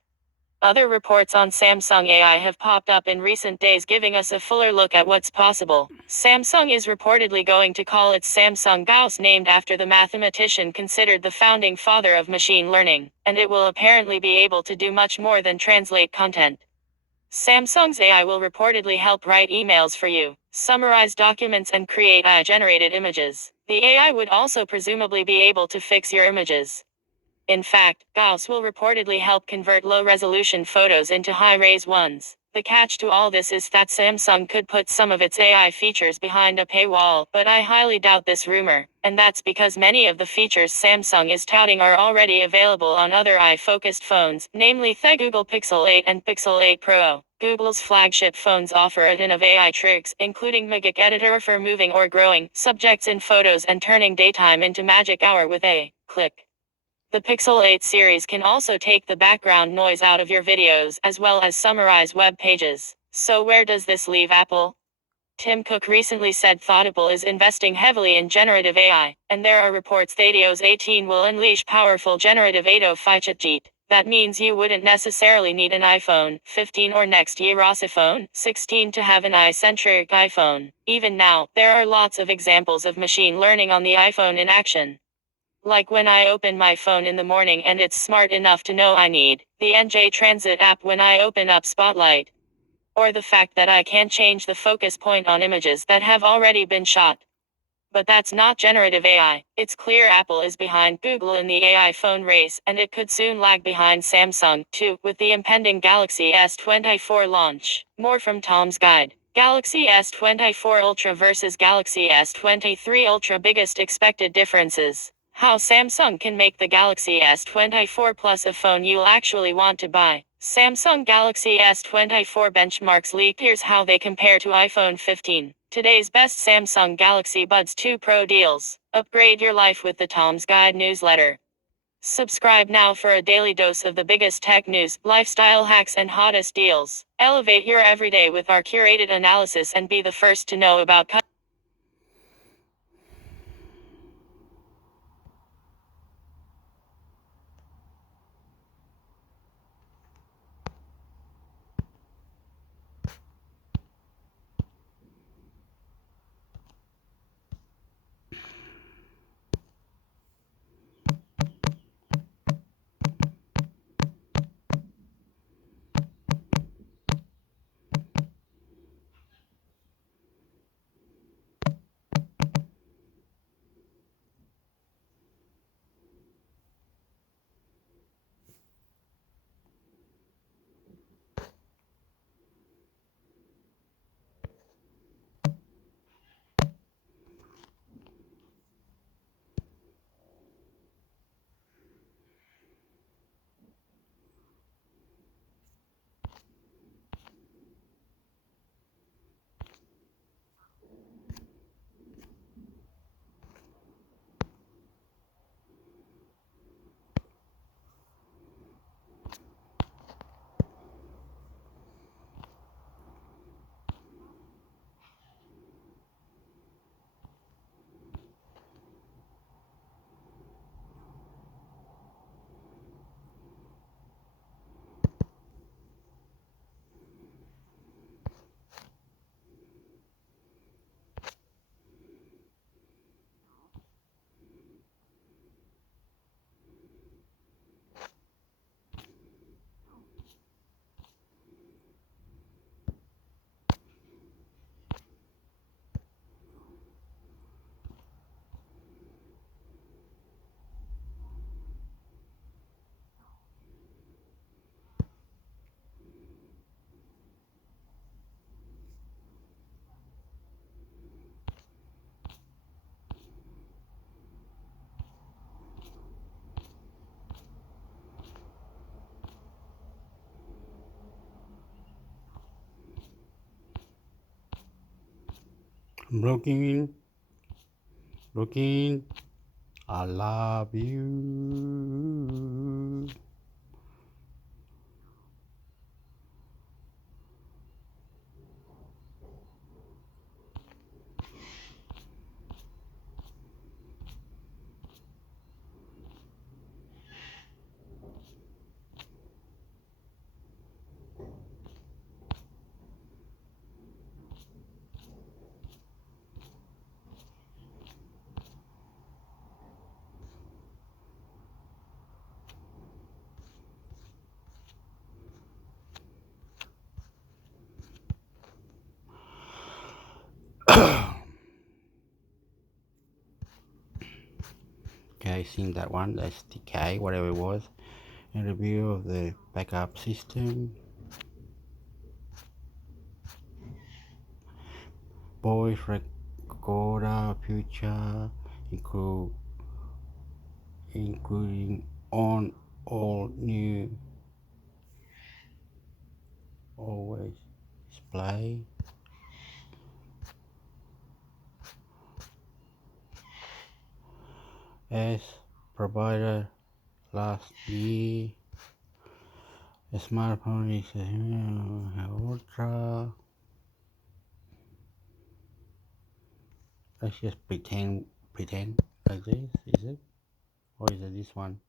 Other reports on Samsung AI have popped up in recent days, giving us a fuller look at what's possible. Samsung is reportedly going to call its Samsung Gauss, named after the mathematician considered the founding father of machine learning, and it will apparently be able to do much more than translate content. Samsung's AI will reportedly help write emails for you, summarize documents and create AI-generated images. The AI would also presumably be able to fix your images. In fact, Gauss will reportedly help convert low-resolution photos into high-res ones. The catch to all this is that Samsung could put some of its AI features behind a paywall, but I highly doubt this rumor, and that's because many of the features Samsung is touting are already available on other AI-focused phones, namely the Google Pixel 8 and Pixel 8 Pro. Google's flagship phones offer a ton of AI tricks, including Magic Editor for moving or growing subjects in photos and turning daytime into magic hour with a click. The Pixel 8 series can also take the background noise out of your videos, as well as summarize web pages. So where does this leave Apple? Tim Cook recently said Apple is investing heavily in generative AI, and there are reports that iOS 18 will unleash powerful generative AI features. That means you wouldn't necessarily need an iPhone 15 or next year's iPhone 16 to have an AI-centric iPhone. Even now, there are lots of examples of machine learning on the iPhone in action. Like when I open my phone in the morning and it's smart enough to know I need the NJ Transit app when I open up Spotlight. Or the fact that I can change the focus point on images that have already been shot. But that's not generative AI. It's clear Apple is behind Google in the AI phone race, and it could soon lag behind Samsung, too, with the impending Galaxy S24 launch. More from Tom's Guide. Galaxy S24 Ultra versus Galaxy S23 Ultra. Biggest expected differences. How Samsung can make the Galaxy S24 Plus a phone you'll actually want to buy. Samsung Galaxy S24 benchmarks leaked. Here's how they compare to iPhone 15. Today's best Samsung Galaxy Buds 2 Pro deals. Upgrade your life with the Tom's Guide newsletter. Subscribe now for a daily dose of the biggest tech news, lifestyle hacks, and hottest deals. Elevate your everyday with our curated analysis and be the first to know about Looking, I love you. Okay, seen that one, the SDK, whatever it was. A review of the backup system. Voice recorder future including on all new always display. As provided last year, a smartphone is ultra. Let's just pretend like this, is it? Or is it this one?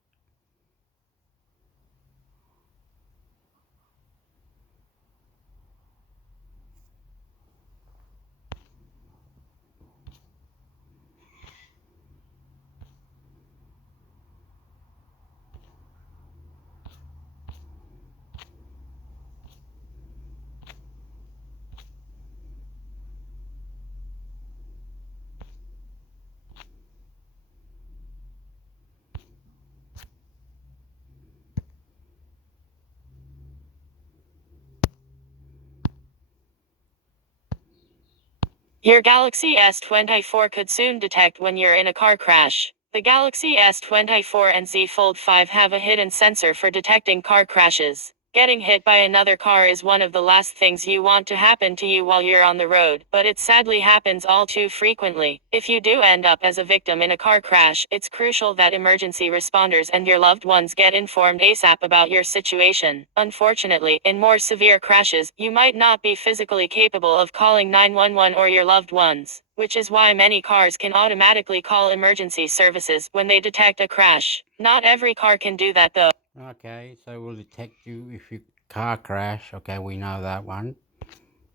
Your Galaxy S24 could soon detect when you're in a car crash. The Galaxy S24 and Z Fold 5 have a hidden sensor for detecting car crashes. Getting hit by another car is one of the last things you want to happen to you while you're on the road, but it sadly happens all too frequently. If you do end up as a victim in a car crash, it's crucial that emergency responders and your loved ones get informed ASAP about your situation. Unfortunately, in more severe crashes, you might not be physically capable of calling 911 or your loved ones, which is why many cars can automatically call emergency services when they detect a crash. Not every car can do that though. Okay, so we'll detect you if you car crash. Okay, we know that one.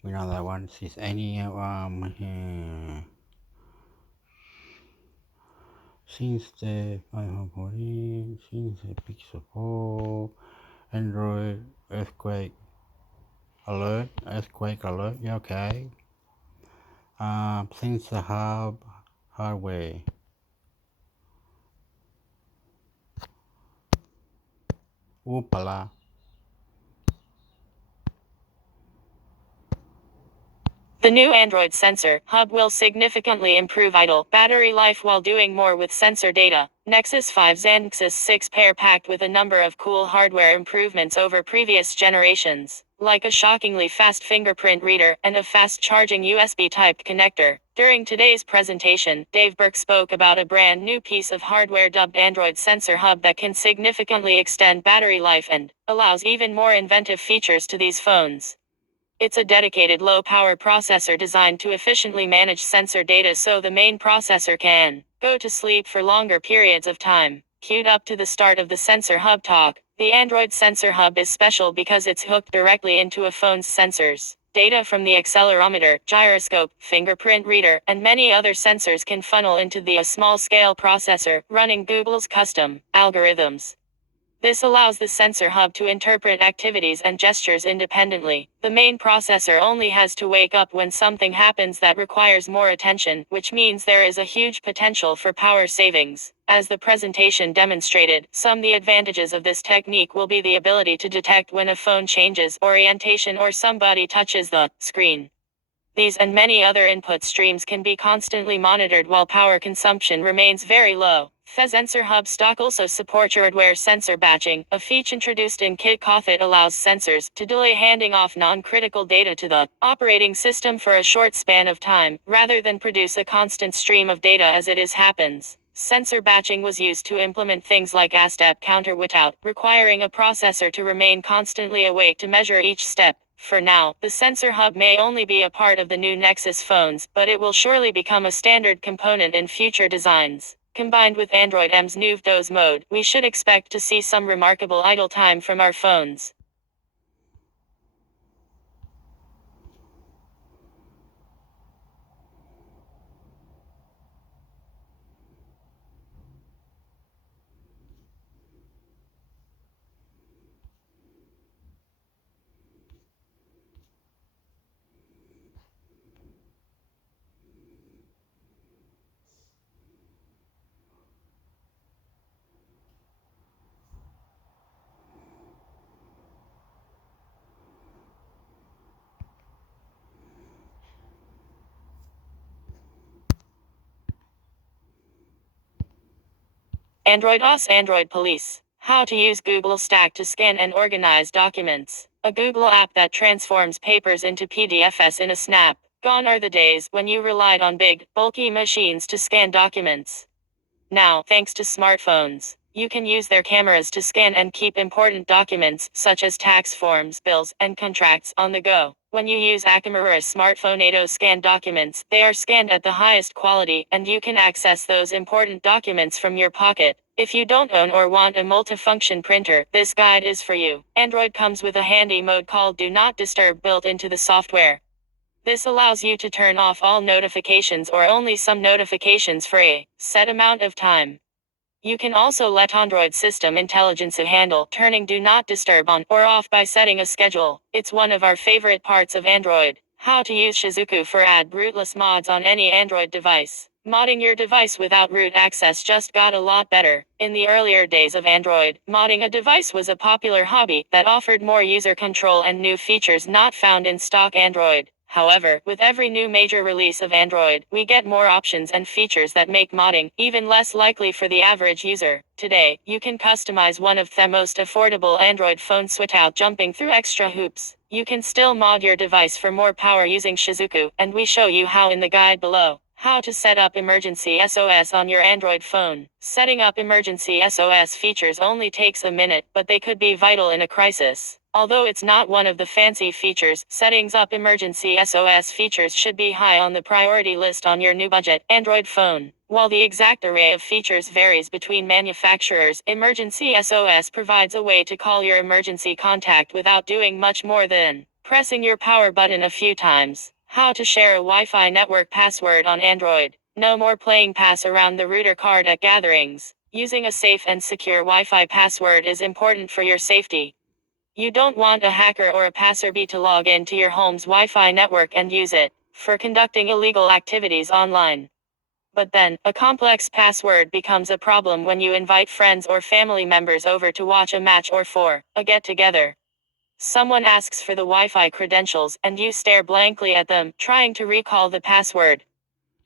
We know that one. Is any here. Since the Pixel 4, Android earthquake alert. Yeah, okay. Sensor hub hardware. Oopala. The new Android sensor hub will significantly improve idle battery life while doing more with sensor data. Nexus 5's and Nexus 6 pair packed with a number of cool hardware improvements over previous generations, like a shockingly fast fingerprint reader and a fast-charging USB Type connector. During today's presentation, Dave Burke spoke about a brand new piece of hardware dubbed Android Sensor Hub that can significantly extend battery life and allows even more inventive features to these phones. It's a dedicated low-power processor designed to efficiently manage sensor data so the main processor can go to sleep for longer periods of time. Queued up to the start of the Sensor Hub talk, the Android Sensor Hub is special because it's hooked directly into a phone's sensors. Data from the accelerometer, gyroscope, fingerprint reader, and many other sensors can funnel into the small-scale processor, running Google's custom algorithms. This allows the sensor hub to interpret activities and gestures independently. The main processor only has to wake up when something happens that requires more attention, which means there is a huge potential for power savings. As the presentation demonstrated, some of the advantages of this technique will be the ability to detect when a phone changes orientation or somebody touches the screen. These and many other input streams can be constantly monitored while power consumption remains very low. The Sensor Hub stock also supports hardware sensor batching, a feature introduced in KitKat that allows sensors to delay handing off non-critical data to the operating system for a short span of time, rather than produce a constant stream of data as it is happens. Sensor batching was used to implement things like a step counter without requiring a processor to remain constantly awake to measure each step. For now, the sensor hub may only be a part of the new Nexus phones, but it will surely become a standard component in future designs. Combined with Android M's new doze mode, we should expect to see some remarkable idle time from our phones. Android OS Android Police. How to use Google Stack to scan and organize documents. A Google app that transforms papers into PDFs in a snap. Gone are the days when you relied on big, bulky machines to scan documents. Now, thanks to smartphones, you can use their cameras to scan and keep important documents, such as tax forms, bills, and contracts, on the go. When you use a camera or a smartphone to scan documents, they are scanned at the highest quality, and you can access those important documents from your pocket. If you don't own or want a multifunction printer, this guide is for you. Android comes with a handy mode called Do Not Disturb built into the software. This allows you to turn off all notifications or only some notifications for a set amount of time. You can also let Android System Intelligence handle turning Do Not Disturb on or off by setting a schedule. It's one of our favorite parts of Android. How to use Shizuku for add rootless mods on any Android device. Modding your device without root access just got a lot better. In the earlier days of Android, modding a device was a popular hobby that offered more user control and new features not found in stock Android. However, with every new major release of Android, we get more options and features that make modding even less likely for the average user. Today, you can customize one of the most affordable Android phones without jumping through extra hoops. You can still mod your device for more power using Shizuku, and we show you how in the guide below. How to set up emergency SOS on your Android phone. Setting up emergency SOS features only takes a minute, but they could be vital in a crisis. Although it's not one of the fancy features, settings up emergency SOS features should be high on the priority list on your new budget Android phone. While the exact array of features varies between manufacturers, emergency SOS provides a way to call your emergency contact without doing much more than pressing your power button a few times. How to share a Wi-Fi network password on Android. No more playing pass around the router card at gatherings. Using a safe and secure Wi-Fi password is important for your safety. You don't want a hacker or a passerby to log into your home's Wi-Fi network and use it for conducting illegal activities online. But then, a complex password becomes a problem when you invite friends or family members over to watch a match or for a get-together. Someone asks for the Wi-Fi credentials, and you stare blankly at them, trying to recall the password.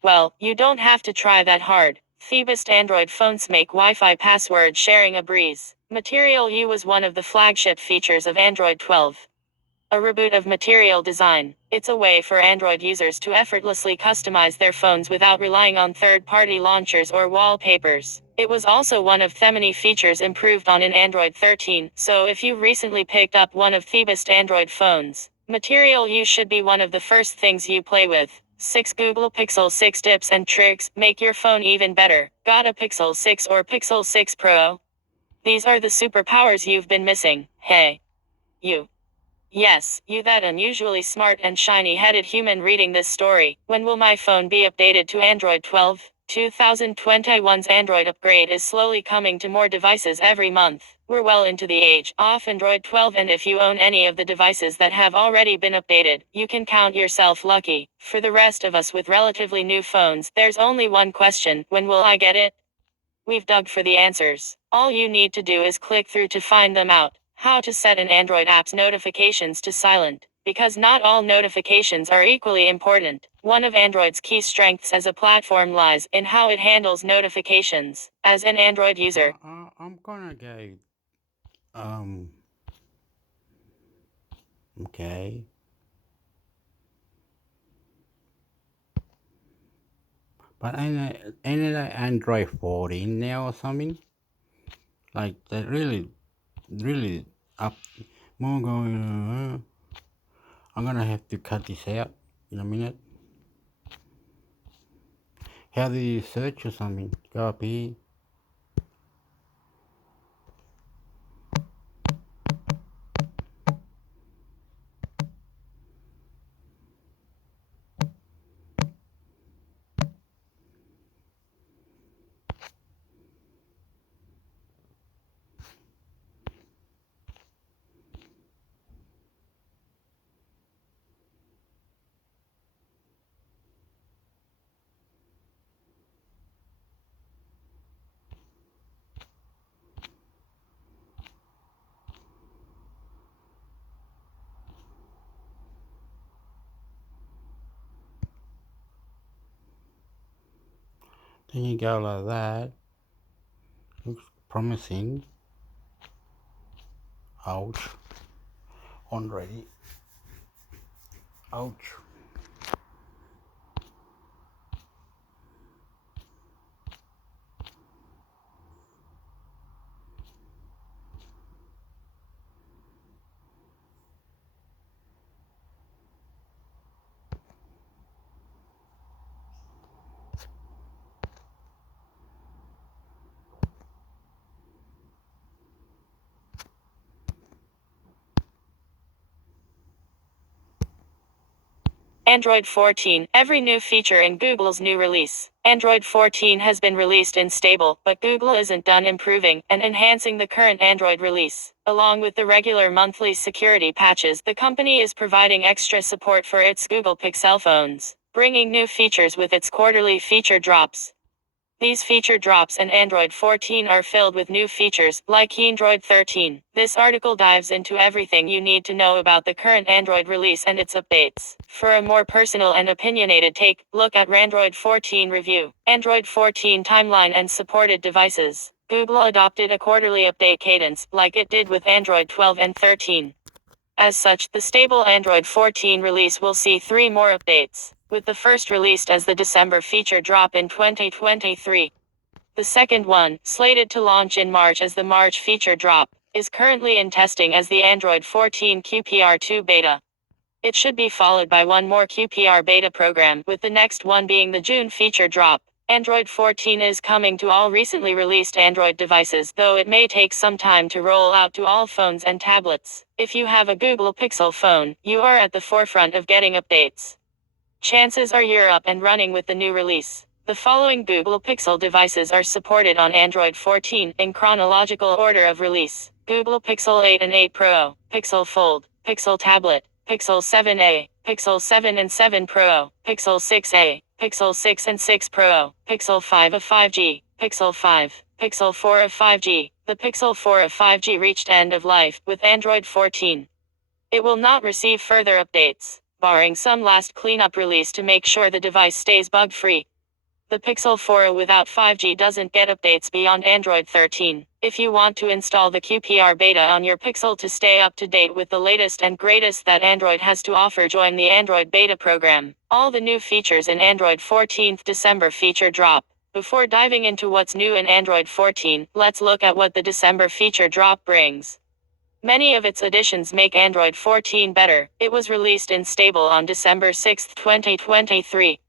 Well, you don't have to try that hard. Phoebus Android phones make Wi-Fi password sharing a breeze. Material U was one of the flagship features of Android 12. A reboot of Material Design. It's a way for Android users to effortlessly customize their phones without relying on third-party launchers or wallpapers. It was also one of the many features improved on in Android 13, so if you've recently picked up one of Phoebus Android phones, Material U should be one of the first things you play with. 6 Google Pixel 6 tips and tricks make your phone even better. Got a Pixel 6 or Pixel 6 Pro? These are the superpowers you've been missing. Hey, you. Yes, you, that unusually smart and shiny-headed human reading this story. When will my phone be updated to Android 12? 2021's Android upgrade is slowly coming to more devices every month. We're well into the age of Android 12, and if you own any of the devices that have already been updated, you can count yourself lucky. For the rest of us with relatively new phones, there's only one question: when will I get it? We've dug for the answers. All you need to do is click through to find them out. How to set an Android app's notifications to silent. Because not all notifications are equally important. One of Android's key strengths as a platform lies in how it handles notifications. As an Android user, I'm gonna go. Okay. But ain't it like Android 14 now or something? Like that really up. More going. I'm gonna have to cut this out in a minute. How do you search or something? Go up here. Then you go like that. Looks promising. Ouch. Already. Ouch. Android 14, every new feature in Google's new release. Android 14 has been released in stable, but Google isn't done improving and enhancing the current Android release. Along with the regular monthly security patches, the company is providing extra support for its Google Pixel phones, bringing new features with its quarterly feature drops. These feature drops in Android 14 are filled with new features, like Android 13. This article dives into everything you need to know about the current Android release and its updates. For a more personal and opinionated take, look at Android 14 review. Android 14 timeline and supported devices. Google adopted a quarterly update cadence, like it did with Android 12 and 13. As such, the stable Android 14 release will see 3 more updates, with the first released as the December feature drop in 2023. The second one, slated to launch in March as the March feature drop, is currently in testing as the Android 14 QPR2 beta. It should be followed by one more QPR beta program, with the next one being the June feature drop. Android 14 is coming to all recently released Android devices, though it may take some time to roll out to all phones and tablets. If you have a Google Pixel phone, you are at the forefront of getting updates. Chances are you're up and running with the new release. The following Google Pixel devices are supported on Android 14 in chronological order of release: Google Pixel 8 and 8 Pro, Pixel Fold, Pixel Tablet, Pixel 7a, Pixel 7 and 7 Pro, Pixel 6a, Pixel 6 and 6 Pro, Pixel 5 of 5G, Pixel 5, Pixel 4 of 5G. The Pixel 4 of 5G reached end of life with Android 14. It will not receive further updates, barring some last cleanup release to make sure the device stays bug-free. The Pixel 4 without 5G doesn't get updates beyond Android 13. If you want to install the QPR beta on your Pixel to stay up to date with the latest and greatest that Android has to offer, join the Android beta program. All the new features in Android 14th December feature drop. Before diving into what's new in Android 14, let's look at what the December feature drop brings. Many of its additions make Android 14 better. It was released in stable on December 6, 2023.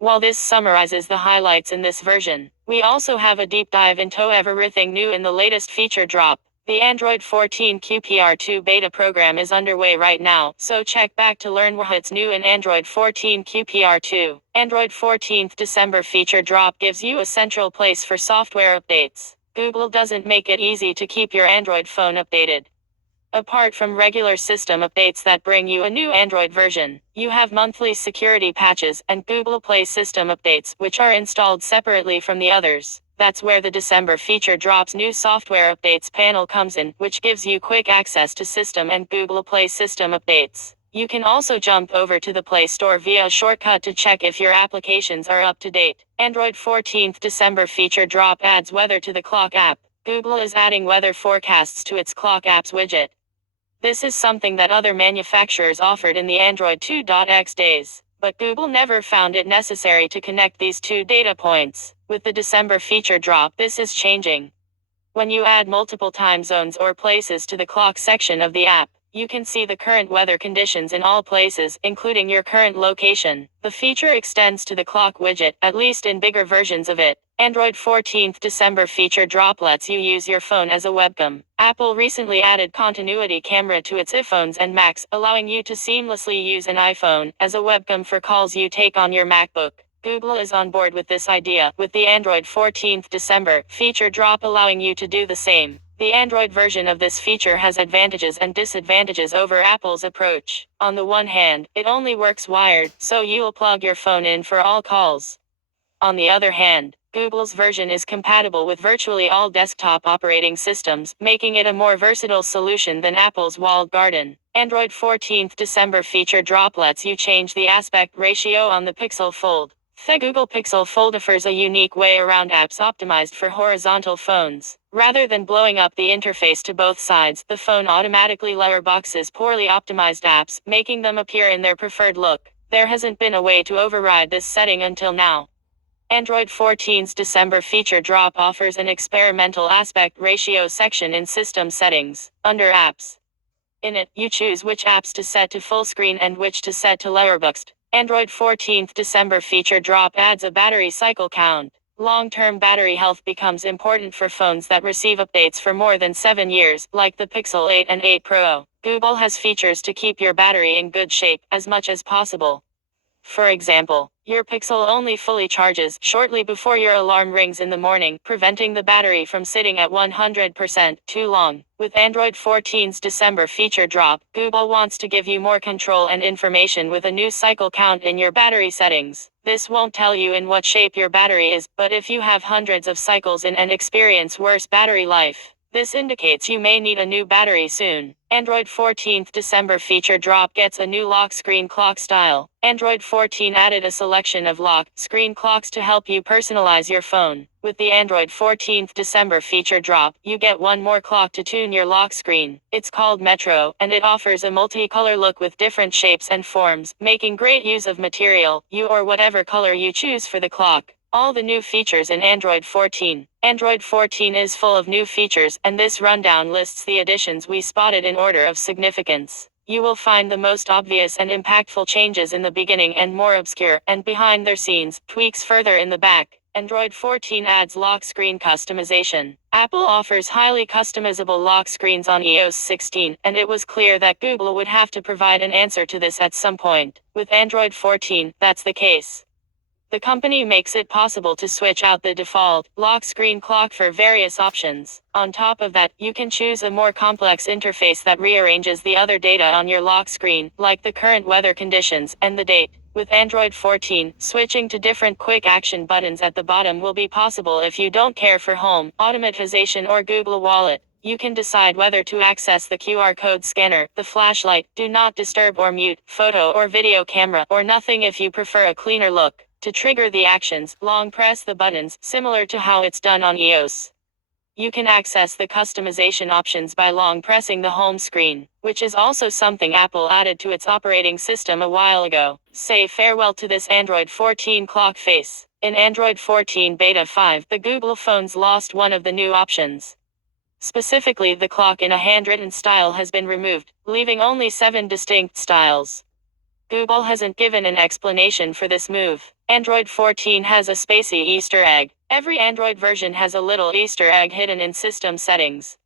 While this summarizes the highlights in this version, we also have a deep dive into everything new in the latest feature drop. The Android 14 QPR2 beta program is underway right now, so check back to learn what's new in Android 14 QPR2. Android 14th December feature drop gives you a central place for software updates. Google doesn't make it easy to keep your Android phone updated. Apart from regular system updates that bring you a new Android version, you have monthly security patches and Google Play system updates, which are installed separately from the others. That's where the December feature drop's new software updates panel comes in, which gives you quick access to system and Google Play system updates. You can also jump over to the Play Store via a shortcut to check if your applications are up to date. Android 14th December feature drop adds weather to the clock app. Google is adding weather forecasts to its clock apps widget. This is something that other manufacturers offered in the Android 2.x days, but Google never found it necessary to connect these two data points. With the December feature drop, this is changing. When you add multiple time zones or places to the clock section of the app, you can see the current weather conditions in all places, including your current location. The feature extends to the clock widget, at least in bigger versions of it. Android 14th December feature drop lets you use your phone as a webcam. Apple recently added continuity camera to its iPhones and Macs, allowing you to seamlessly use an iPhone as a webcam for calls you take on your MacBook. Google is on board with this idea, with the Android 14th December feature drop allowing you to do the same. The Android version of this feature has advantages and disadvantages over Apple's approach. On the one hand, it only works wired, so you'll plug your phone in for all calls. On the other hand, Google's version is compatible with virtually all desktop operating systems, making it a more versatile solution than Apple's walled garden. Android 14th December feature drop lets you change the aspect ratio on the Pixel Fold. The Google Pixel Fold offers a unique way around apps optimized for horizontal phones. Rather than blowing up the interface to both sides, the phone automatically layer boxes poorly optimized apps, making them appear in their preferred look. There hasn't been a way to override this setting until now. Android 14's December feature drop offers an experimental aspect ratio section in System Settings, under Apps. In it, you choose which apps to set to full screen and which to set to layer boxed. Android 14th December feature drop adds a battery cycle count. Long-term battery health becomes important for phones that receive updates for more than 7 years, like the Pixel 8 and 8 Pro. Google has features to keep your battery in good shape as much as possible. For example, your Pixel only fully charges shortly before your alarm rings in the morning, preventing the battery from sitting at 100% too long. With Android 14's December feature drop, Google wants to give you more control and information with a new cycle count in your battery settings. This won't tell you in what shape your battery is, but if you have hundreds of cycles in and experience worse battery life, this indicates you may need a new battery soon. Android 14th December feature drop gets a new lock screen clock style. Android 14 added a selection of lock screen clocks to help you personalize your phone. With the Android 14th December feature drop, you get one more clock to tune your lock screen. It's called Metro, and it offers a multicolor look with different shapes and forms, making great use of material, or whatever color you choose for the clock. All the new features in Android 14. Android 14 is full of new features, and this rundown lists the additions we spotted in order of significance. You will find the most obvious and impactful changes in the beginning and more obscure and behind the scenes tweaks further in the back. Android 14 adds lock screen customization. Apple offers highly customizable lock screens on iOS 16, and it was clear that Google would have to provide an answer to this at some point. With Android 14, that's the case. The company makes it possible to switch out the default lock screen clock for various options. On top of that, you can choose a more complex interface that rearranges the other data on your lock screen, like the current weather conditions and the date. With Android 14, switching to different quick action buttons at the bottom will be possible if you don't care for home, automatization or Google Wallet. You can decide whether to access the QR code scanner, the flashlight, do not disturb or mute, photo or video camera, or nothing if you prefer a cleaner look. To trigger the actions, long press the buttons, similar to how it's done on iOS. You can access the customization options by long pressing the home screen, which is also something Apple added to its operating system a while ago. Say farewell to this Android 14 clock face. In Android 14 Beta 5, the Google phones lost one of the new options. Specifically, the clock in a handwritten style has been removed, leaving only 7 distinct styles. Google hasn't given an explanation for this move. Android 14 has a spacey Easter egg. Every Android version has a little Easter egg hidden in system settings.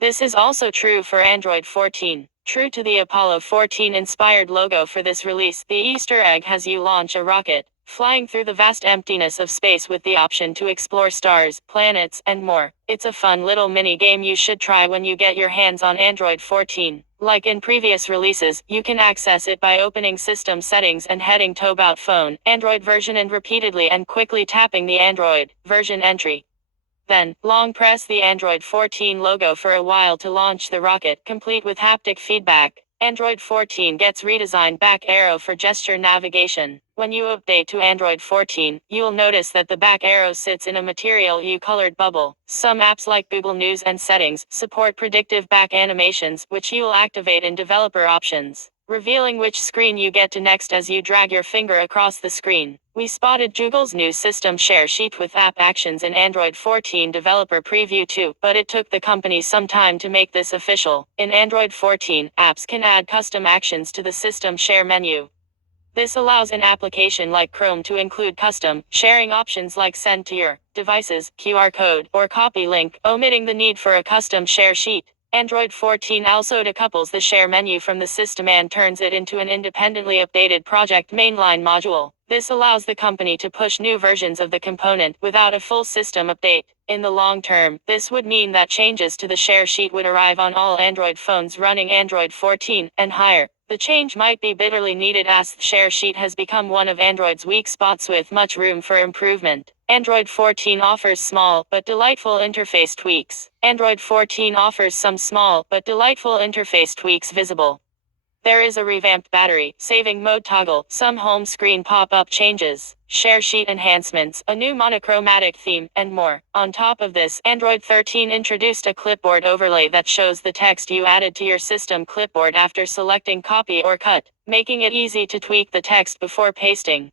This is also true for Android 14. True to the Apollo 14 inspired logo for this release, the Easter egg has you launch a rocket, flying through the vast emptiness of space with the option to explore stars, planets, and more. It's a fun little mini game you should try when you get your hands on Android 14. Like in previous releases, you can access it by opening System Settings and heading to About Phone, Android version and repeatedly and quickly tapping the Android version entry. Then, long press the Android 14 logo for a while to launch the rocket, complete with haptic feedback. Android 14 gets redesigned back arrow for gesture navigation. When you update to Android 14, you'll notice that the back arrow sits in a material colored bubble. Some apps like Google News and Settings support predictive back animations, which you'll activate in developer options, revealing which screen you get to next as you drag your finger across the screen. We spotted Google's new system share sheet with app actions in Android 14 developer preview too, but it took the company some time to make this official. In Android 14, apps can add custom actions to the system share menu. This allows an application like Chrome to include custom sharing options like send to your devices, QR code, or copy link, omitting the need for a custom share sheet. Android 14 also decouples the share menu from the system and turns it into an independently updated project mainline module. This allows the company to push new versions of the component without a full system update. In the long term, this would mean that changes to the share sheet would arrive on all Android phones running Android 14 and higher. The change might be bitterly needed as the share sheet has become one of Android's weak spots with much room for improvement. Android 14 offers small but delightful interface tweaks. Android 14 offers some small but delightful interface tweaks visible. There is a revamped battery saving mode toggle, some home screen pop-up changes, share sheet enhancements, a new monochromatic theme, and more. On top of this, Android 13 introduced a clipboard overlay that shows the text you added to your system clipboard after selecting copy or cut, making it easy to tweak the text before pasting.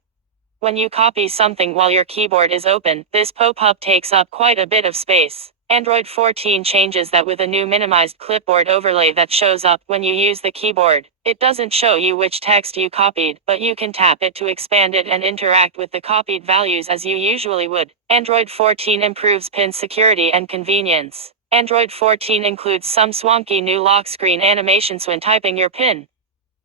When you copy something while your keyboard is open, this pop-up takes up quite a bit of space. Android 14 changes that with a new minimized clipboard overlay that shows up when you use the keyboard. It doesn't show you which text you copied, but you can tap it to expand it and interact with the copied values as you usually would. Android 14 improves pin security and convenience. Android 14 includes some swanky new lock screen animations when typing your PIN.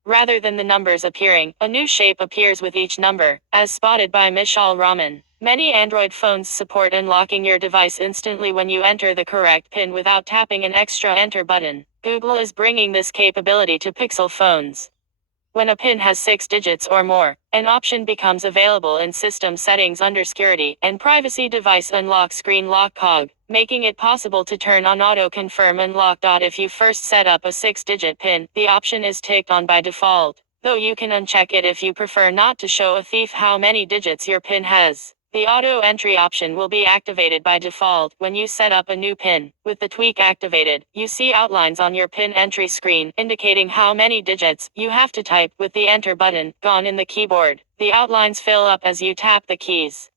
Rather than the numbers appearing, a new shape appears with each number, as spotted by Mishal Rahman. Many Android phones support unlocking your device instantly when you enter the correct PIN without tapping an extra enter button. Google is bringing this capability to Pixel phones. When a PIN has 6 digits or more, an option becomes available in System Settings under Security and Privacy Device Unlock Screen Lock cog, making it possible to turn on Auto Confirm Unlock. If you first set up a 6-digit PIN, the option is ticked on by default, though you can uncheck it if you prefer not to show a thief how many digits your PIN has. The auto entry option will be activated by default when you set up a new PIN. With the tweak activated, you see outlines on your PIN entry screen indicating how many digits you have to type. With the enter button gone in the keyboard, the outlines fill up as you tap the keys.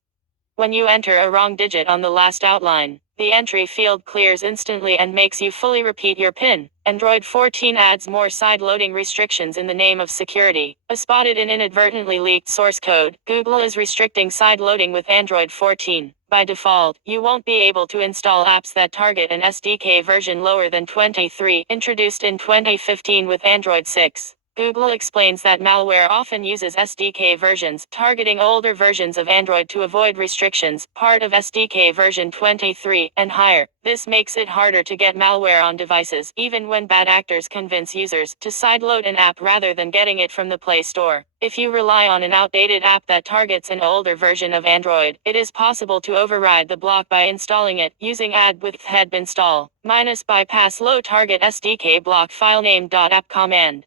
When you enter a wrong digit on the last outline, the entry field clears instantly and makes you fully repeat your PIN. Android 14 adds more side-loading restrictions in the name of security. As spotted in inadvertently leaked source code, Google is restricting side-loading with Android 14. By default, you won't be able to install apps that target an SDK version lower than 23, introduced in 2015 with Android 6. Google explains that malware often uses SDK versions targeting older versions of Android to avoid restrictions, part of SDK version 23 and higher. This makes it harder to get malware on devices, even when bad actors convince users to sideload an app rather than getting it from the Play Store. If you rely on an outdated app that targets an older version of Android, it is possible to override the block by installing it using add with head install - bypass low target SDK block filename.app command.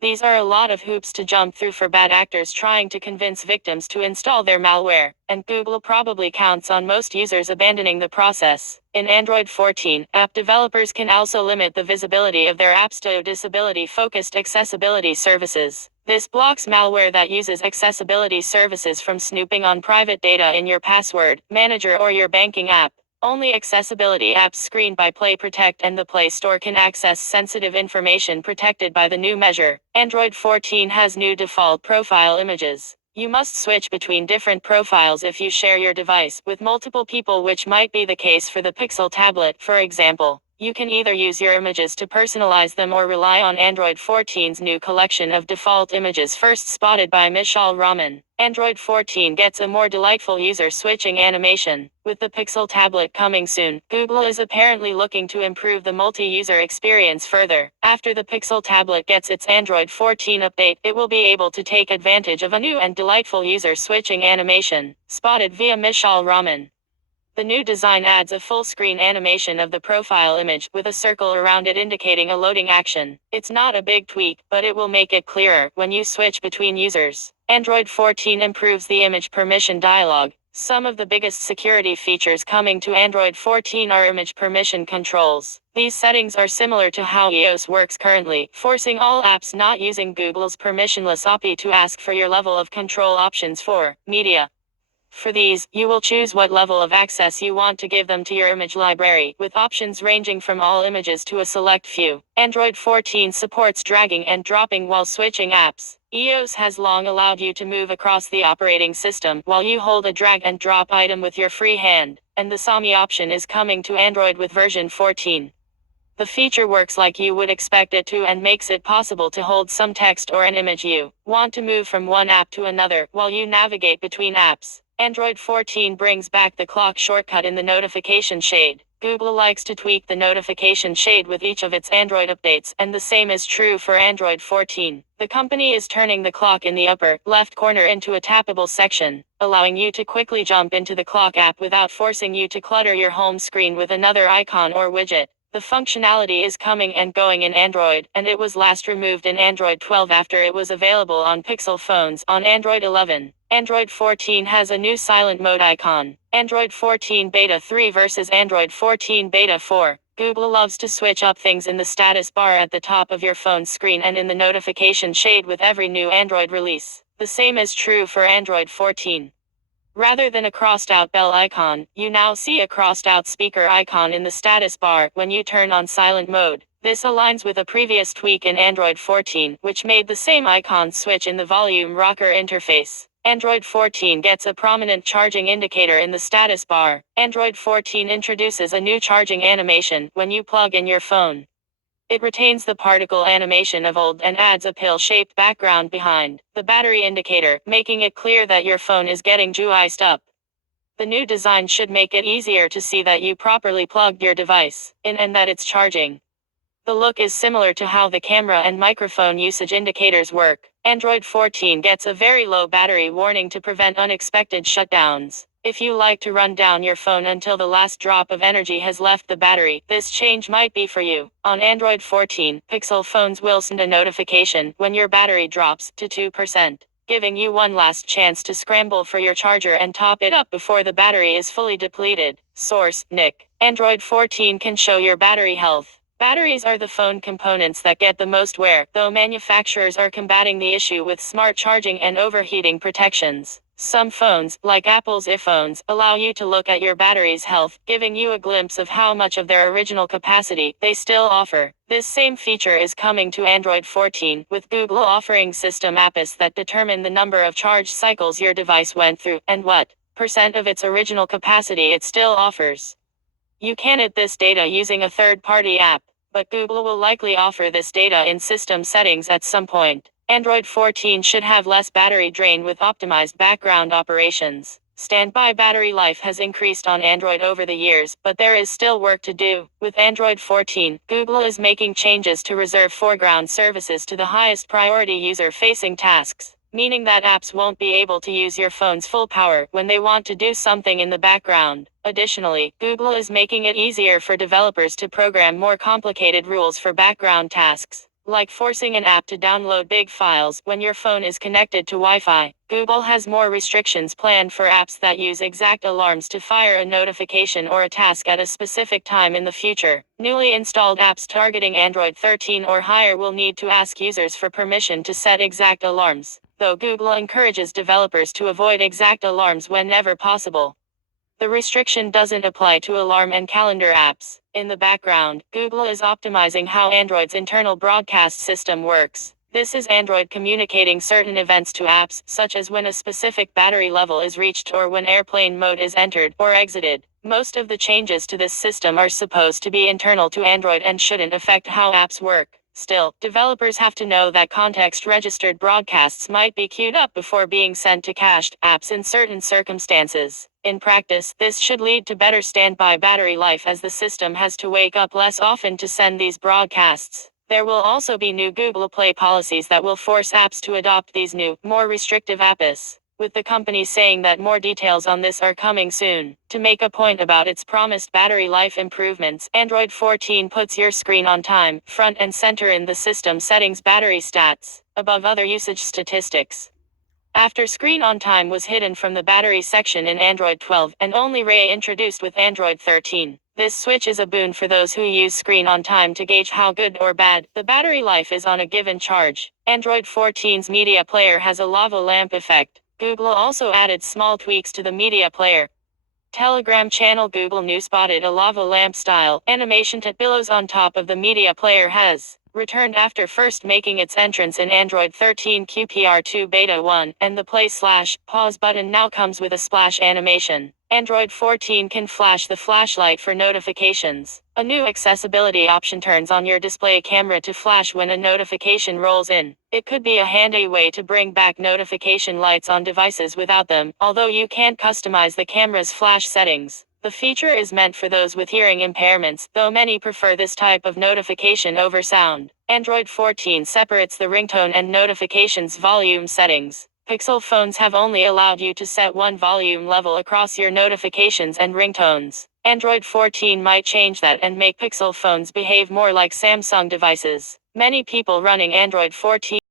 These are a lot of hoops to jump through for bad actors trying to convince victims to install their malware, and Google probably counts on most users abandoning the process. In Android 14, app developers can also limit the visibility of their apps to disability-focused accessibility services. This blocks malware that uses accessibility services from snooping on private data in your password manager or your banking app. Only accessibility apps screened by Play Protect and the Play Store can access sensitive information protected by the new measure. Android 14 has new default profile images. You must switch between different profiles if you share your device with multiple people, which might be the case for the Pixel tablet, for example. You can either use your images to personalize them or rely on Android 14's new collection of default images first spotted by Mishal Rahman. Android 14 gets a more delightful user switching animation. With the Pixel tablet coming soon, Google is apparently looking to improve the multi-user experience further. After the Pixel tablet gets its Android 14 update, it will be able to take advantage of a new and delightful user switching animation, spotted via Mishal Rahman. The new design adds a full-screen animation of the profile image with a circle around it indicating a loading action. It's not a big tweak, but it will make it clearer when you switch between users. Android 14 improves the image permission dialog. Some of the biggest security features coming to Android 14 are image permission controls. These settings are similar to how iOS works currently, forcing all apps not using Google's permissionless API to ask for your level of control options for media. For these, you will choose what level of access you want to give them to your image library, with options ranging from all images to a select few. Android 14 supports dragging and dropping while switching apps. iOS has long allowed you to move across the operating system while you hold a drag and drop item with your free hand, and the SAMI option is coming to Android with version 14. The feature works like you would expect it to and makes it possible to hold some text or an image you want to move from one app to another while you navigate between apps. Android 14 brings back the clock shortcut in the notification shade. Google likes to tweak the notification shade with each of its Android updates, and the same is true for Android 14. The company is turning the clock in the upper left corner into a tappable section, allowing you to quickly jump into the clock app without forcing you to clutter your home screen with another icon or widget. The functionality is coming and going in Android, and it was last removed in Android 12 after it was available on Pixel phones on Android 11. Android 14 has a new silent mode icon. Android 14 Beta 3 versus Android 14 Beta 4. Google loves to switch up things in the status bar at the top of your phone's screen and in the notification shade with every new Android release. The same is true for Android 14. Rather than a crossed-out bell icon, you now see a crossed-out speaker icon in the status bar when you turn on silent mode. This aligns with a previous tweak in Android 14, which made the same icon switch in the volume rocker interface. Android 14 gets a prominent charging indicator in the status bar. Android 14 introduces a new charging animation when you plug in your phone. It retains the particle animation of old and adds a pill-shaped background behind the battery indicator, making it clear that your phone is getting juiced up. The new design should make it easier to see that you properly plugged your device in and that it's charging. The look is similar to how the camera and microphone usage indicators work. Android 14 gets a very low battery warning to prevent unexpected shutdowns. If you like to run down your phone until the last drop of energy has left the battery, this change might be for you. On Android 14, Pixel phones will send a notification when your battery drops to 2%, giving you one last chance to scramble for your charger and top it up before the battery is fully depleted. Source: Nick. Android 14 can show your battery health. Batteries are the phone components that get the most wear, though manufacturers are combating the issue with smart charging and overheating protections. Some phones, like Apple's iPhones, allow you to look at your battery's health, giving you a glimpse of how much of their original capacity they still offer. This same feature is coming to Android 14, with Google offering system apps that determine the number of charge cycles your device went through, and what % of its original capacity it still offers. You can edit this data using a third-party app, but Google will likely offer this data in system settings at some point. Android 14 should have less battery drain with optimized background operations. Standby battery life has increased on Android over the years, but there is still work to do. With Android 14, Google is making changes to reserve foreground services to the highest priority user-facing tasks, meaning that apps won't be able to use your phone's full power when they want to do something in the background. Additionally, Google is making it easier for developers to program more complicated rules for background tasks, like forcing an app to download big files when your phone is connected to Wi-Fi. Google has more restrictions planned for apps that use exact alarms to fire a notification or a task at a specific time in the future. Newly installed apps targeting Android 13 or higher will need to ask users for permission to set exact alarms, though Google encourages developers to avoid exact alarms whenever possible. The restriction doesn't apply to alarm and calendar apps. In the background, Google is optimizing how Android's internal broadcast system works. This is Android communicating certain events to apps, such as when a specific battery level is reached or when airplane mode is entered or exited. Most of the changes to this system are supposed to be internal to Android and shouldn't affect how apps work. Still, developers have to know that context-registered broadcasts might be queued up before being sent to cached apps in certain circumstances. In practice, this should lead to better standby battery life as the system has to wake up less often to send these broadcasts. There will also be new Google Play policies that will force apps to adopt these new, more restrictive apps, with the company saying that more details on this are coming soon. To make a point about its promised battery life improvements, Android 14 puts your screen on time front and center in the system settings battery stats, above other usage statistics. After screen on time was hidden from the battery section in Android 12 and only reintroduced with Android 13. This switch is a boon for those who use screen on time to gauge how good or bad the battery life is on a given charge. Android 14's media player has a lava lamp effect. Google also added small tweaks to the media player. Telegram channel Google News spotted a lava lamp style animation that billows on top of the media player has returned after first making its entrance in Android 13 QPR2 Beta 1, and the play/pause button now comes with a splash animation. Android 14 can flash the flashlight for notifications. A new accessibility option turns on your display camera to flash when a notification rolls in. It could be a handy way to bring back notification lights on devices without them, although you can't customize the camera's flash settings. The feature is meant for those with hearing impairments, though many prefer this type of notification over sound. Android 14 separates the ringtone and notifications volume settings. Pixel phones have only allowed you to set one volume level across your notifications and ringtones. Android 14 might change that and make Pixel phones behave more like Samsung devices. Many people running Android 14